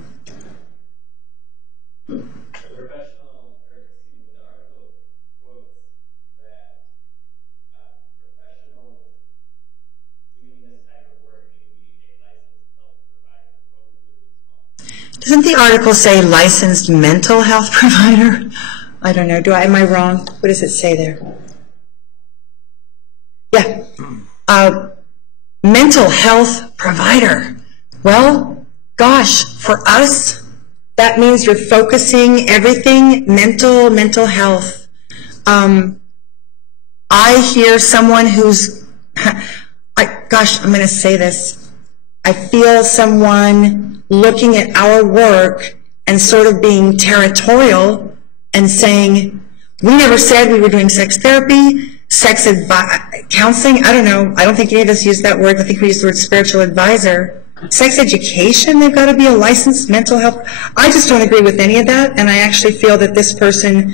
The article quotes that professionals doing this type of work need to be a licensed health provider. What would your response? Doesn't the article say licensed mental health provider? I don't know. Am I wrong? What does it say there? Yeah. Mental health provider. Well, gosh, for us, that means you're focusing everything mental health. I hear someone who's, I'm going to say this. I feel someone looking at our work and sort of being territorial and saying, we never said we were doing sex therapy, counseling. I don't know. I don't think any of us use that word. I think we use the word spiritual advisor. Sex education, they've got to be a licensed mental health. I just don't agree with any of that, and I actually feel that this person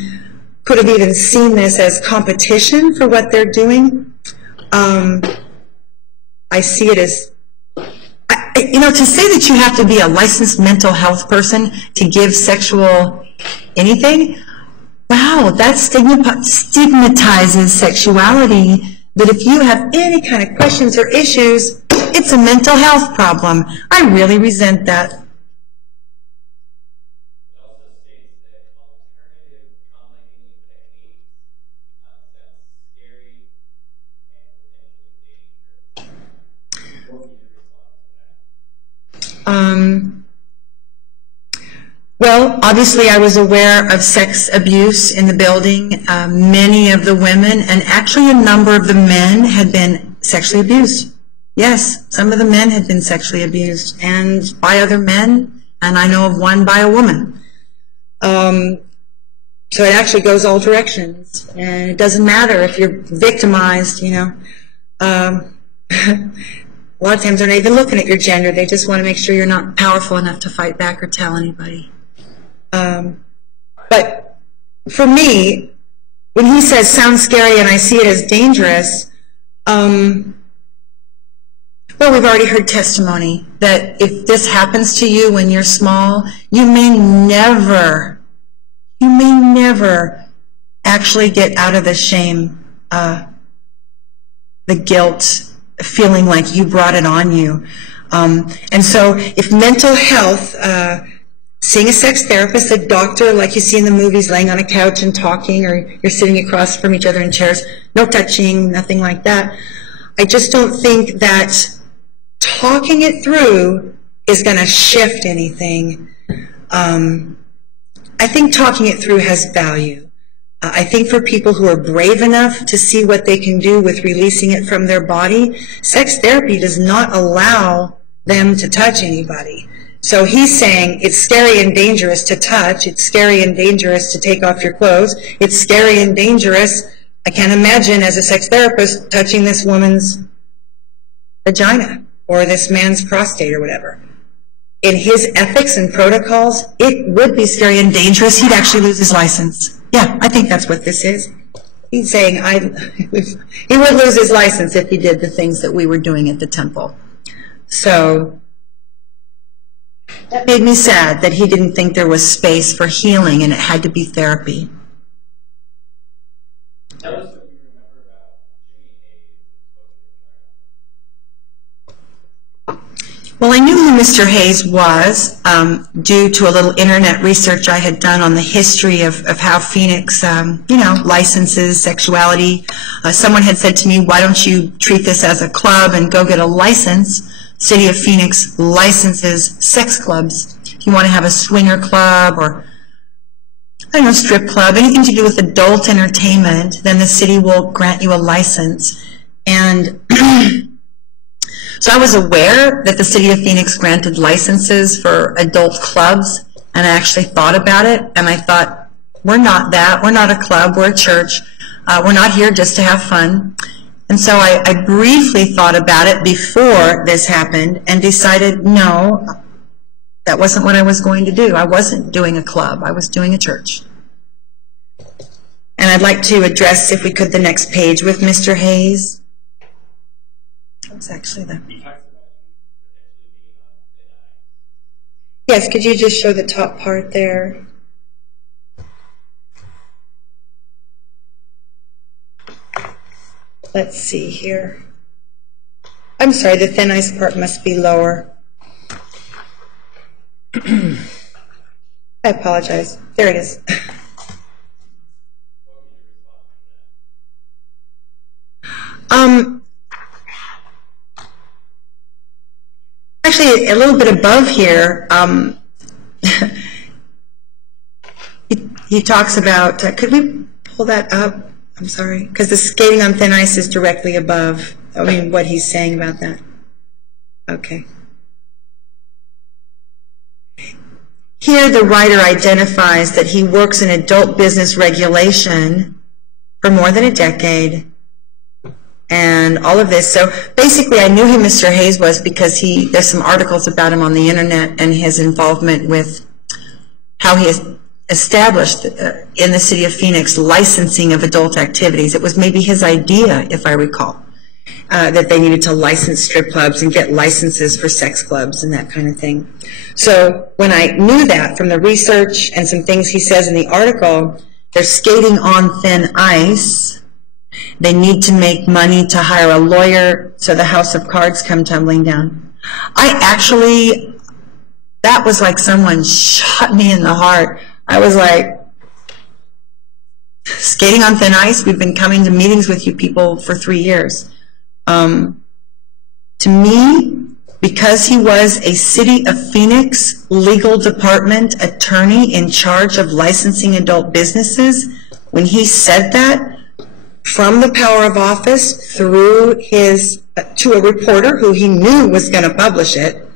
could have even seen this as competition for what they're doing. I see it as, to say that you have to be a licensed mental health person to give sexual anything, wow, that stigmatizes sexuality, that if you have any kind of questions or issues, it's a mental health problem. I really resent that. It also states that alternative trauma healing techniques sound scary and potentially dangerous. What would your response to that? Well, obviously I was aware of sex abuse in the building. Many of the women, and actually a number of the men, had been sexually abused. Yes, some of the men had been sexually abused, and by other men, and I know of one by a woman. So it actually goes all directions, and it doesn't matter if you're victimized, A lot of times they're not even looking at your gender. They just want to make sure you're not powerful enough to fight back or tell anybody. But for me, when he says sounds scary and I see it as dangerous, well, we've already heard testimony that if this happens to you when you're small, you may never actually get out of the shame, the guilt, feeling like you brought it on you. And so if mental health, seeing a sex therapist, a doctor like you see in the movies, laying on a couch and talking, or you're sitting across from each other in chairs, no touching, nothing like that. I just don't think that talking it through is going to shift anything. I think talking it through has value. I think for people who are brave enough to see what they can do with releasing it from their body, sex therapy does not allow them to touch anybody. So he's saying it's scary and dangerous to touch. It's scary and dangerous to take off your clothes. It's scary and dangerous. I can't imagine as a sex therapist touching this woman's vagina or this man's prostate or whatever. in his ethics and protocols, it would be scary and dangerous. He'd actually lose his license. Yeah, I think that's what this is. He's saying he would lose his license if he did the things that we were doing at the temple. So that made me sad that he didn't think there was space for healing and it had to be therapy. Tell us what you remember about Jimmy Hayes. Well, I knew who Mr. Hayes was due to a little internet research I had done on the history of how Phoenix, licenses sexuality. Someone had said to me, why don't you treat this as a club and go get a license? City of Phoenix licenses sex clubs. If you want to have a swinger club or, strip club, anything to do with adult entertainment, then the city will grant you a license. And so I was aware that the City of Phoenix granted licenses for adult clubs, and I actually thought about it, and I thought, we're not that. We're not a club. We're a church. We're not here just to have fun. And so I briefly thought about it before this happened and decided, no, that wasn't what I was going to do. I wasn't doing a club. I was doing a church. And I'd like to address, if we could, the next page with Mr. Hayes. That was actually the... Yes, could you just show the top part there? Let's see here. I'm sorry, the thin ice part must be lower. I apologize. There it is. Actually, a little bit above here, he talks about, could we pull that up? I'm sorry, because the skating on thin ice is directly above, what he's saying about that. Okay. Here, the writer identifies that he works in adult business regulation for more than a decade, and all of this. So basically, I knew who Mr. Hayes was because there's some articles about him on the internet and his involvement with how he has established in the City of Phoenix licensing of adult activities. It was maybe his idea, if I recall, that they needed to license strip clubs and get licenses for sex clubs and that kind of thing. So when I knew that from the research and some things he says in the article, they're skating on thin ice. They need to make money to hire a lawyer, so the house of cards come tumbling down. That was like someone shot me in the heart. I was like, skating on thin ice? We've been coming to meetings with you people for 3 years. To me, because he was a City of Phoenix legal department attorney in charge of licensing adult businesses, when he said that, from the power of office through to a reporter who he knew was going to publish it,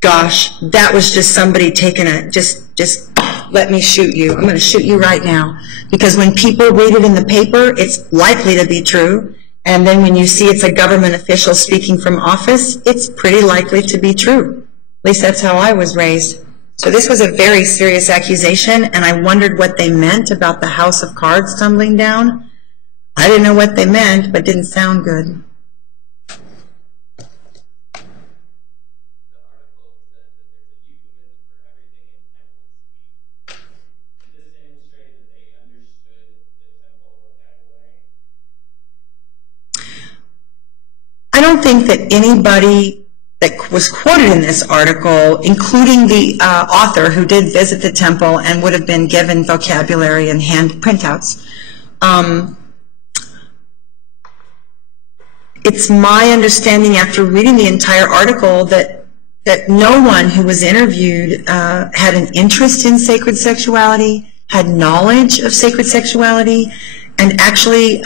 gosh, that was just somebody taking just let me shoot you. I'm going to shoot you right now. Because when people read it in the paper, it's likely to be true. And then when you see it's a government official speaking from office, it's pretty likely to be true. At least that's how I was raised. So this was a very serious accusation, and I wondered what they meant about the house of cards tumbling down. I didn't know what they meant, but it didn't sound good. I don't think that anybody that was quoted in this article, including the author who did visit the temple and would have been given vocabulary and hand printouts, it's my understanding after reading the entire article that no one who was interviewed had an interest in sacred sexuality, had knowledge of sacred sexuality, and actually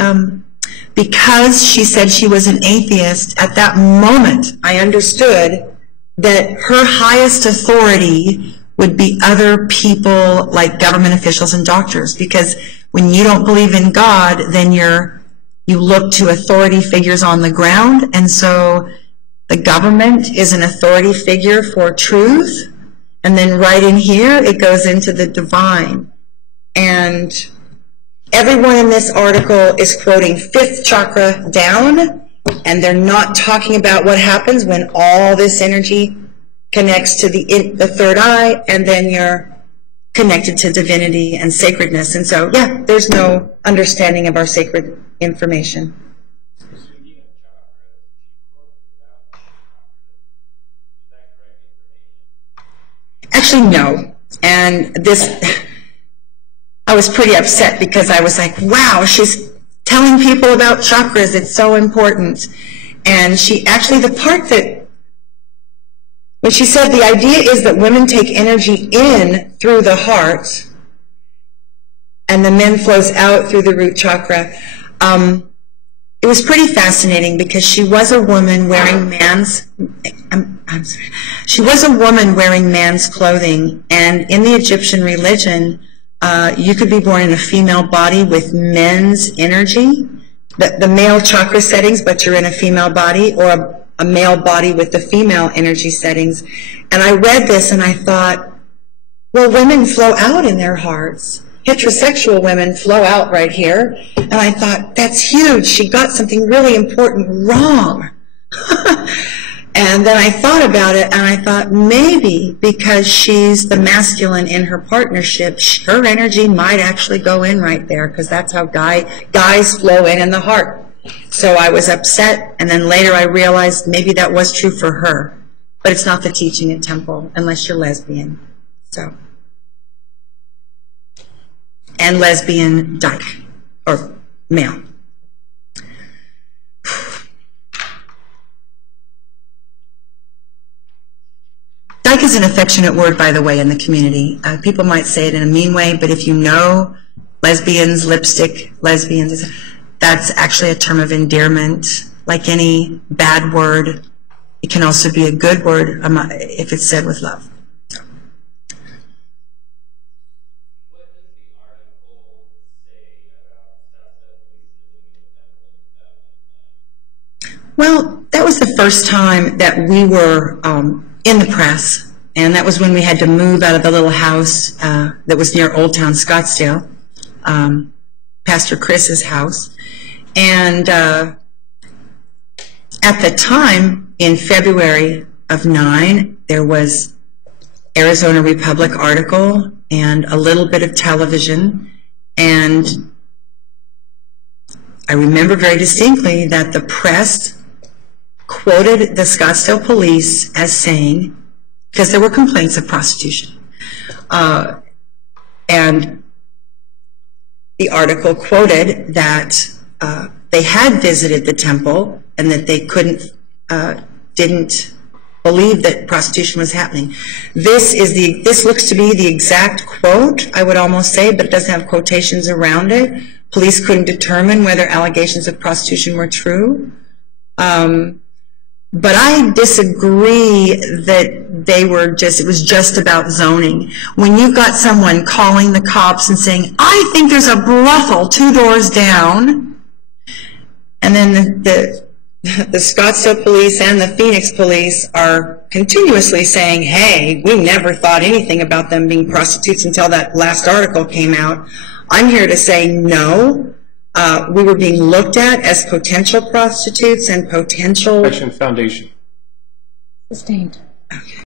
because she said she was an atheist, at that moment I understood that her highest authority would be other people like government officials and doctors, because when you don't believe in God, then you look to authority figures on the ground, and so the government is an authority figure for truth. And then right in here, it goes into the divine. And everyone in this article is quoting 5th chakra down, and they're not talking about what happens when all this energy connects to the 3rd eye, and then you're connected to divinity and sacredness. And so, yeah, there's no understanding of our sacred information. Actually, no. And this, I was pretty upset because I was like, wow, she's telling people about chakras. It's so important. And she actually, the part that, when she said the idea is that women take energy in through the heart and the men flows out through the root chakra, it was pretty fascinating because she was a woman wearing she was a woman wearing man's clothing, and in the Egyptian religion, you could be born in a female body with men's energy, the male chakra settings, but you're in a female body, or a male body with the female energy settings. And I read this and I thought, well, women flow out in their hearts. Heterosexual women flow out right here. And I thought, that's huge. She got something really important wrong. And then I thought about it, and I thought maybe because she's the masculine in her partnership, her energy might actually go in right there, because that's how guys flow in the heart. So I was upset, and then later I realized maybe that was true for her. But it's not the teaching at Temple, unless you're lesbian. So. And lesbian dyke, or male. Dyke is an affectionate word, by the way, in the community. People might say it in a mean way, but if you know lesbians, lipstick lesbians, that's actually a term of endearment. Like any bad word, it can also be a good word if it's said with love. Well, that was the first time that we were in the press, and that was when we had to move out of the little house that was near Old Town Scottsdale, Pastor Chris's house. And at the time, in February of '9, there was Arizona Republic article and a little bit of television, and I remember very distinctly that the press quoted the Scottsdale police as saying, because there were complaints of prostitution, and the article quoted that they had visited the temple and that they didn't believe that prostitution was happening. This looks to be the exact quote, I would almost say, but it doesn't have quotations around it. Police couldn't determine whether allegations of prostitution were true. But I disagree that it was just about zoning. When you've got someone calling the cops and saying, I think there's a brothel 2 doors down, and then the Scottsdale police and the Phoenix police are continuously saying, hey, we never thought anything about them being prostitutes until that last article came out. I'm here to say no. We were being looked at as potential prostitutes and potential... Action Foundation. Sustained. Okay.